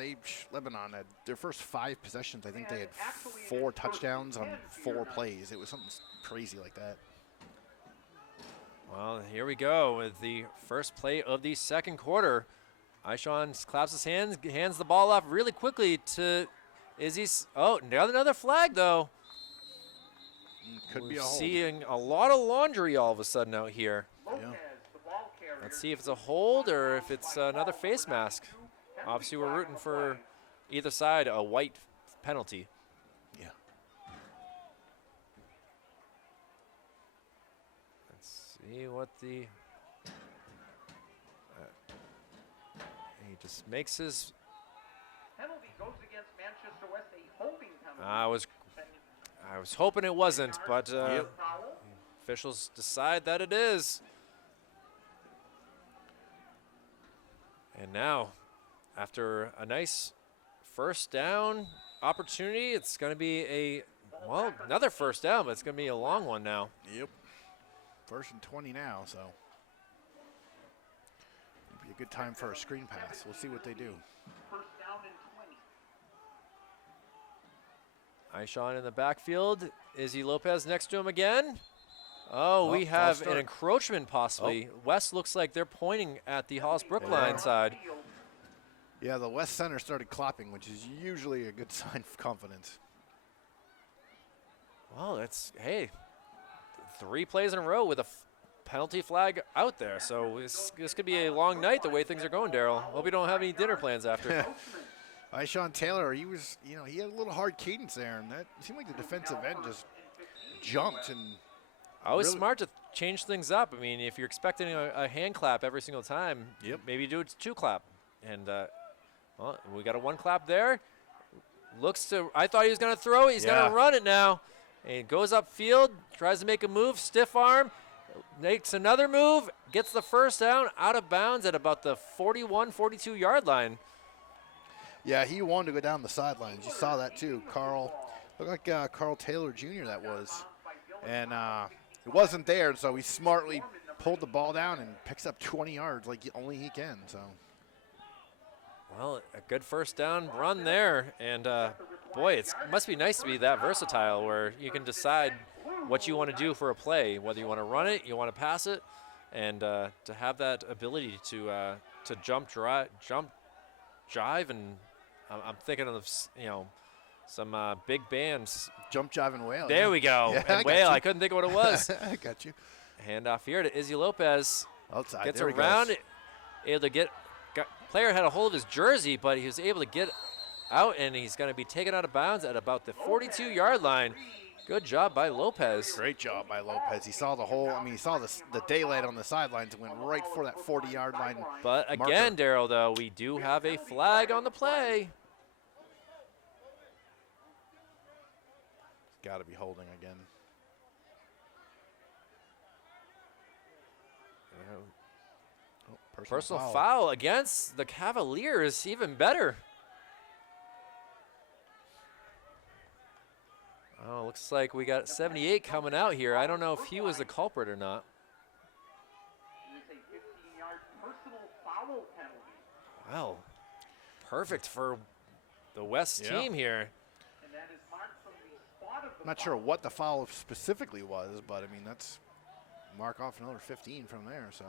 Lebanon had their first 5 possessions. I think they had 4 touchdowns on 4 plays. It was something crazy like that. Well, here we go with the first play of the second quarter. Aishan claps his hands, hands the ball off really quickly to Izzy. Oh, another flag, though. Could be a hold. Seeing a lot of laundry all of a sudden out here. Yeah. Let's see if it's a hold or if it's another face mask. Obviously, we're rooting for either side a white penalty. Yeah. See what the he just makes his Penalty goes against Manchester West, a holding penalty. I was hoping it wasn't, but officials decide that it is. And now, after a nice first down opportunity, it's going to be another first down, but it's going to be a long one now. Yep. 1st and 20 now, so it'd be a good time for a screen pass. We'll see what they do. First down and 20. Aishan in the backfield. Izzy Lopez next to him again. Oh, we have an encroachment possibly. West looks like they're pointing at the Hollis-Brookline side. Yeah, the West center started clapping, which is usually a good sign of confidence. Well, hey, 3 plays in a row with a penalty flag out there. So this could be a long night the way things are going, Daryl. Hope you don't have any dinner plans after. Sean Taylor, he was, he had a little hard cadence there, and that seemed like the defensive end just jumped and. Always smart to change things up. I mean, if you're expecting a hand clap every single time, maybe do it 2 clap. And well, we got a 1 clap there. I thought he was going to throw it. He's going to run it now. And goes upfield, tries to make a move, stiff arm, makes another move, gets the first down, out of bounds at about the 41, 42-yard line. Yeah, he wanted to go down the sidelines. You saw that too. Looked like Carl Taylor Jr. that was. And it wasn't there, so he smartly pulled the ball down and picks up 20 yards like only he can. So, well, a good first down run there, and boy, it must be nice to be that versatile where you can decide what you want to do for a play, whether you want to run it, you want to pass it, and to have that ability to jump, jive, and I'm thinking of some big bands. Jump, jive, and whale. There we go. Yeah, and whale. I couldn't think of what it was. I got you. Handoff here to Izzy Lopez. Outside. Gets there he around goes. it. Able to get. Player had a hold of his jersey, but he was able to get out, and he's going to be taken out of bounds at about the 42-yard line. Good job by Lopez. Great job by Lopez. He saw the whole. I mean, he saw the daylight on the sidelines and went right for that 40-yard line. But again, Daryl, though, we do have a flag on the play. Got to be holding again. Oh, Personal foul against the Cavaliers, even better. Oh, looks like we got 78 coming out here. I don't know if he was the culprit or not. It is a 15-yard personal foul penalty. Well, perfect for the West team here. And that is marked from the spot of the I'm not sure what the foul specifically was, but I mean that's mark off another 15 from there. So.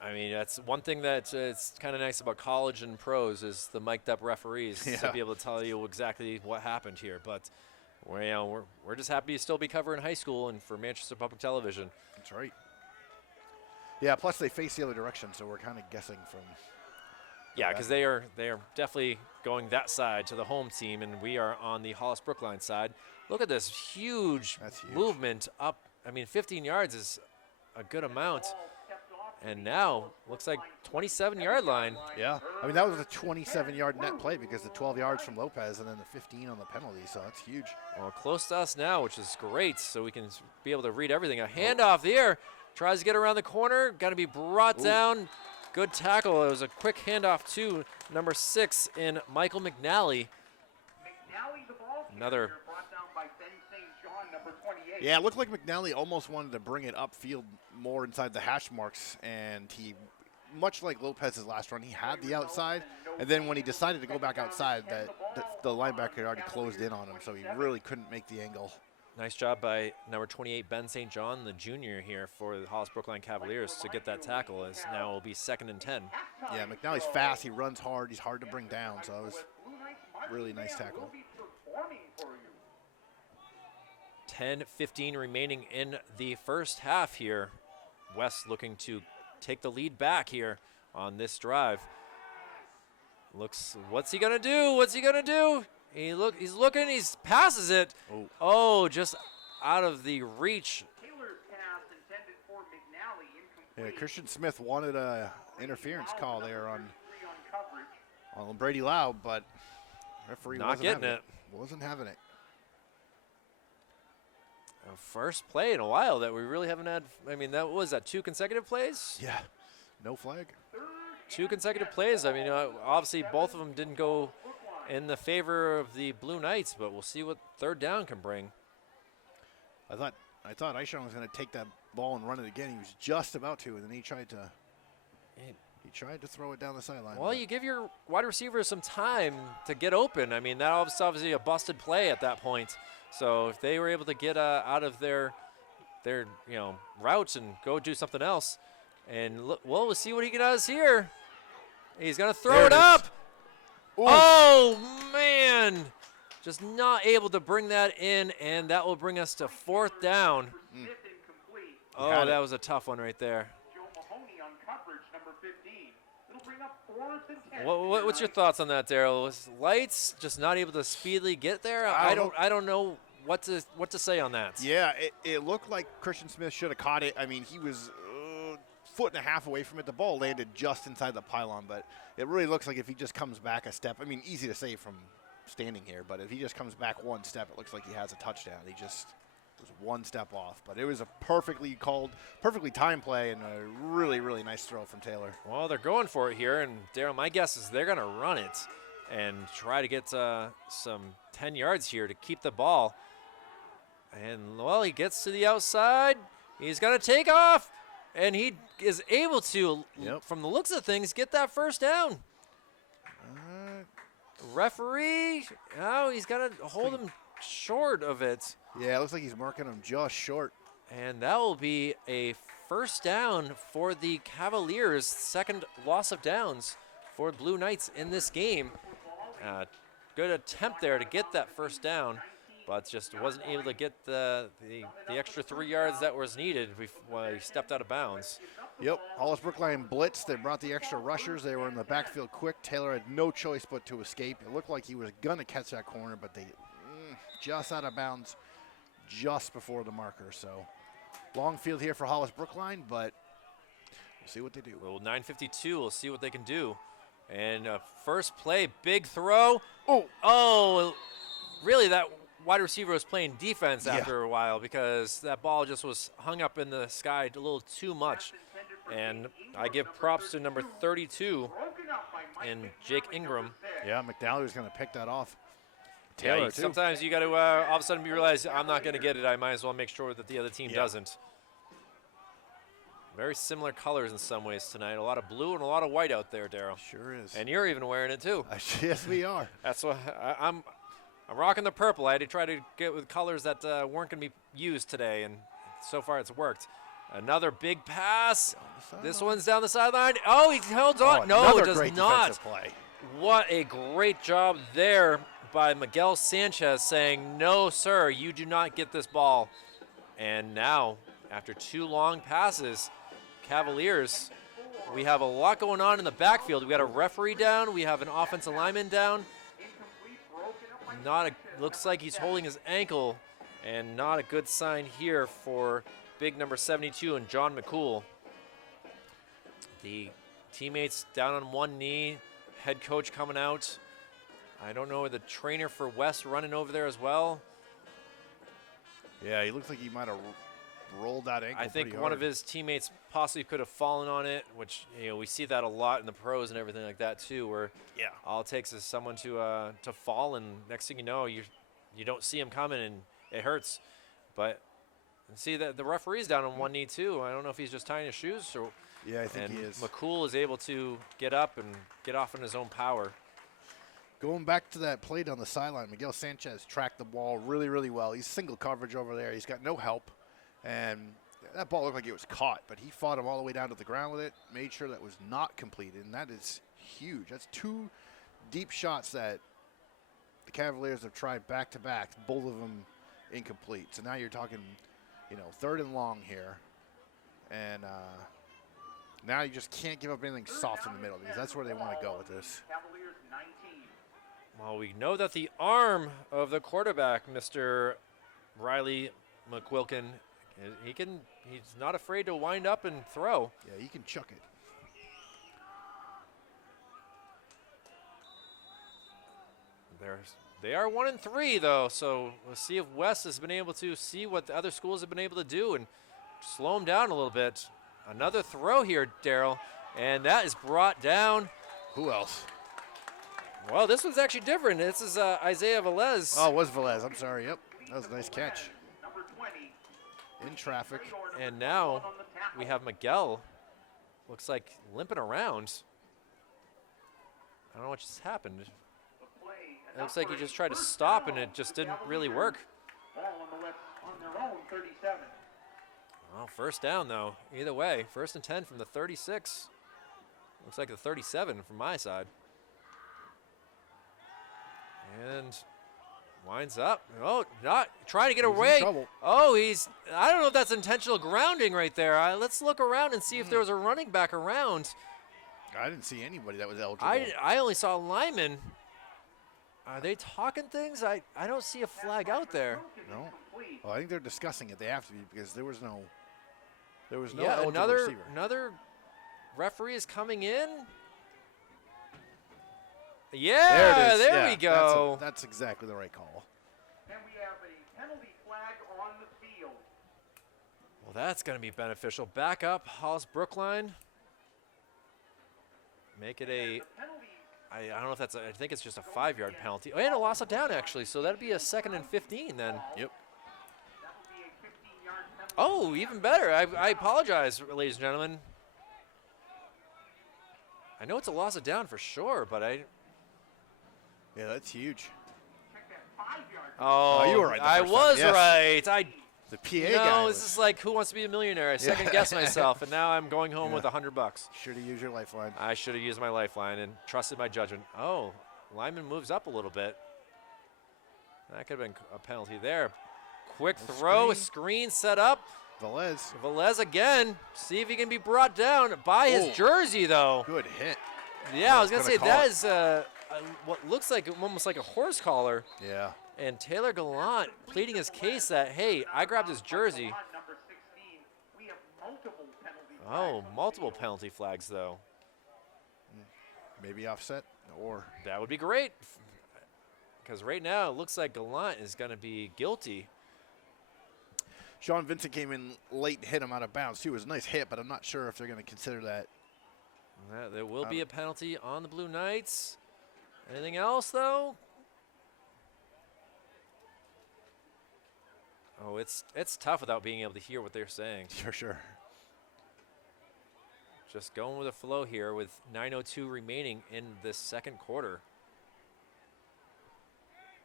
I mean, that's one thing that it's kind of nice about college and pros is the mic'd up referees to be able to tell you exactly what happened here. But we're just happy to still be covering high school and for Manchester Public Television. That's right. Yeah, plus they face the other direction, so we're kind of guessing from. Yeah, because they are definitely going that side to the home team, and we are on the Hollis-Brookline side. Look at this huge movement up. I mean, 15 yards is a good amount. And now, looks like 27-yard line. Yeah, I mean, that was a 27-yard net play because the 12 yards from Lopez and then the 15 on the penalty, so that's huge. Well, close to us now, which is great, so we can be able to read everything. A handoff there, tries to get around the corner, got to be brought down. Good tackle. It was a quick handoff to number 6 in Michael McNally. McNally, the ball Another. brought down by Ben St. John, number 28. Yeah, it looked like McNally almost wanted to bring it upfield more inside the hash marks, and he, much like Lopez's last run, he had the outside, and then when he decided to go back outside, the linebacker had already closed in on him, so he really couldn't make the angle. Nice job by number 28, Ben St. John, the junior here for the Hollis-Brookline Cavaliers to get that tackle, as now it will be 2nd and 10. Yeah, McNally's fast, he runs hard, he's hard to bring down, so it was really nice tackle. 10:15 remaining in the first half here. West looking to take the lead back here on this drive. What's he gonna do? What's he gonna do? He's looking, he passes it. Oh, just out of the reach. Taylor's pass intended for McNally, incomplete. Yeah, Christian Smith wanted a interference call there on coverage. Brady Lau, but referee Not getting it. Wasn't having it. First play in a while that we really haven't had. I mean, that was 2 consecutive plays? Yeah, no flag. 2 consecutive plays. I mean, obviously both of them didn't go in the favor of the Blue Knights, but we'll see what 3rd down can bring. I thought Ishon was going to take that ball and run it again. He was just about to, and then he tried to throw it down the sideline. Well, you give your wide receivers some time to get open. I mean, that was obviously a busted play at that point. So if they were able to get out of their routes and go do something else, and we'll see what he does here. He's gonna throw it up. Ooh. Oh man, just not able to bring that in, and that will bring us to 4th down. Oh, that was a tough one right there. Joe Mahoney on coverage, number 15. It'll bring up 4th and 10. What's your thoughts on that, Daryl? Was Lights just not able to speedily get there? I don't know what to say on that. Yeah, it looked like Christian Smith should have caught it. I mean, he was a 1.5 feet away from it. The ball landed just inside the pylon, but it really looks like if he just comes back a step, I mean, easy to say from standing here, but if he just comes back 1 step, it looks like he has a touchdown. He just was 1 step off, but it was a perfectly timed play and a really, really nice throw from Taylor. Well, they're going for it here, and Daryl, my guess is they're going to run it and try to get some 10 yards here to keep the ball. And, well, he gets to the outside. He's going to take off, and he is able to, from the looks of things, get that 1st down. Referee, oh, he's got to hold him short of it. Yeah, it looks like he's marking him just short. And that will be a first down for the Cavaliers. Second loss of downs for Blue Knights in this game. Good attempt there to get that first down, but just wasn't able to get the extra 3 yards that was needed when he stepped out of bounds. Yep, Hollis-Brookline blitzed. They brought the extra rushers. They were in the backfield quick. Taylor had no choice but to escape. It looked like he was going to catch that corner, but they just out of bounds just before the marker. So long field here for Hollis-Brookline, but we'll see what they do. Well, 9:52, we'll see what they can do. And first play, big throw. Oh, really that wide receiver was playing defense after a while because that ball just was hung up in the sky a little too much. And I give props to number 32 and Jake Ingram. Yeah, McNally was going to pick that off. Yeah, Taylor, too. sometimes you got to all of a sudden realize I'm not going to get it. I might as well make sure that the other team doesn't. Very similar colors in some ways tonight. A lot of blue and a lot of white out there, Daryl. Sure is. And you're even wearing it too. Yes, we are. That's what I'm rocking the purple. I had to try to get with colors that weren't going to be used today, and so far it's worked. Another big pass. This one's down the sideline. Oh, he holds on. No, it does not. Play. What a great job there by Miguel Sanchez saying, no, sir, you do not get this ball. And now, after 2 long passes, Cavaliers, we have a lot going on in the backfield. We got a referee down. We have an offensive lineman down. Looks like he's holding his ankle, and not a good sign here for big number 72 and John McCool. The teammates down on one knee, head coach coming out. I don't know, the trainer for West running over there as well. Yeah, he looks like he might have rolled that ankle. I think one of his teammates possibly could have fallen on it, which we see that a lot in the pros and everything like that too, where all it takes is someone to fall, and next thing you know, you don't see him coming and it hurts. But see that the referee's down on one knee too. I don't know if he's just tying his shoes or. Yeah, I think he is. McCool is able to get up and get off in his own power. Going back to that play down the sideline, Miguel Sanchez tracked the ball really, really well. He's single coverage over there. He's got no help. And that ball looked like it was caught, but he fought him all the way down to the ground with it, made sure that was not completed, and that is huge. That's 2 deep shots that the Cavaliers have tried back-to-back, both of them incomplete. So now you're talking, 3rd and long here. And now you just can't give up anything soft in the middle because that's where they want to go with this. Well, we know that the arm of the quarterback, Mr. Riley McQuilkin, he's not afraid to wind up and throw. Yeah, he can chuck it. They are 1-3 though, so we'll see if West has been able to see what the other schools have been able to do and slow them down a little bit. Another throw here, Daryl, and that is brought down. Who else? Well, this one's actually different. This is Isaiah Velez. Oh, it was Velez. I'm sorry. Yep, that was a nice catch. In traffic. And now we have Miguel. Looks like limping around. I don't know what just happened. It looks like he just tried to stop and it just didn't really work. Well, first down though. Either way, 1st and 10 from the 36. Looks like the 37 from my side. And winds up. Oh, not trying to get away. Oh, I don't know if that's intentional grounding right there. Let's look around and see if there was a running back around. I didn't see anybody that was eligible. I only saw a lineman. Are they talking things? I don't see a flag out there. No. Oh, I think they're discussing it. They have to be because there was no yeah, eligible receiver. Another referee is coming in. Yeah, there we go. That's exactly the right call. And we have a penalty flag on the field. Well, that's going to be beneficial. Back up, Hollis-Brookline. Make it a. I don't know if that's. I think it's just a 5-yard penalty. Oh, and a loss of down actually. So that'd be a 2nd and 15 then. Yep. Oh, even better. I apologize, ladies and gentlemen. I know it's a loss of down for sure, but Yeah, that's huge. Oh, you were right the I first time, was yes. right. The PA guy This is like Who Wants to Be a Millionaire. I Yeah. second guessed myself, and now I'm going home with $100. should have used your lifeline. I should have used my lifeline and trusted my judgment. Oh, Lyman moves up a little bit. That could have been a penalty there. Quick throw, screen set up. Velez again. See if he can be brought down by his jersey, though. Good hit. Yeah, I was going to say, that is what looks like almost like a horse collar. Yeah. And Taylor Gallant pleading his case that, hey, I grabbed his jersey. Oh, multiple penalty flags, though. Maybe offset, or that would be great. Because right now it looks like Gallant is going to be guilty. Sean Vincent came in late and hit him out of bounds, too. It was a nice hit, but I'm not sure if they're going to consider that. There will be a penalty on the Blue Knights. Anything else, though? Oh, it's tough without being able to hear what they're saying. Sure. Just going with the flow here with 9:02 remaining in this second quarter.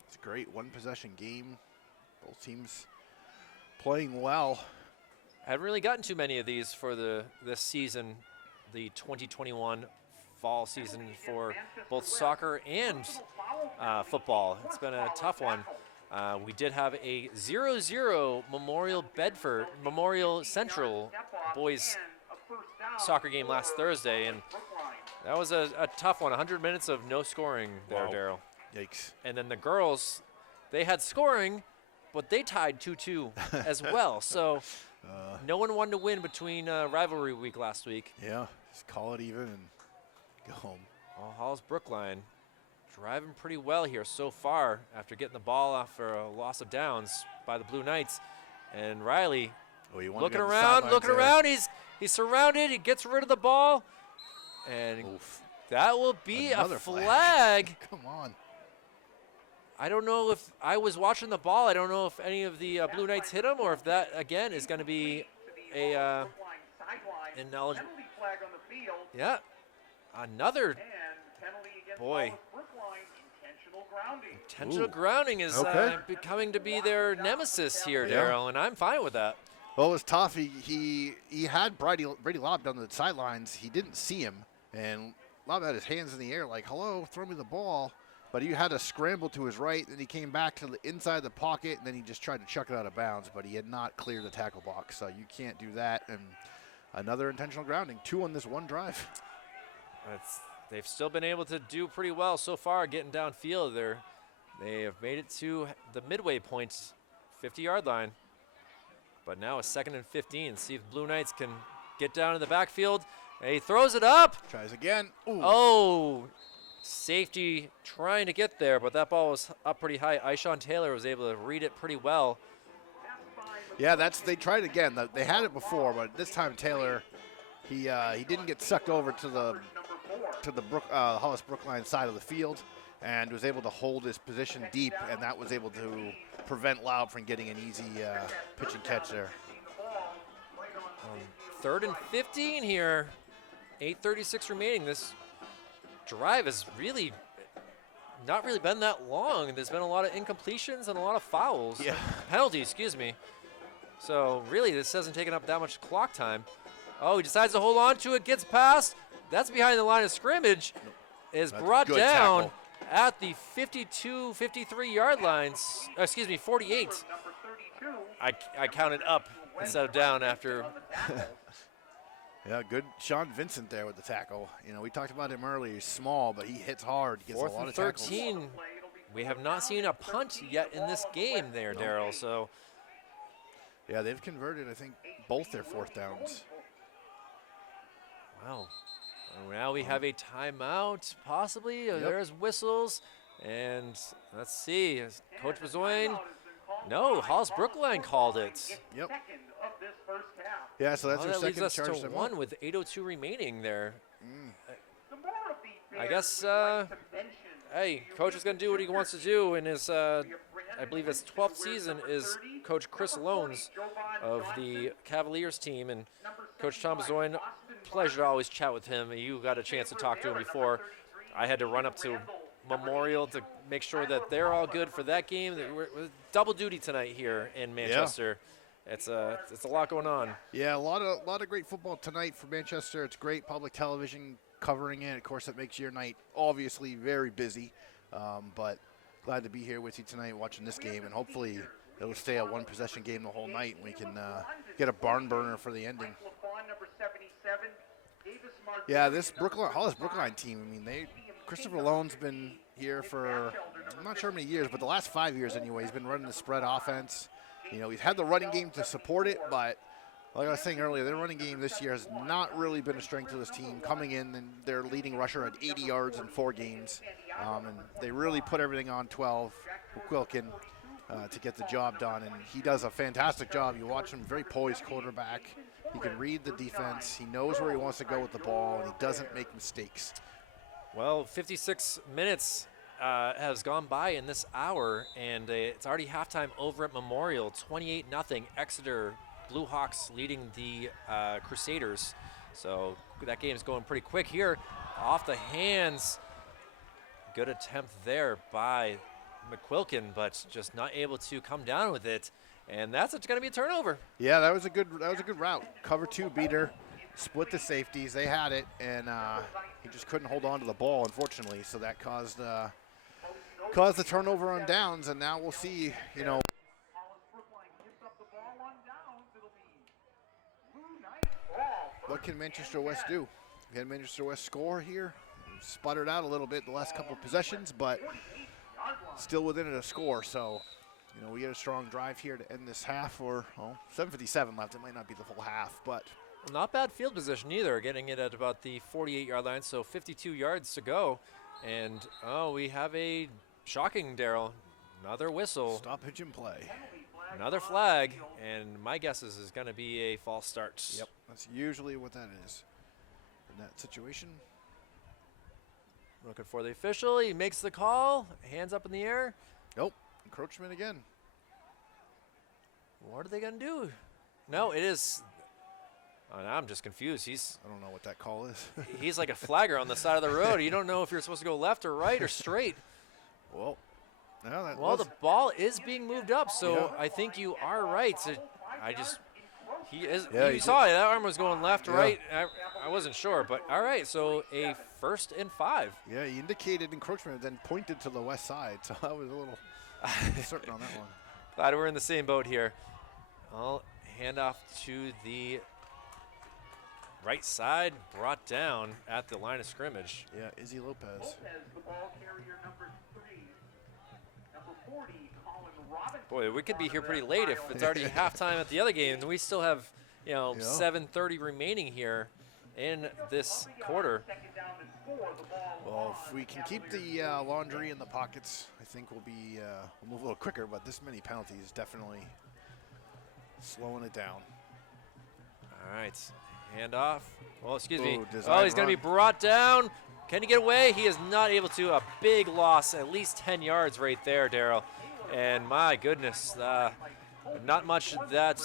It's a great one-possession game. Both teams playing well. Haven't really gotten too many of these for this season, the 2021 fall season for both soccer and football. It's been a tough one. We did have a 0-0 Memorial Central boys soccer game last Thursday, and that was a tough one. 100 minutes of no scoring there, Daryl. Yikes. And then the girls, they had scoring, but they tied 2-2 as well. So no one wanted to win between rivalry week last week. Yeah, just call it even and go home. Well, Hollis-Brookline driving pretty well here so far after getting the ball off for a loss of downs by the Blue Knights. And Riley looking around. He's surrounded. He gets rid of the ball. And that will be Another a flag. Come on. I don't know if I was watching the ball. I don't know if any of the Blue Knights hit him or if that, again, is going to be a ineligible. Yeah. Another. Boy. Intentional grounding is becoming to be their nemesis here, Daryl, and I'm fine with that. Well, it was tough. He had Brady Lobb down the sidelines. He didn't see him, and Lobb had his hands in the air like, hello, throw me the ball. But he had to scramble to his right, then he came back to the inside the pocket, and then he just tried to chuck it out of bounds, but he had not cleared the tackle box, so you can't do that. And another intentional grounding, 2 on this one drive. They've still been able to do pretty well so far getting downfield. They have made it to the midway point, 50-yard line. But now a 2nd and 15. See if Blue Knights can get down in the backfield. And he throws it up. Tries again. Ooh. Oh, safety trying to get there, but that ball was up pretty high. Ishawn Taylor was able to read it pretty well. Yeah, they tried again. They had it before, but this time Taylor, he didn't get sucked over to the Hollis-Brookline side of the field, and was able to hold his position deep, and that was able to prevent Loud from getting an easy pitch and catch there. 3rd and 15 here. 8:36 remaining. This drive has really not really been that long. There's been a lot of incompletions and a lot of fouls. Yeah. Penalties, excuse me. So really, this hasn't taken up that much clock time. Oh, he decides to hold on to it, gets past. That's behind the line of scrimmage. Is brought down at the 52, 53-yard lines. Excuse me, 48. I counted up instead of down after. Yeah, good Sean Vincent there with the tackle. You know, we talked about him earlier. He's small, but he hits hard. He gets a lot of tackles. 4th and 13. We have not seen a punt yet in this game there, Daryl. So. Yeah, they've converted, I think, both their 4th downs. Wow. Now we have a timeout, possibly. There's whistles. And let's see. Coach Bazoin. No, Hollis-Brookline called it. Yep. Yeah, so that's their second charge. That leaves us to 1 with 8:02 remaining there. I guess, hey, Coach is going to do what he wants to do in his, I believe his 12th season is Coach Chris Loans of the Cavaliers team. And Coach Tom Bazoin, pleasure to always chat with him. You got a chance to talk to him before. I had to run up to Memorial to make sure that they're all good for that game. We're double duty tonight here in Manchester. It's a lot going on. Yeah, a lot of great football tonight for Manchester. It's great public television covering it. Of course, it makes your night obviously very busy. But glad to be here with you tonight watching this game, and hopefully it'll stay a one-possession game the whole night, and we can get a barn burner for the ending. Yeah, this Hollis-Brookline team, I mean, Christopher Lone's been here for, I'm not sure how many years, but the last 5 years anyway. He's been running the spread offense. You know, he's had the running game to support it, but like I was saying earlier, their running game this year has not really been a strength of this team. Coming in, and their leading rusher at 80 yards in 4 games. And they really put everything on 12, Quilkin, to get the job done. And he does a fantastic job. You watch him, very poised quarterback. He can read the defense. He knows where he wants to go with the ball, and he doesn't make mistakes. Well, 56 minutes has gone by in this hour, and it's already halftime over at Memorial, 28-0. Exeter Blue Hawks leading the Crusaders. So that game's going pretty quick here. Off the hands. Good attempt there by McQuilkin, but just not able to come down with it. And that's going to be a turnover. Yeah, that was a good route. Cover 2 beater, split the safeties. They had it, and he just couldn't hold on to the ball, unfortunately. So that caused the turnover on downs, and now we'll see, you know. What can Manchester West do? Can Manchester West score here? Sputtered out a little bit the last couple of possessions, but still within it a score. So, you know, we get a strong drive here to end this half, or 7:57 left. It might not be the full half, but not bad field position either, getting it at about the 48-yard line, so 52 yards to go. And, we have a shocking, Daryl, another whistle. Stoppage and play. Another flag, and my guess is going to be a false start. Yep, that's usually what that is in that situation. Looking for the official. He makes the call. Hands up in the air. Nope, encroachment again. What are they going to do? No, it is. Now I'm just confused. I don't know what that call is. He's like a flagger on the side of the road. You don't know if you're supposed to go left or right or straight. Well, the ball is being moved up, so I think you are right. He is. Yeah, you saw it. That arm was going left, right. I wasn't sure, but all right. So a 1st and 5. Yeah, he indicated encroachment, then pointed to the west side. So I was a little certain on that one. Glad we're in the same boat here. I'll hand off to the right side, brought down at the line of scrimmage. Yeah, Izzy Lopez. The ball carrier number 3. Number 40, Colin Robinson. Boy, we could be here pretty late if it's already halftime at the other game, and we still have, 7:30 remaining here in this quarter. Well, if we can keep the laundry in the pockets, I think we'll move a little quicker, but this many penalties definitely slowing it down. All right, hand off. Well, excuse me. He's going to be brought down. Can he get away? He is not able to. A big loss, at least 10 yards right there, Daryl. And my goodness, not much that,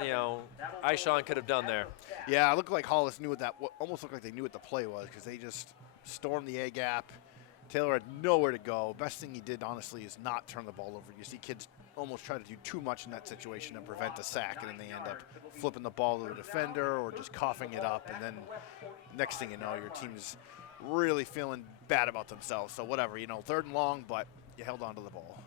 Aishan could have done there. Yeah, it looked like Hollis knew almost looked like they knew what the play was, because they just stormed the A gap. Taylor had nowhere to go. Best thing he did, honestly, is not turn the ball over. You see kids almost try to do too much in that situation to prevent a sack, and then they end up flipping the ball to a defender or just coughing it up, and then next thing you know, your team's really feeling bad about themselves. So whatever, 3rd and long, but you held on to the ball.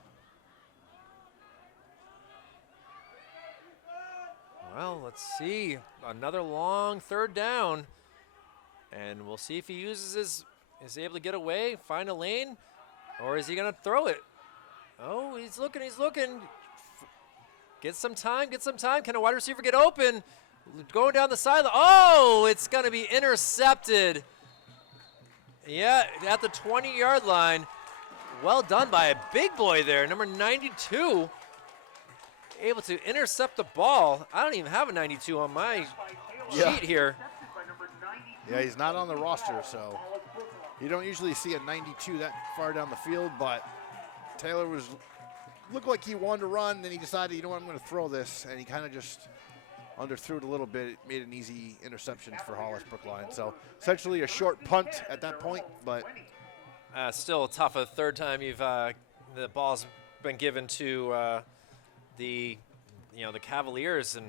Well, let's see. Another long 3rd down. And we'll see if he is able to get away, find a lane, or is he going to throw it? Oh, he's looking. Get some time. Can a wide receiver get open? Going down the sideline. Oh, it's going to be intercepted. Yeah, at the 20-yard line. Well done by a big boy there, number 92. Able to intercept the ball. I don't even have a 92 on my sheet here. Yeah, he's not on the roster, so you don't usually see a 92 that far down the field, but Taylor looked like he wanted to run, then he decided, I'm going to throw this, and he kind of just underthrew it a little bit. It made an easy interception for Hollis-Brookline. So essentially a short punt at that point, but Still tough. A third time the ball's been given to the Cavaliers, and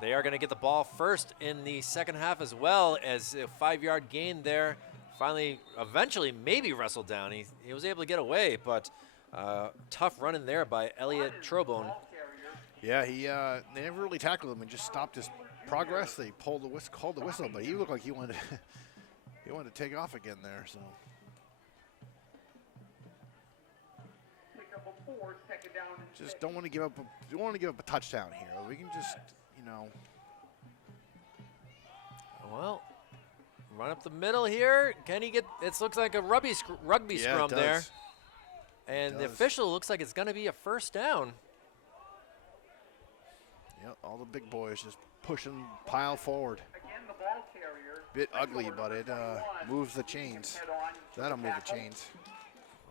they are going to get the ball first in the second half as well, as a 5-yard gain there. Finally, eventually, maybe wrestled down. He was able to get away, but tough run in there by Elliot Trobone. Yeah, they never really tackled him and just stopped his progress. They called the whistle, but he looked like he wanted to take off again there. So. Just don't want to give up. Don't want to give up a touchdown here. We can just, Well, run up the middle here. Can he get? It looks like a rugby scrum there, and the official looks like it's going to be a first down. Yep, all the big boys just pushing pile forward. Bit ugly, but it moves the chains. That'll move the chains.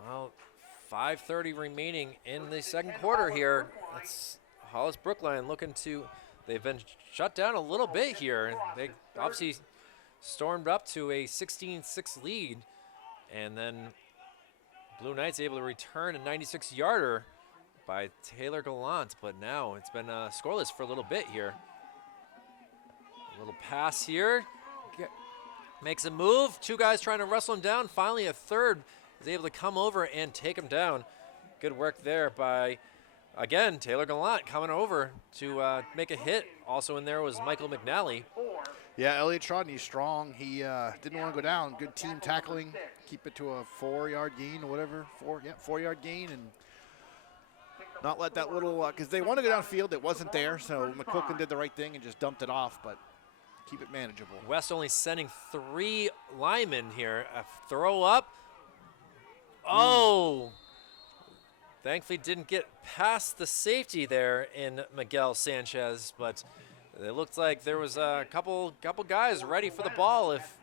Well, 5:30 remaining in the second quarter here. It's Hollis-Brookline looking to. They've been shut down a little bit here. They obviously stormed up to a 16-6 lead, and then Blue Knights able to return a 96-yarder by Taylor Gallant, but now it's been scoreless for a little bit here. A little pass here. Makes a move. Two guys trying to wrestle him down. Finally, a third is able to come over and take him down. Good work there by, again, Taylor Gallant coming over to make a hit. Also in there was Michael McNally. Yeah, Elliot Trodney's strong. He didn't want to go down. Good team tackling. Keep it to a 4-yard gain or whatever. 4-yard gain, and not let that little, because they want to go downfield. It wasn't there, so McQuilkin did the right thing and just dumped it off, but keep it manageable. West only sending 3 linemen here. A throw up. Oh! Thankfully didn't get past the safety there in Miguel Sanchez, but it looked like there was a couple guys ready for the ball if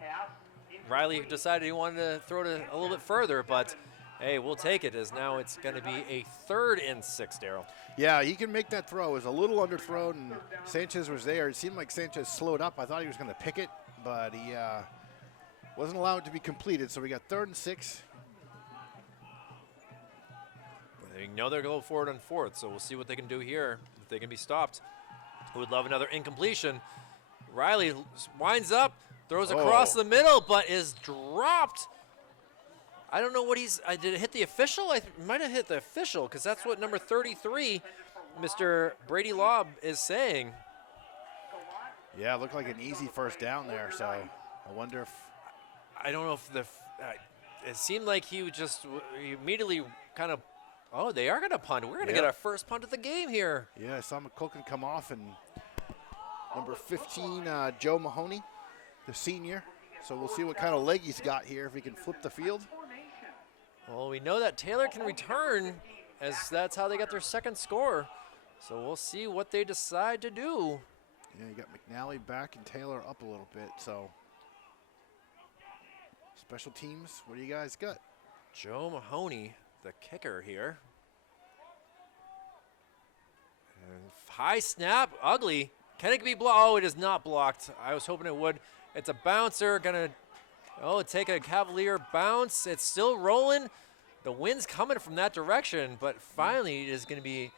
Riley decided he wanted to throw it a little bit further, but hey, we'll take it, as now it's going to be a 3rd and 6, Daryl. Yeah, he can make that throw. It was a little underthrown, and Sanchez was there. It seemed like Sanchez slowed up. I thought he was going to pick it, but he wasn't allowed it to be completed, so we got 3rd and 6. They know they're going forward on 4th, so we'll see what they can do here, if they can be stopped. Who would love another incompletion. Riley winds up, throws across the middle, but is dropped. I don't know what did it hit the official? I might have hit the official, because that's what number 33, Mr. Brady Lobb, is saying. Yeah, it looked like an easy first down there, so I wonder if... I don't know if it seemed like he immediately kind of, oh, they are going to punt. We're going to get our first punt of the game here. Yeah, I saw McQuilkin come off, and number 15, Joe Mahoney, the senior. So we'll see what kind of leg he's got here, if he can flip the field. Well, we know that Taylor can return, as that's how they got their second score. So we'll see what they decide to do. Yeah, you got McNally back and Taylor up a little bit, so. Special teams, what do you guys got? Joe Mahoney, the kicker here. And high snap, ugly. Can it be blocked? Oh, it is not blocked. I was hoping it would. It's a bouncer, gonna, take a Cavalier bounce. It's still rolling. The wind's coming from that direction, but finally it is gonna be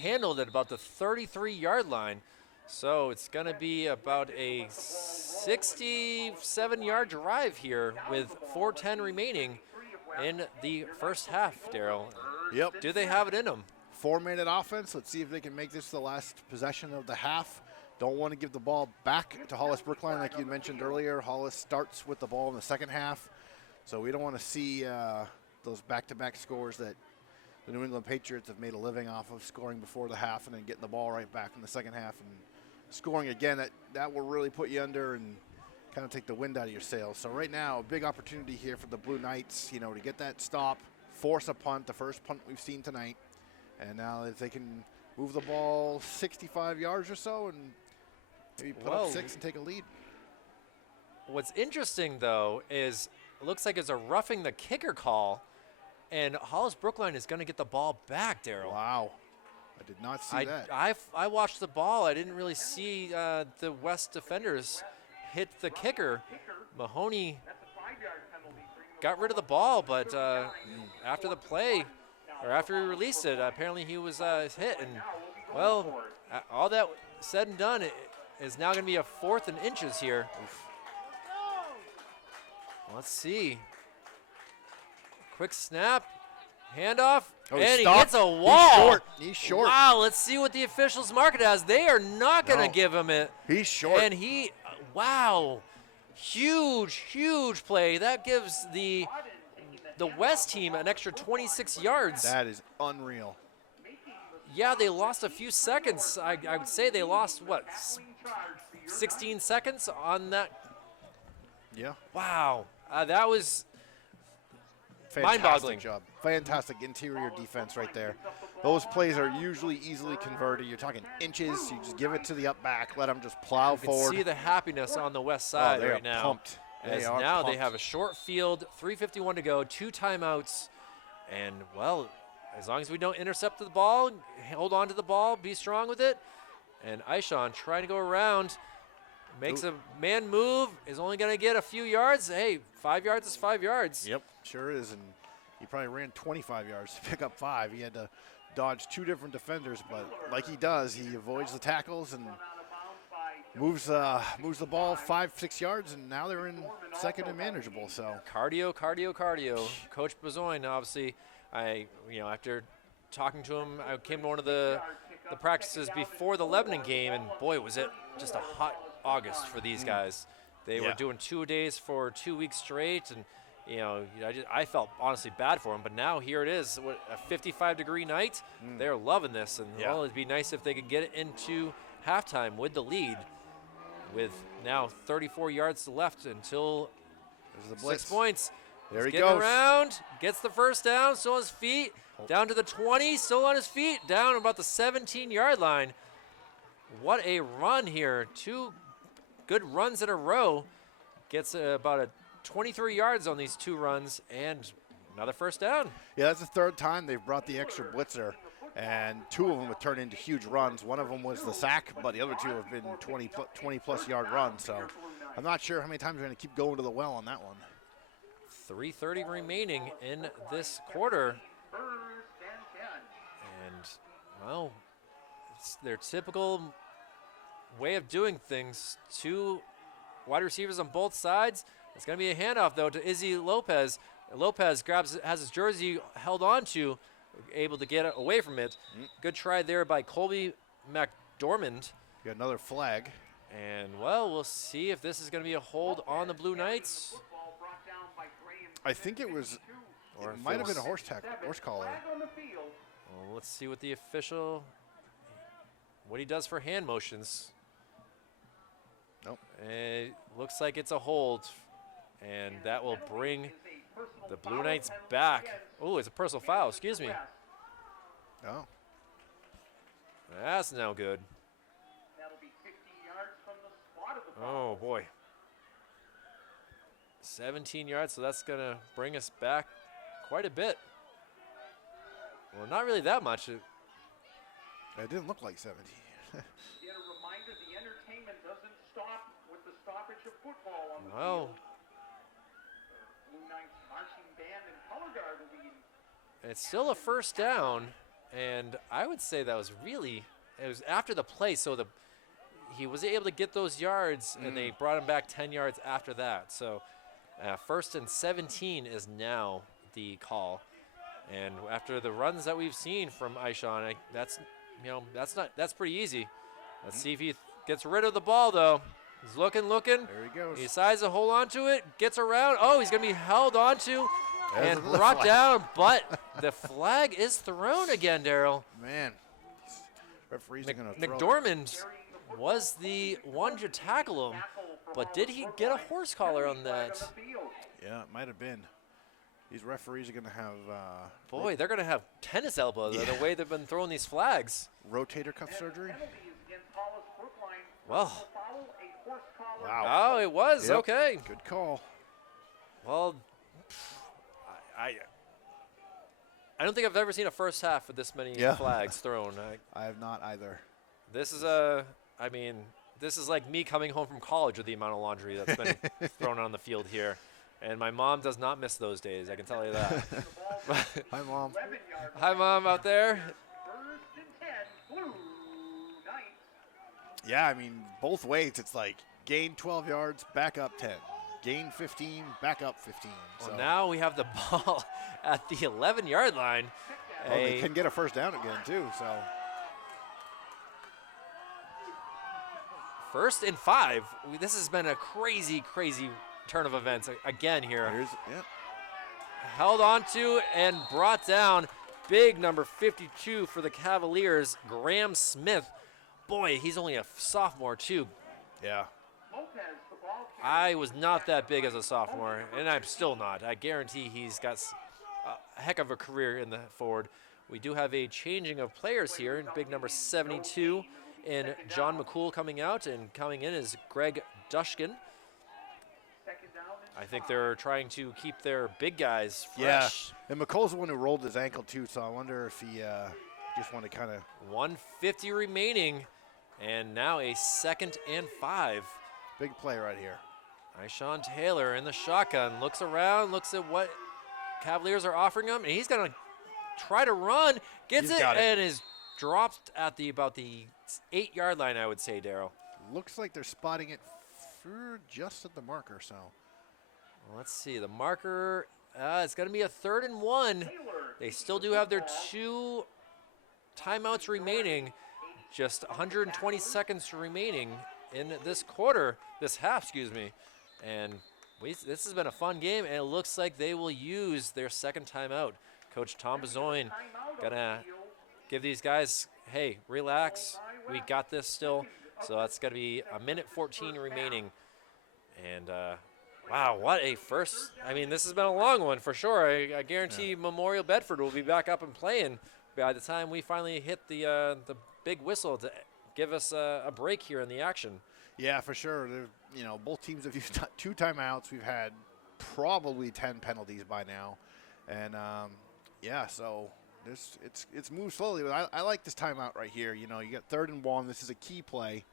handled at about the 33-yard line. So it's gonna be about a 67-yard drive here with 4:10 remaining in the first half, Daryl. Yep. Do they have it in them? 4-minute offense. Let's see if they can make this the last possession of the half. Don't want to give the ball back to Hollis-Brookline like you mentioned earlier. Hollis starts with the ball in the second half. So we don't want to see those back-to-back scores that the New England Patriots have made a living off of, scoring before the half and then getting the ball right back in the second half and scoring again. That will really put you under and kind of take the wind out of your sails. So right now, a big opportunity here for the Blue Knights, to get that stop, force a punt, the first punt we've seen tonight. And now if they can move the ball 65 yards or so and maybe put up 6 and take a lead. What's interesting, though, is it looks like it's a roughing the kicker call, and Hollis-Brookline is going to get the ball back, Daryl. Wow. I did not see that. I watched the ball. I didn't really see the West defenders hit the kicker. Mahoney got rid of the ball, but after the play, or after he released it, apparently he was hit. And, well, all that said and done, it is now going to be a 4th and inches here. Let's see. Quick snap, handoff, and he hits a wall. He's short. Wow, let's see what the officials mark it as. They are not going to give him it. He's short. And wow, huge play. That gives the West team an extra 26 yards. That is unreal. Yeah, they lost a few seconds. I would say they lost, what, 16 seconds on that? Yeah. Wow, that was Fantastic mind-boggling. job. Fantastic interior defense right there. Those plays are usually easily converted. You're talking inches. You just give it to the up back. Let them just plow You can forward. see the happiness on the west side they are right now. pumped. As They are now they pumped. have a short field, 3:51 to go, 2 timeouts. And, well, as long as we don't intercept the ball, hold on to the ball, be strong with it. And Aishan trying to go around, makes a man move, is only going to get a few yards. Hey, 5 yards is 5 yards. Yep, sure is. And he probably ran 25 yards to pick up 5. He had to dodge 2 different defenders, but like he does, he avoids the tackles and moves the ball 5-6 yards, and now they're in 2nd and manageable. So Cardio. Coach Bezoin, obviously, after talking to him, I came to one of the practices before the Lebanon game, and boy, was it just a hot August for these guys. They were doing 2 days for 2 weeks straight, and I felt honestly bad for them. But now here it is, a 55-degree night. They're loving this, and well, it'd be nice if they could get it into halftime with the lead. With now 34 yards left until there's the blitz. 6 points. There He's he getting goes. around, gets the first down, still on his feet, down to the 20, still on his feet, down about the 17-yard line. What a run here. 2 good runs in a row. Gets about a 23 yards on these 2 runs, and another first down. Yeah, that's the 3rd time they've brought the extra blitzer, and 2 of them have turned into huge runs. One of them was the sack, but the other 2 have been 20-plus yard runs. So I'm not sure how many times they're going to keep going to the well on that one. 3:30 remaining in this quarter. And, well, it's their typical way of doing things. 2 wide receivers on both sides. It's going to be a handoff, though, to Izzy Lopez. Lopez has his jersey held on to, able to get away from it. Good try there by Colby McDormand. Got another flag. And, well, we'll see if this is going to be a hold on the Blue Knights. I think it was, Or it if might it have been a was- horse collar. Well, let's see what the official, what he does for hand motions. Nope. It looks like it's a hold, and that will bring the Blue Knights back. Oh, it's a personal foul, excuse me. Oh. That's no good. Oh, boy. 17 yards, so that's going to bring us back quite a bit. Well, not really that much. It didn't look like 17. Yet a reminder, the entertainment doesn't stop with the stoppage of football on the Well, field. Blue Knights marching band and color guard will be it's still a first down, and I would say that was really, it was after the play, so he was able to get those yards, and they brought him back 10 yards after that. So 1st and 17 is now the call. And after the runs that we've seen from Aishan, that's pretty easy. Let's see if he gets rid of the ball, though. He's looking. There he goes. He decides to hold on to it, gets around. Oh, he's going to be held onto There's and another brought flag. down, but the flag is thrown again, Daryl. Man, referees are going to throw. McDormand was the one to tackle him, but did he get a horse collar on that? Yeah, it might have been. These referees are going to have Boy, they're going to have tennis elbows the way they've been throwing these flags. rotator cuff surgery. Well, Wow. oh, it was, Yep. okay. Good call. Well, I don't think I've ever seen a first half with this many Yeah. flags thrown. I have not either. This is this is like me coming home from college with the amount of laundry that's been thrown on the field here. And my mom does not miss those days, I can tell you that. Hi, Mom. Hi, Mom, out there. First and 10, Blue Knights. Yeah, I mean, both ways, it's like gain 12 yards, back up 10. Gain 15, back up 15. Well, So now we have the ball at the 11-yard line. they can get a first down again, too. So 1st and 5. This has been a crazy, crazy turn of events again here. Held on to and brought down. Big number 52 for the Cavaliers, Graham Smith. Boy, he's only a sophomore, too. Yeah. Lopez, the ball carrier. I was not that big as a sophomore, and I'm still not. I guarantee he's got a heck of a career in the forward. We do have a changing of players here, and big number 72 in John McCool coming out, and coming in is Greg Dushkin. Second down and I think they're trying to keep their big guys Yeah. fresh. And McColl's the one who rolled his ankle, too, so I wonder if he just want to kind of 150 remaining, and now a 2nd and 5. big play right here. Ishawn Taylor in the shotgun, looks around, looks at what Cavaliers are offering him, and he's going to try to run, gets He's it, got it. and is dropped at about the 8-yard line, I would say, Daryl. Looks like they're spotting it for just at the marker, so. Well, let's see, the marker, it's going to be a 3rd and 1. They still do have their 2 timeouts remaining, just 120 seconds remaining in this half, excuse me. And this has been a fun game, and it looks like they will use their 2nd timeout. Coach Tom Bezoin gonna give these guys, hey, relax, we got this still. So that's gonna be a minute 14 remaining. And wow, what a first. I mean, this has been a long one for sure. I guarantee Memorial Bedford will be back up and playing by the time we finally hit the big whistle to give us a break here in the action. Yeah, for sure. Both teams have used 2 timeouts. We've had probably 10 penalties by now. And, so it's moved slowly. But I like this timeout right here. You got 3rd and 1. This is a key play.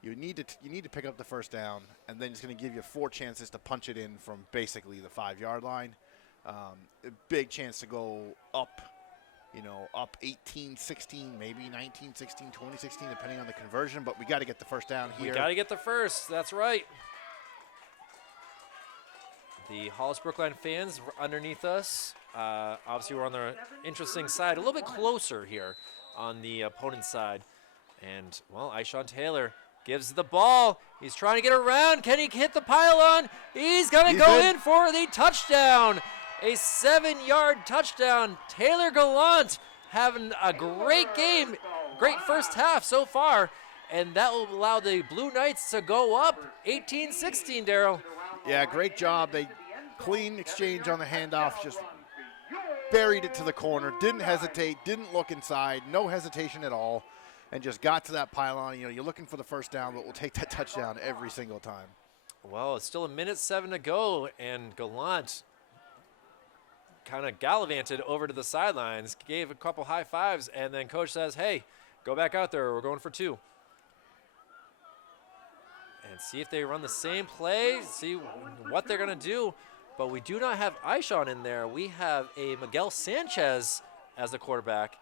You need to pick up the first down, and then it's going to give you 4 chances to punch it in from basically the 5-yard line. A big chance to go up, up 18-16, maybe 19-16, 20-16, depending on the conversion. But we got to get the first down here. We got to get the first. That's right. The Hollis-Brookline fans underneath us. Obviously, we're on the interesting side, a little bit closer here on the opponent's side. And, well, Ishawn Taylor gives the ball. He's trying to get around. Can he hit the pylon? He's going to go in for the touchdown. A 7-yard touchdown. Taylor Gallant having a great game, great first half so far. And that will allow the Blue Knights to go up 18-16, Daryl. Yeah, great job. They clean exchange on the handoff, just buried it to the corner, didn't hesitate, didn't look inside, no hesitation at all, and just got to that pylon. You're looking for the first down, but we'll take that touchdown every single time. Well, it's still a minute 7 to go, and Gallant kind of gallivanted over to the sidelines, gave a couple high fives, and then coach says, hey, go back out there. We're going for 2. And see if they run the same play, see what they're going to do. But we do not have Ishawn in there. We have a Miguel Sanchez as the quarterback,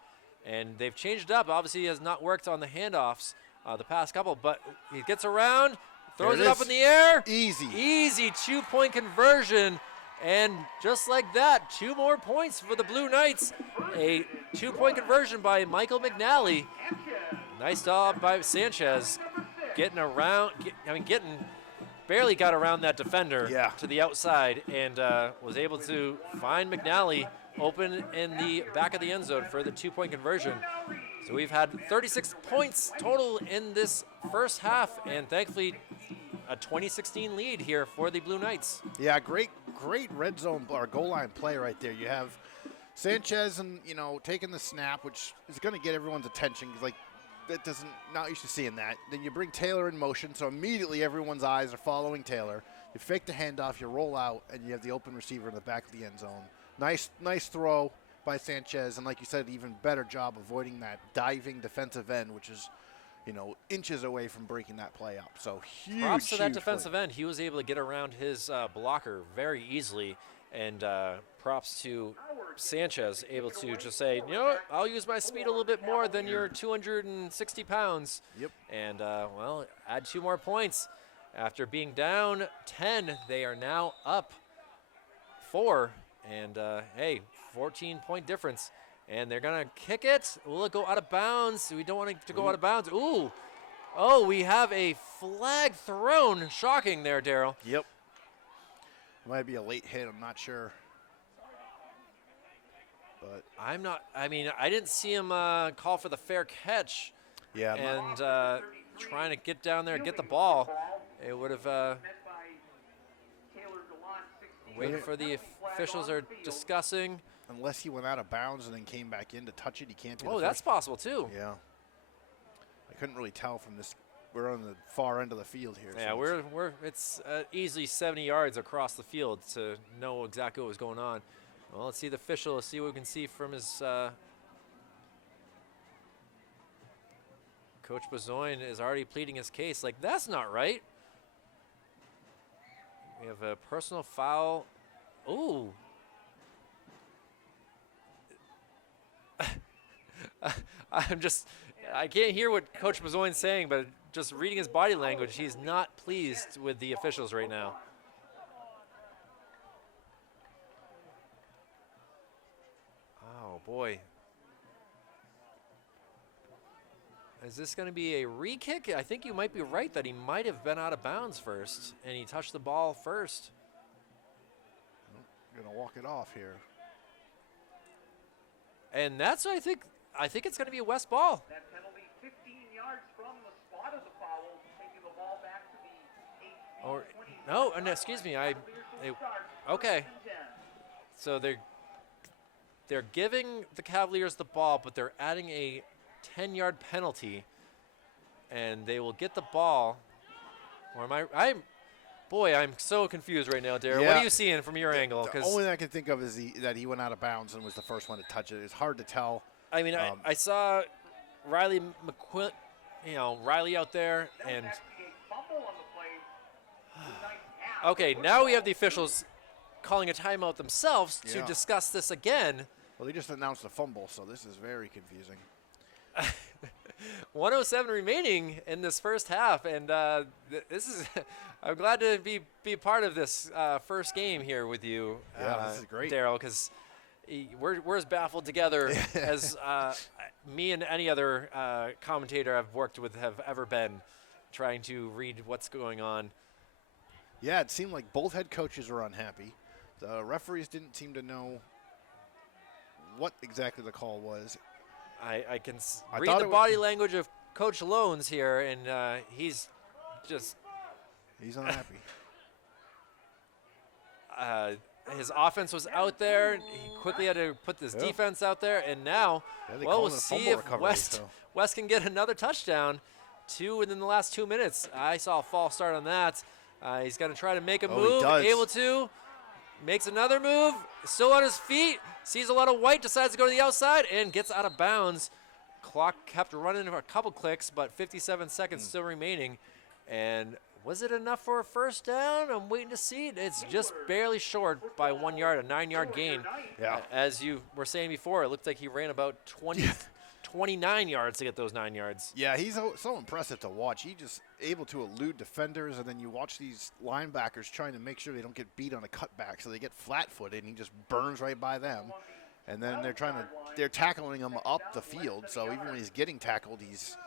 and they've changed it up. Obviously, he has not worked on the handoffs the past couple, but he gets around, throws it up in the air. Easy. Easy 2-point conversion. And just like that, 2 more points for the Blue Knights. A 2-point conversion by Michael McNally. Nice job by Sanchez. Getting around, barely got around that defender to the outside, and was able to find McNally open in the back of the end zone for the 2-point conversion. So we've had 36 points total in this first half, and thankfully a 20-16 lead here for the Blue Knights. Yeah, great red zone or goal line play right there. You have Sanchez and taking the snap, which is going to get everyone's attention because not used to seeing that. Then you bring Taylor in motion, so immediately everyone's eyes are following Taylor. You fake the handoff, you roll out, and you have the open receiver in the back of the end zone. Nice throw by Sanchez, and like you said, even better job avoiding that diving defensive end, which is, inches away from breaking that play up. So huge. Props to that huge defensive play. end. He was able to get around his blocker very easily. And props to Sanchez, able to just say, you know what, I'll use my speed a little bit more than your 260 pounds. Yep. And, well, add 2 more points. After being down 10, they are now up 4. And, hey, 14-point difference. And they're going to kick it. Will it go out of bounds? We don't want it to go out of bounds. Ooh. Oh, we have a flag thrown. Shocking there, Daryl. Yep. Might be a late hit, I'm not sure. But I mean, I didn't see him call for the fair catch. yeah, And trying to get down there and get the ball. It would have waited for the officials are discussing. unless he went out of bounds and then came back in to touch it, he can't be. Oh, that's possible too. Yeah. I couldn't really tell from this. We're on the far end of the field here. Yeah, so we're it's easily 70 yards across the field to know exactly what was going on. Well, let's see the official. Let's see what we can see from his. Coach Bezoin is already pleading his case. Like, that's not right. We have a personal foul. Ooh. I can't hear what Coach Bezoin's saying, but just reading his body language, he's not pleased with the officials right now. Oh, boy. Is this going to be a re-kick? I think you might be right that he might have been out of bounds first, and he touched the ball first. Gonna walk it off here. And that's what I think it's going to be a West ball. That penalty 15 yards from the spot of the foul, taking the ball back to the 8. Or no, and excuse me, okay. So they're giving the Cavaliers the ball, but they're adding a 10-yard penalty, and they will get the ball. Or I'm so confused right now, Darren. Yeah. What are you seeing from your angle? The 'Cause only thing I can think of is that he went out of bounds and was the first one to touch it. It's hard to tell. I mean, I saw Riley Riley out there, and okay, now we have the officials calling a timeout themselves to Yeah. discuss this again. Well, they just announced a fumble, so this is very confusing. 107 remaining in this first half, and this is. I'm glad to be part of this first game here with you. Yeah, this is great. Daryl, because we're as baffled together as me and any other commentator I've worked with have ever been, trying to read what's going on. Yeah, it seemed like both head coaches were unhappy. The referees didn't seem to know what exactly the call was. I can I read thought the it body language of Coach Loans here, and he's just He's unhappy. his offense was out there. He quickly had to put this defense out there, and now, Yeah, they well, call we'll it a see fumble if recovery, so. West can get another touchdown. 2 within the last 2 minutes. I saw a false start on that. He's going to try to make a Oh, he move. does. Able to. Makes another move. Still on his feet. Sees a lot of white. Decides to go to the outside and gets out of bounds. Clock kept running for a couple clicks, but 57 seconds still remaining. And was it enough for a first down? I'm waiting to see. It's just barely short by 1 yard, a 9-yard gain. Yeah. As you were saying before, it looked like he ran about 29 yards to get those 9 yards. Yeah, he's so impressive to watch. He just able to elude defenders, and then you watch these linebackers trying to make sure they don't get beat on a cutback, so they get flat-footed, and he just burns right by them. And then they're tackling him up the field. So even when he's getting tackled, he's,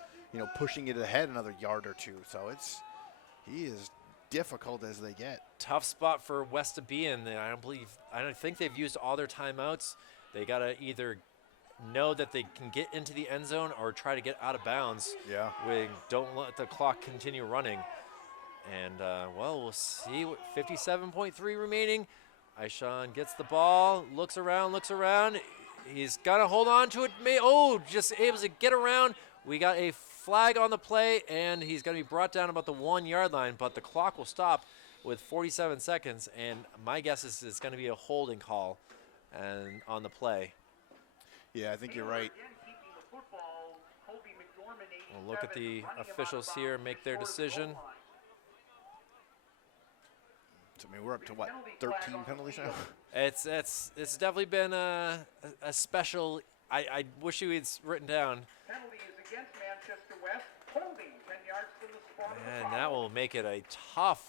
pushing it ahead another yard or two. So he is difficult as they get. Tough spot for West to be in. I don't think they've used all their timeouts. They got to either know that they can get into the end zone or try to get out of bounds. Yeah. Don't let the clock continue running. And, we'll see. 57.3 remaining. Aishan gets the ball, looks around. He's got to hold on to it. Just able to get around. We got a flag on the play, and he's going to be brought down about the 1 yard line, but the clock will stop with 47 seconds, and my guess is it's going to be a holding call and on the play. Yeah, I think you're right. Again, keeping the football. Kobe McDormand, We'll look at the officials here and make their decision. So, I mean, we're up to what, 13 penalties now? It's definitely been a special. I wish you had written down. Penalty is against Manchester West, holding 10 yards from the spot of the And foul. that will make it a tough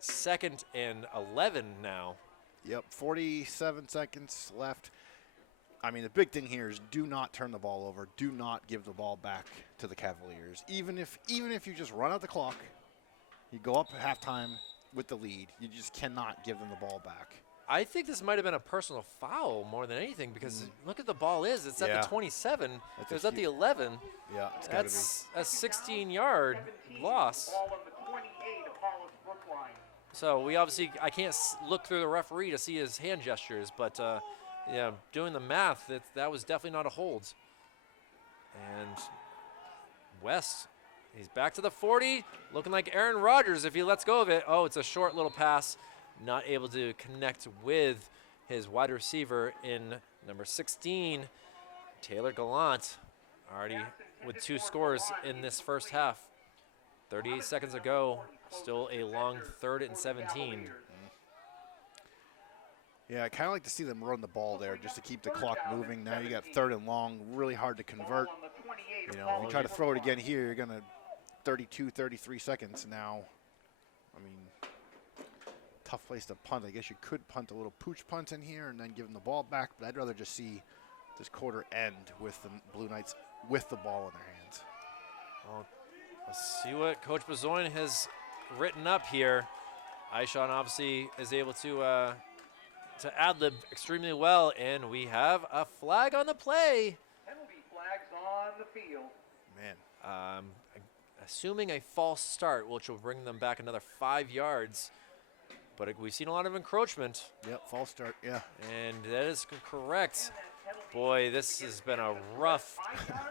2nd and 11 now. Yep, 47 seconds left. I mean, the big thing here is do not turn the ball over. Do not give the ball back to the Cavaliers. Even if you just run out the clock, you go up at halftime with the lead, you just cannot give them the ball back. I think this might have been a personal foul more than anything because look at the ball is. It's at Yeah. the 27. That's It was a at the 11. Yeah, it's got to be. That's a 16-yard 17, loss. Ball on the 28 of Hollis-Brookline. So we obviously, I can't look through the referee to see his hand gestures, but yeah, doing the math, that was definitely not a hold. And West, he's back to the 40, looking like Aaron Rodgers if he lets go of it. Oh, it's a short little pass, not able to connect with his wide receiver in number 16, Taylor Gallant, already with 2 scores in this first half. 38 seconds ago, still a long 3rd and 17. Yeah, I kind of like to see them run the ball there just to keep the clock moving. Now you got 3rd and long, really hard to convert. On the 28 You of know, if you try to Hollis-Brookline. throw it again here, you're going to 32, 33 seconds now. I mean, tough place to punt. I guess you could punt a little pooch punt in here and then give them the ball back, but I'd rather just see this quarter end with the Blue Knights with the ball in their hands. Well, let's see what Coach Bezoin has written up here. Aishan obviously is able to ad-lib extremely well, and we have a flag on the play. Penalty flags on the field. Man, Assuming a false start, which will bring them back another 5 yards. But we've seen a lot of encroachment, yep, false start, yeah. and that is correct. Boy, this has been a rough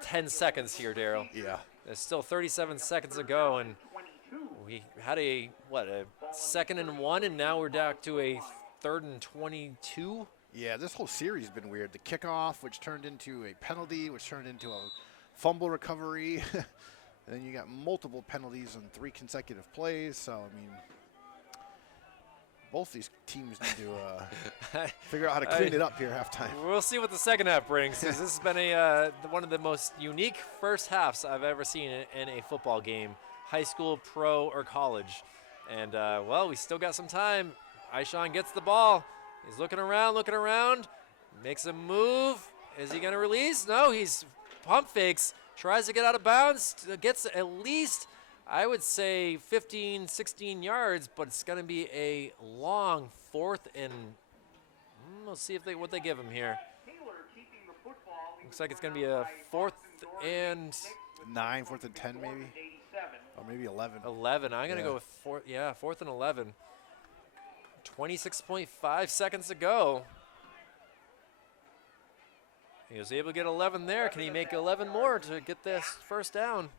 10 seconds here, Daryl. Yeah. There's still 37 seconds to go, and 22. we had a 2nd and 1, and now we're down to a 3rd and 22. Yeah, this whole series has been weird. The kickoff, which turned into a penalty, which turned into a fumble recovery. And then you got multiple penalties on 3 consecutive plays. So, I mean, both these teams need to figure out how to clean it up here halftime. We'll see what the second half brings, because this has been one of the most unique first halves I've ever seen in a football game, high school, pro, or college. And, well, we still got some time. Aishan gets the ball. He's looking around, makes a move. Is he going to release? No, he's pump fakes, tries to get out of bounds, gets at least, I would say, 15, 16 yards, but it's going to be a long 4th and we'll see if what they give him here. Taylor keeping the football. Looks like it's going to be a 4th and 9, 4th and 10 maybe, 87. or maybe 11. 11. I'm going to Yeah. go with 4th and 11. 26.5 seconds to go. He was able to get 11 there. Can he make 11 more to get this first down?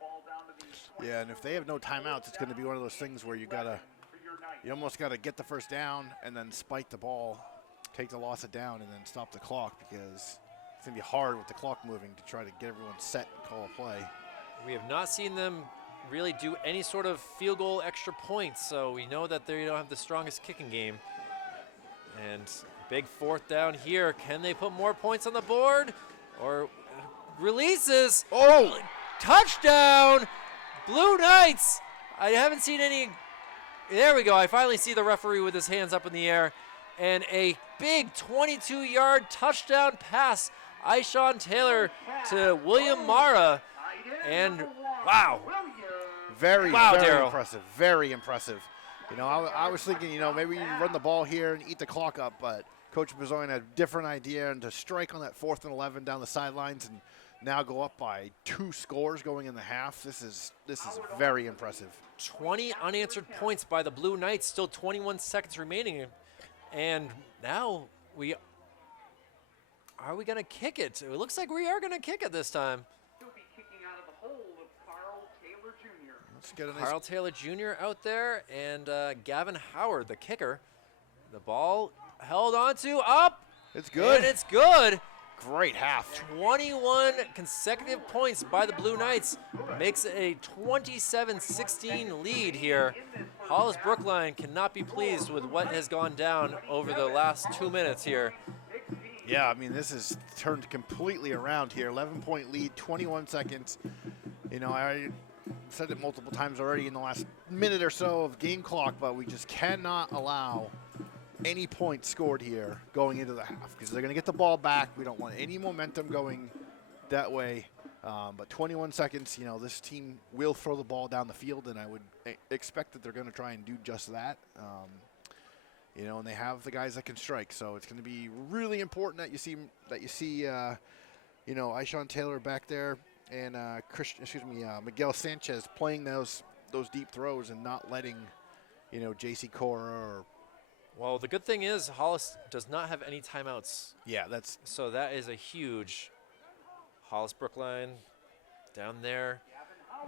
Ball down to the Yeah, and if they have no timeouts, it's going to be one of those things where you almost got to get the first down and then spike the ball, take the loss of down, and then stop the clock, because it's going to be hard with the clock moving to try to get everyone set and call a play. We have not seen them really do any sort of field goal extra points, so we know that they don't have the strongest kicking game. And big 4th down here. Can they put more points on the board? Or releases. Oh! Touchdown! Blue Knights! I haven't seen any. There we go. I finally see the referee with his hands up in the air. And a big 22-yard touchdown pass. Aishan Taylor to William Mara. And wow. Very, Wow, very Darryl. impressive. Very impressive. You know, I was thinking, you know, maybe you run the ball here and eat the clock up, but Coach Bezoin had a different idea, and to strike on that 4th and 11 down the sidelines and now go up by 2 scores going in the half, this is very impressive. 20 unanswered points by the Blue Knights, still 21 seconds remaining. And now are we going to kick it? It looks like we are going to kick it this time. He'll be kicking out of the hole of Carl Taylor Jr. Let's get a nice Carl Taylor Jr. out there, and Gavin Howard, the kicker. The ball held onto, up. It's good. And it's good. Great half. 21 consecutive points by the Blue Knights makes it a 27-16 lead here. Hollis-Brookline cannot be pleased with what has gone down over the last 2 minutes here. Yeah, I mean, this has turned completely around here. 11-point lead, 21 seconds. You know, I said it multiple times already in the last minute or so of game clock, but we just cannot allow any points scored here going into the half because they're going to get the ball back. We don't want any momentum going that way. But 21 seconds, you know, this team will throw the ball down the field, and I would expect that they're going to try and do just that. You know, and they have the guys that can strike, so it's going to be really important that you see, you know, Ishawn Taylor back there and Miguel Sanchez playing those deep throws and not letting, you know, J.C. Cora or. Well, the good thing is Hollis does not have any timeouts. Yeah, so that is a huge. Hollis-Brookline down there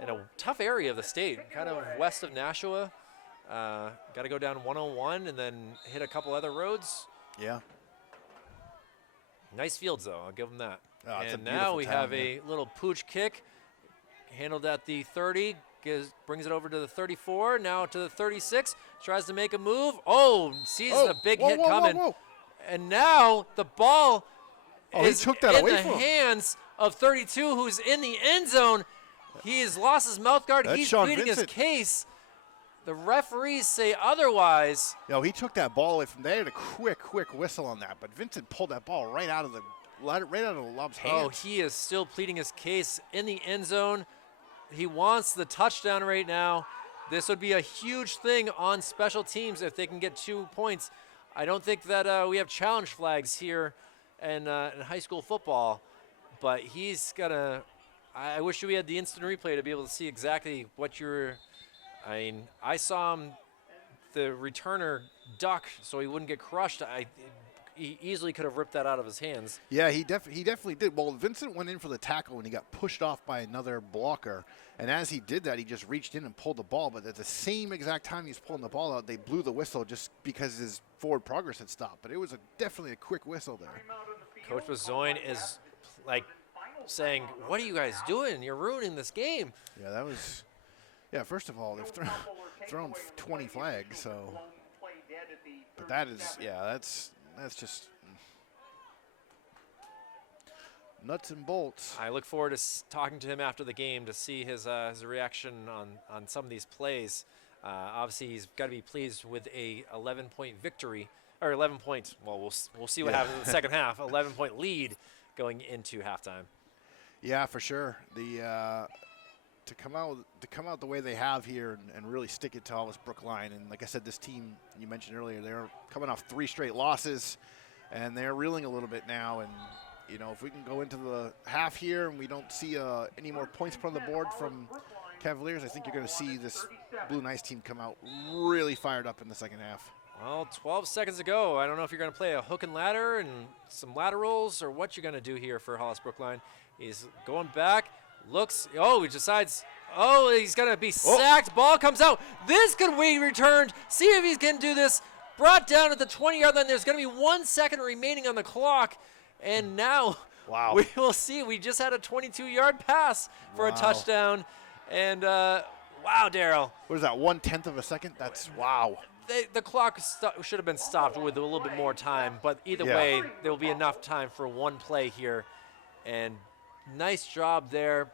in a tough area of the state, kind of west of Nashua. Got to go down 101 and then hit a couple other roads. Yeah. Nice fields, though. I'll give them that. Oh, and now we have a little pooch kick handled at the 30, brings it over to the 34, now to the 36, tries to make a move. Oh, sees the big hit coming. Whoa. And now the ball is he took that in away the from him. hands of 32, who's in the end zone. He has lost his mouth guard. That's He's Sean pleading his Vincent. case. The referees say otherwise. Yo, he took that ball away from there. Had a quick whistle on that, but Vincent pulled that ball right out of the lob's hands. Oh, he is still pleading his case in the end zone. He wants the touchdown right now. This would be a huge thing on special teams if they can get 2 points. I don't think that we have challenge flags here in high school football, but he's got to. I wish we had the instant replay to be able to see exactly what you're. I mean, I saw him, the returner duck so he wouldn't get crushed. He easily could have ripped that out of his hands. Yeah, he definitely did. Well, Vincent went in for the tackle when he got pushed off by another blocker. And as he did that, he just reached in and pulled the ball. But at the same exact time he was pulling the ball out, they blew the whistle just because his forward progress had stopped. But it was definitely a quick whistle there. Coach Bazoin is like saying, "What are you guys doing? You're ruining this game." Yeah, that was. Yeah, first of all, they've thrown 20 flags, so. But that is, yeah, that's just nuts and bolts. I look forward to talking to him after the game to see his reaction on some of these plays. Obviously, he's got to be pleased with a 11-point victory, or 11 points. Well, we'll see what happens in the second half. 11-point lead going into halftime. Yeah, for sure. To come out the way they have here and really stick it to Hollis-Brookline. And like I said, this team, you mentioned earlier, they're coming off 3 straight losses, and they're reeling a little bit now. And, you know, if we can go into the half here and we don't see any more points put on the board from Cavaliers, I think you're going to see this Blue Knights team come out really fired up in the second half. Well, 12 seconds to go. I don't know if you're going to play a hook and ladder and some laterals or what you're going to do here for Hollis-Brookline. He's going back. Looks, he decides, he's going to be sacked. Ball comes out. This could be returned. See if he can do this. Brought down at the 20-yard line. There's going to be 1 second remaining on the clock. And now we will see. We just had a 22-yard pass for a touchdown. And, wow, Daryl. What is that, 1/10 of a second? That's, wow. The clock should have been stopped with a little bit more time. But either way, there will be enough time for one play here. And nice job there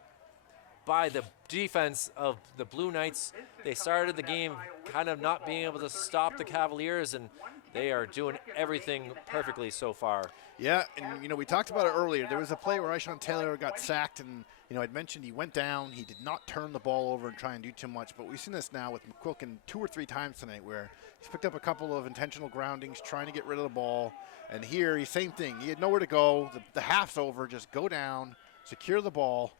by the defense of the Blue Knights. They started the game kind of not being able to stop the Cavaliers, and they are doing everything perfectly so far. Yeah, and, you know, we talked about it earlier. There was a play where Ishawn Taylor got sacked, and, you know, I'd mentioned he went down. He did not turn the ball over and try and do too much, but we've seen this now with McQuilkin 2 or 3 times tonight where he's picked up a couple of intentional groundings, trying to get rid of the ball. And here, same thing. He had nowhere to go. The half's over. Just go down, secure the ball.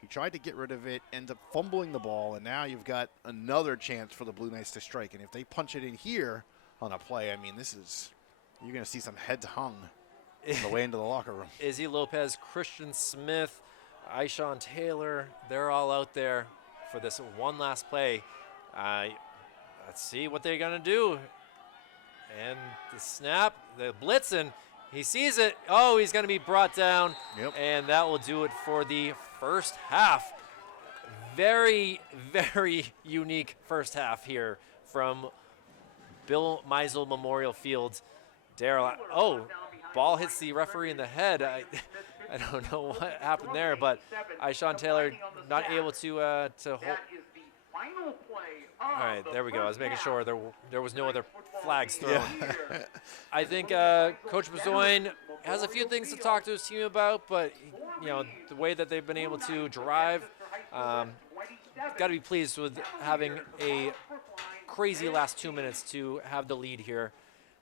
He tried to get rid of it, ends up fumbling the ball, and now you've got another chance for the Blue Knights to strike. And if they punch it in here on a play, I mean, you're going to see some heads hung on the way into the locker room. Izzy Lopez, Christian Smith, Ishawn Taylor, they're all out there for this one last play. Let's see what they're going to do. And the snap, the blitzing, He sees it. Oh, he's going to be brought down. Yep. And that will do it for the first half. Very, very unique first half here from Bill Meisel Memorial Field. Daryl, oh, ball hits the referee in the head. I don't know what happened there, but Sean Taylor not able to hold. All right, there we go. I was making sure there was no other flags thrown. I think Coach Bezoin has a few things to talk to his team about, but the way that they've been able to drive, got to be pleased with having a crazy last 2 minutes to have the lead here.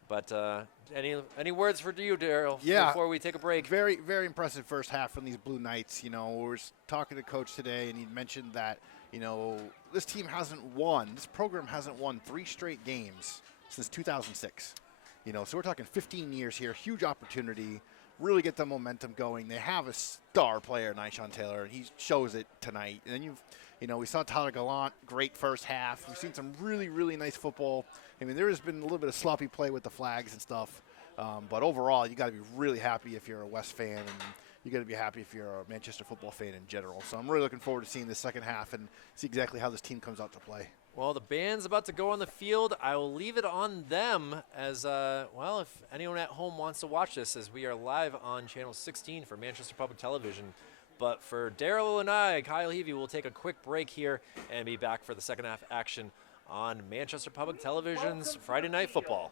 But any words for you, Daryl? Yeah. Before we take a break. Very, very impressive first half from these Blue Knights. We were talking to Coach today, and he mentioned that this team hasn't won. This program hasn't won 3 straight games since 2006. So we're talking 15 years here. Huge opportunity. Really get the momentum going. They have a star player, Sean Taylor, and he shows it tonight. And then we saw Tyler Gallant, great first half. We've seen some really, really nice football. I mean, there has been a little bit of sloppy play with the flags and stuff. But overall, you got to be really happy if you're a West fan, and you got to be happy if you're a Manchester football fan in general. So I'm really looking forward to seeing this second half and see exactly how this team comes out to play. Well, the band's about to go on the field. I will leave it on them as, if anyone at home wants to watch this, as we are live on Channel 16 for Manchester Public Television. But for Daryl and I, Kyle Heavey, will take a quick break here and be back for the second half action on Manchester Public Television's Friday Night Football.